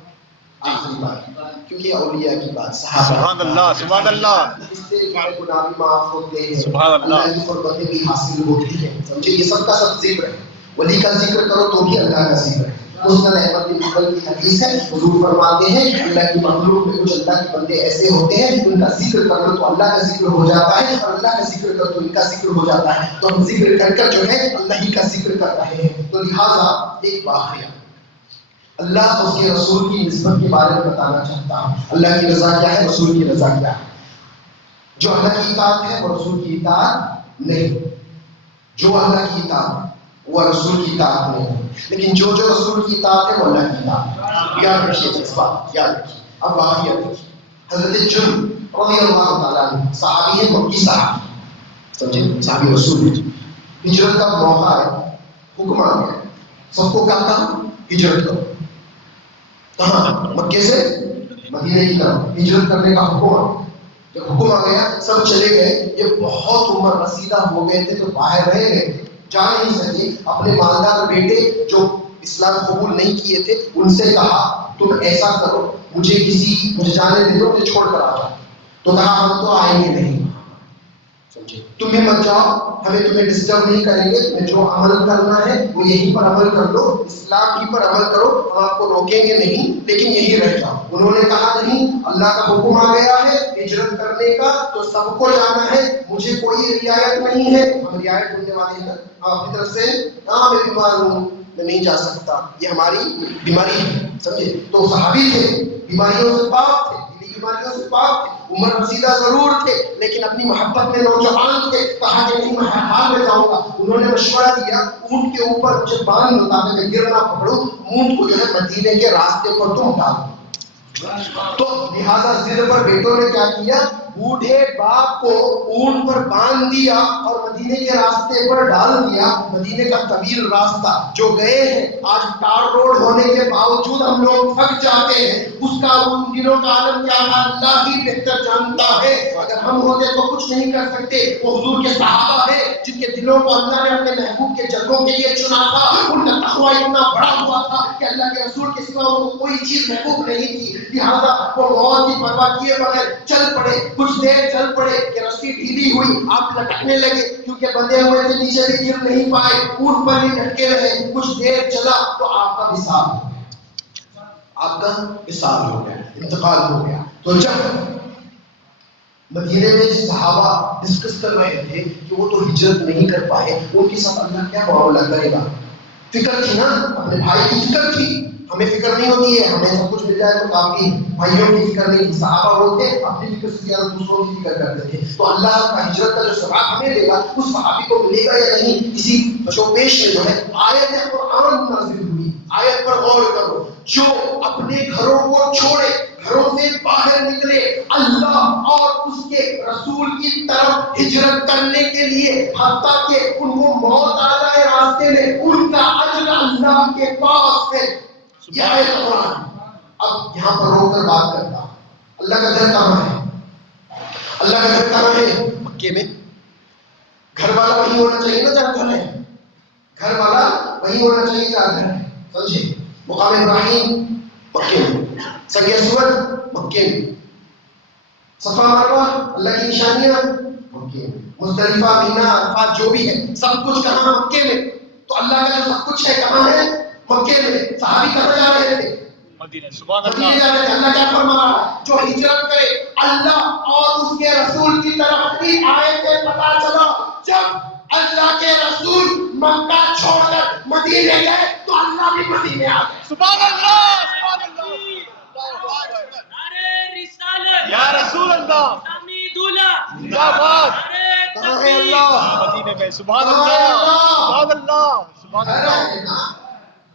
آخری بات کیونکہ اولیاء کی بات سبحان اللہ، سبحان اللہ. اس سے گناہ بھی معاف ہوتے ہیں، سبحان اللہ. اللہ کی قربتیں بھی حاصل ہوتی ہیں. سمجھے، یہ سب کا سب ذکر ہے. ولی کا ذکر کرو تو بھی اللہ کا ذکر ہے. مسند احمد بن حنبل کی حدیث ہے، حضور فرماتے ہیں اللہ کی مخلوق میں کچھ اللہ کے بندے ایسے ہوتے ہیں ان کا ذکر کر لو تو اللہ کا ذکر ہو جاتا ہے، اور اللہ کا ذکر کرو تو ان کا ذکر ہو جاتا ہے. تو ہم ذکر کر کر جو ہے اللہ ہی کا ذکر کر رہے ہیں. تو لہٰذا ایک واقعہ اللہ اور اس کے رسول کی نسبت کے بارے میں بتانا چاہتا ہوں. اللہ کی رضا کیا ہے، رسول کی رضا کیا ہے. جو اللہ کی اطاعت ہے وہ رسول کی اطاعت نہیں، جو اللہ کی اطاعت وہ رسول کی اطاعت نہیں ہے. لیکن جو رسول کی اطاعت ہے وہ اللہ کی اطاعت. یاد رکھیے اس بات، یاد رکھیے. اب واقعہ دیکھیے، حضرت جن رضی اللہ تعالیٰ عنہ صحابی ہے، مکی صحابی، سمجھے، صحابی رسول. ہجرت کا موقع ہے، حکم آ گیا، سب کو کہا تھا ہجرت کرو. کہاں؟ مکے سے مدینے کی طرف ہجرت کرنے کا حکم آ گیا. جب حکم آ گیا سب چلے گئے. یہ بہت عمر رسیدہ ہو گئے تھے تو باہر رہ گئے، جا نہیں سکے. اپنے مالدار بیٹے جو اسلام قبول نہیں کیے تھے ان سے کہا تم ایسا کرو، مجھے جانے دے دو، مجھے چھوڑ کر آ جاؤ. تو کہا ہم تو آئیں گے نہیں. سمجھے، تم بھی مت جاؤ، ہمیں تمہیں ڈسٹرب نہیں کریں گے. تمہیں جو عمل کرنا ہے وہ یہیں پر عمل کر لو، اسلام ہی پر عمل کرو، ہم آپ کو روکیں گے نہیں، لیکن یہی رہ جاؤ. انہوں نے کہا نہیں، اللہ کا حکم آ گیا ہے ہجرت کرنے کا تو سب کو جانا ہے، مجھے کوئی رعایت نہیں ہے. ہم رعایت کرنے والے ہیں اپنی طرف سے. ہاں میں بیمار ہوں، میں نہیں جا سکتا، یہ ہماری بیماری ہے. سمجھے، تو صحابی تھے، بیماریوں سے پاک تھے، بیماریوں سے پاک تھے، عمر رسیدہ ضرور تھے لیکن اپنی محبت میں نوجوان تھے. کہا کہ نہیں میں حال میں جاؤں گا. انہوں نے مشورہ دیا اونٹ کے اوپر مجھے باندھ دو تاکہ میں گر نہ پکڑوں، اونٹ کو جو ہے مدینے کے راستے پر تم ڈال. تو لہذا ضد پر بیٹوں نے کیا کیا، بوڑھے باپ کو اونٹ پر باندھ دیا اور مدینے کے راستے پر ڈال دیا. مدینے کا طویل راستہ جو گئے ہیں، آج ٹار روڈ ہونے کے باوجود ہم لوگ تھک جاتے ہیں. اس کا ان دنوں کا عالم کیا تھا اللہ ہی بہتر جانتا ہے. اگر ہم ہوتے تو کچھ نہیں کر سکتے. وہ حضور کے صحابہ ہیں جن کے دلوں کو اللہ نے اپنے محبوب کے جذبوں کے لیے چنا تھا. ان کا تقویٰ اتنا بڑا ہوا تھا کہ اللہ کے رسول کے سوا ان کو کوئی چیز محبوب نہیں تھی. لہٰذا وہ موت کی پرواہ کیے بغیر چل پڑے. کچھ دیر چل پڑے کہ رسی ڈھیلی ہوئی، آپ لٹکنے لگے کیونکہ بندھے ہوئے تھے، نیچے بھی گر نہیں پائے، اونٹ پر ہی لٹکے رہے. کچھ دیر چلا تو آپ کا وصال ہو گیا، آپ کا وصال ہو گیا، انتقال ہو گیا. تو جب مدینے میں صحابہ ڈسکس کر رہے تھے کہ وہ تو ہجرت نہیں کر پائے، ان کے ساتھ اللہ کیا معاملہ کرے گا. فکر تھی نا، اپنے بھائی کی فکر تھی. ہمیں فکر نہیں ہوتی ہے، ہمیں سب کچھ مل جائے تو کافی. بھائیوں کی فکر نہیں، صحابہ ہوتے اپنی فکر سے زیادہ دوسروں کی فکر کرتے تھے. تو اللہ کا ہجرت کا جو ثواب ہمیں دے گا اس صحابی کو ملے گا یا نہیں، اسی پیش میں جو ہے آیت قرآن نازل ہوئی. آیت پر غور کرو، جو اپنے گھروں کو چھوڑے، گھروں سے باہر نکلے، اللہ اور اس کے رسول کی طرف ہجرت کرنے کے لیے، حتیٰ کہ ان کو موت آ جائے راستے میں، ان کا اجر اللہ کے پاس ہے. یہ آیت قرآن. اب یہاں پر روک کر بات کرتا ہوں، اللہ کا گھر کہاں ہے؟ اللہ کا گھر کہاں ہے؟ مکے میں. گھر والا وہی ہونا چاہیے نا جہاں گھر ہے، گھر والا وہی ہونا چاہیے جہاں گھر ہے. سمجھے، مقام ابراہیم مکے میں، سنگ اسود مکے میں، صفا مروہ اللہ کی نشانیاں مکے میں. مزدلفہ مینا عرفات جو بھی ہے سب کچھ کہاں؟ مکے میں. تو اللہ کا جو سب کچھ ہے کہاں ہے؟ مکے میں. صحابی کہاں جا رہے تھے؟ مدینہ. سبحان مدینے اللہ. جا رہے تھے. اللہ کیا فرما رہا ہے؟ جو ہجرت کرے اللہ اور اس کے رسول کی طرف بھی آئے تھے. پتا چلا جب اللہ کے رسول مکہ چھوڑ کر مدینے گئے تو اللہ بھی مدینے آ گئے. سبحان اللہ. سبحان اللہ. نعرہ رسالت یا رسول اللہ. اسلامی دولہ زندہ باد. نعرہ کہاں ہے تکبیر. اللہ؟ مدینے میں. سبحان اللہ. سبحان اللہ. سبحان اللہ.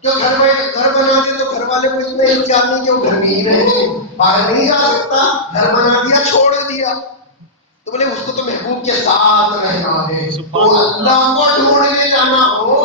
جو گھر بنا دے تو گھر والے کو اتنا اختیار نہیں کہ وہ گھر میں ہی رہے، باہر نہیں جا سکتا. گھر بنا دیا، چھوڑ دیا. تو بولے اس کو تو محبوب کے ساتھ رہنا ہے. تو اللہ کو ڈھونڈنے جانا ہو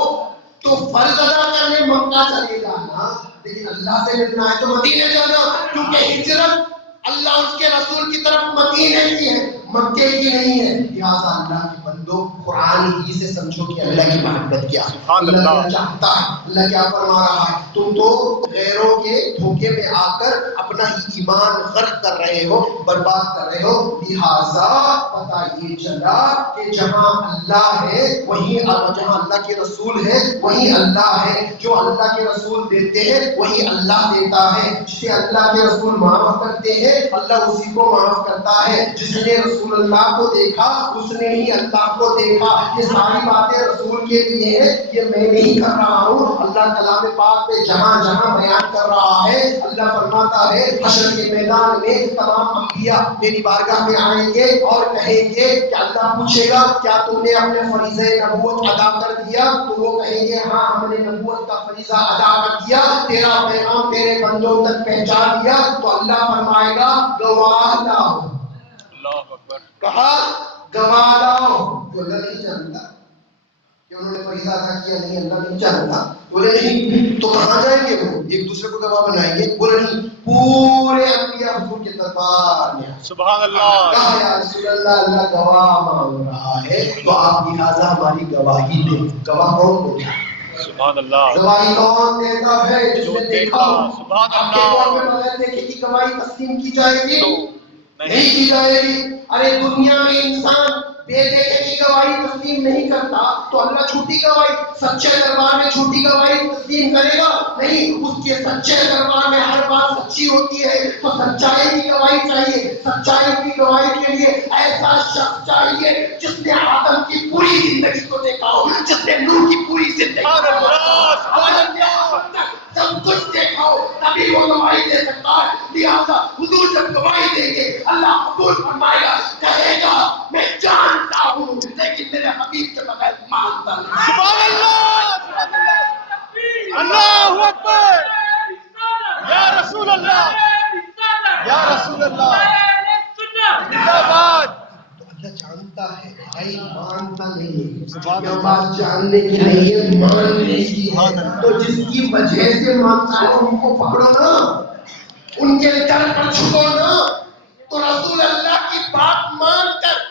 تو فرض ادا کرنے مکہ چلے جانا، لیکن اللہ سے ملنا ہے تو مدینے جانا. کیونکہ ہجرت اللہ اس کے رسول کی طرف مدینے کی ہے، مکے کی نہیں ہے. لہٰذا اللہ کے بندو قرآن ہی سے سمجھو کہ اللہ کی محبت کیا ہے، اللہ کیا چاہتا ہے. اللہ کیا فرما رہا ہے؟ تم تو غیروں کے دھوکے میں آ کر اپنا ہی ایمان غرق کر رہے ہو، برباد کر رہے ہو. لہٰذا پتہ یہ چلا کہ جہاں اللہ ہے وہیں، جہاں اللہ کے رسول ہے وہیں اللہ ہے. جو اللہ کے رسول دیتے ہیں وہی اللہ دیتا ہے. جسے اللہ کے رسول معاف کرتے ہیں اللہ اسی کو معاف کرتا ہے. جس نے رسول اللہ کو دیکھا اس نے ہی اللہ کو دیکھا. یہ ساری باتیں رسول کے لیے ہیں، یہ میں نہیں کر رہا ہوں. اللہ کلام پاک پہ جہاں جہاں بیان کر رہا ہے اللہ فرماتا ہے حشر کے میدان میں تمام انبیاء میری بارگاہ میں آئیں گے اور کہیں گے کہ اللہ پوچھے گا کیا تم نے اپنے فریضہ نبوت ادا کر دیا؟ تو وہ کہیں گے ہاں ہم نے نبوت کا فریضہ ادا کر دیا، تیرا پیغام تیرے بندوں تک پہنچا دیا. تو اللہ فرمائے گا گواہ لاؤ. اللہ اکبر. کہا گواہ لاؤ. تو اللہ نہیں جانتا کہ انہوں نے فریضہ ادا کیا؟ نہیں، اللہ نہیں جانتا. بولے نہیں تو کہاں جائیں گے؟ وہ ایک دوسرے کو گواہ بنائیں گے. بولے نہیں، پورے انبیاء حضور کے دربار میں. سبحان اللہ. کہا یا رسول اللہ اللہ گواہ مانگ رہا ہے تو آپ لہٰذا ہماری گواہی دیں. گواہ کون دیتا ہے؟ سبحان اللہ. گواہی کون دیتا ہے؟ جس نے دیکھا. سبحان آپ کے اللہ. قول میں بغیر دیکھے کی گواہی تسلیم کی جائے گی؟ نہیں نہیں کی جائے گی. ارے دنیا میں انسان بے دیکھے کی گواہی تسلیم نہیں کرتا تو اللہ جھوٹی گواہی سچے دربار میں جھوٹی گواہی تسلیم کرے گا؟ نہیں. اس کے سچے دربار میں ہر بات سچی ہوتی ہے تو سچائی کی گواہی چاہیے. سچائی کی گواہی کے لیے ایسا شخص چاہیے جس نے آدم کی پوری زندگی کو دیکھا ہو، جس نے نوح کی پوری زندگی سب کچھ دیکھا ہو، تبھی وہ گواہی دے سکتا ہے. لہٰذا حضور جب گواہی دیں گے اللہ قبول فرمائے گا، کہے گا میں جانتا ہوں لیکن میرے حبیب کے بغیر مانتا نہیں. سبحان اللہ. اللہ اکبر. یا رسول اللہ. یا رسول اللہ. زندہ باد. اللہ جانتا ہے، بھائی مانتا نہیں. یہ بات جاننے کی نہیں ہے، ماننے کی ہے. تو جس کی وجہ سے مانتا ہے ان کو پکڑو نا، ان کے ڈر پر چھپو نا. تو رسول اللہ کی بات مان کر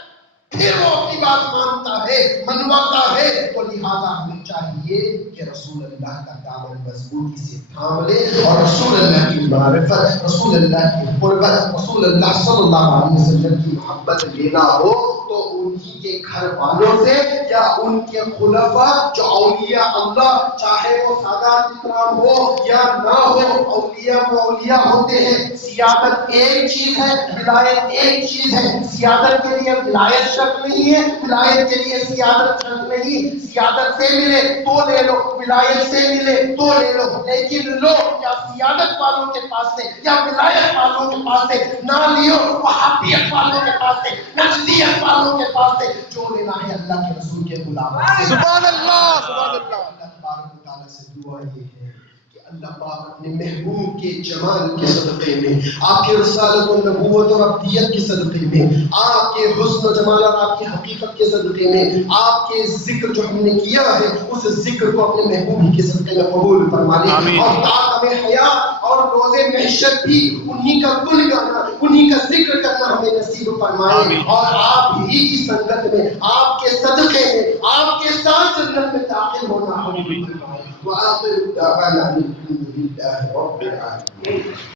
پھر وہ اپنی بات مانتا ہے، منواتا ہے. تو لہٰذا ہمیں چاہیے کہ رسول اللہ کا دامن مضبوطی سے تھام لے اور رسول اللہ کی معرفت، رسول اللہ کی قربت، رسول اللہ صلی اللہ علیہ وسلم کی محبت لینا ہو تو انہی کے گھر والوں سے یا ان کے خلفاء جو اولیاء اللہ، چاہے وہ سادات اکرام ہو یا نہ ہو، اولیاء وہ اولیاء ہوتے ہیں. سیادت ایک چیز ہے، ولایت ایک چیز ہے. سیادت کے لیے ولایت شرط نہیں ہے، ولایت کے لیے سیادت شرط نہیں. سیادت سے ملے تو لے لو، ولایت سے ملے تو لے لو، لیکن لو یا سیادت والوں کے پاس سے یا ولایت والوں کے پاس سے نہ لیو، وہابیت والوں کے پاس سے، نجدیت والوں کے پاس سے. جو لینا ہے اللہ کے رسول کے غلام سے. سبحان اللہ. سبحان اللہ. اللہ تبارک و تعالیٰ سے دعا یہ ہے کہ اللہ پاک اپنے محبوب کے جمال کے صدقے میں، آپ کے رسالت و نبوت اور ابدیت کے صدقے میں، آپ کے حسن و جمال اور آپ کی حقیقت کے صدقے میں، آپ کے ذکر جو ہم نے کیا ہے اس ذکر کو اپنے محبوب کے صدقے میں قبول فرما لے. اور تاکہ ہمیں حیات اور روز محشر بھی انہی کا گن گانا، انہی کا ذکر کرنا ہمیں نصیب فرمائے. اور آپ ہی کی سنگت میں، آپ کے صدقے میں، آپ کے ساتھ جنت میں داخل ہونا ہمیں فرمائے. وآخر دعوانا الحمد للہ رب العالمین.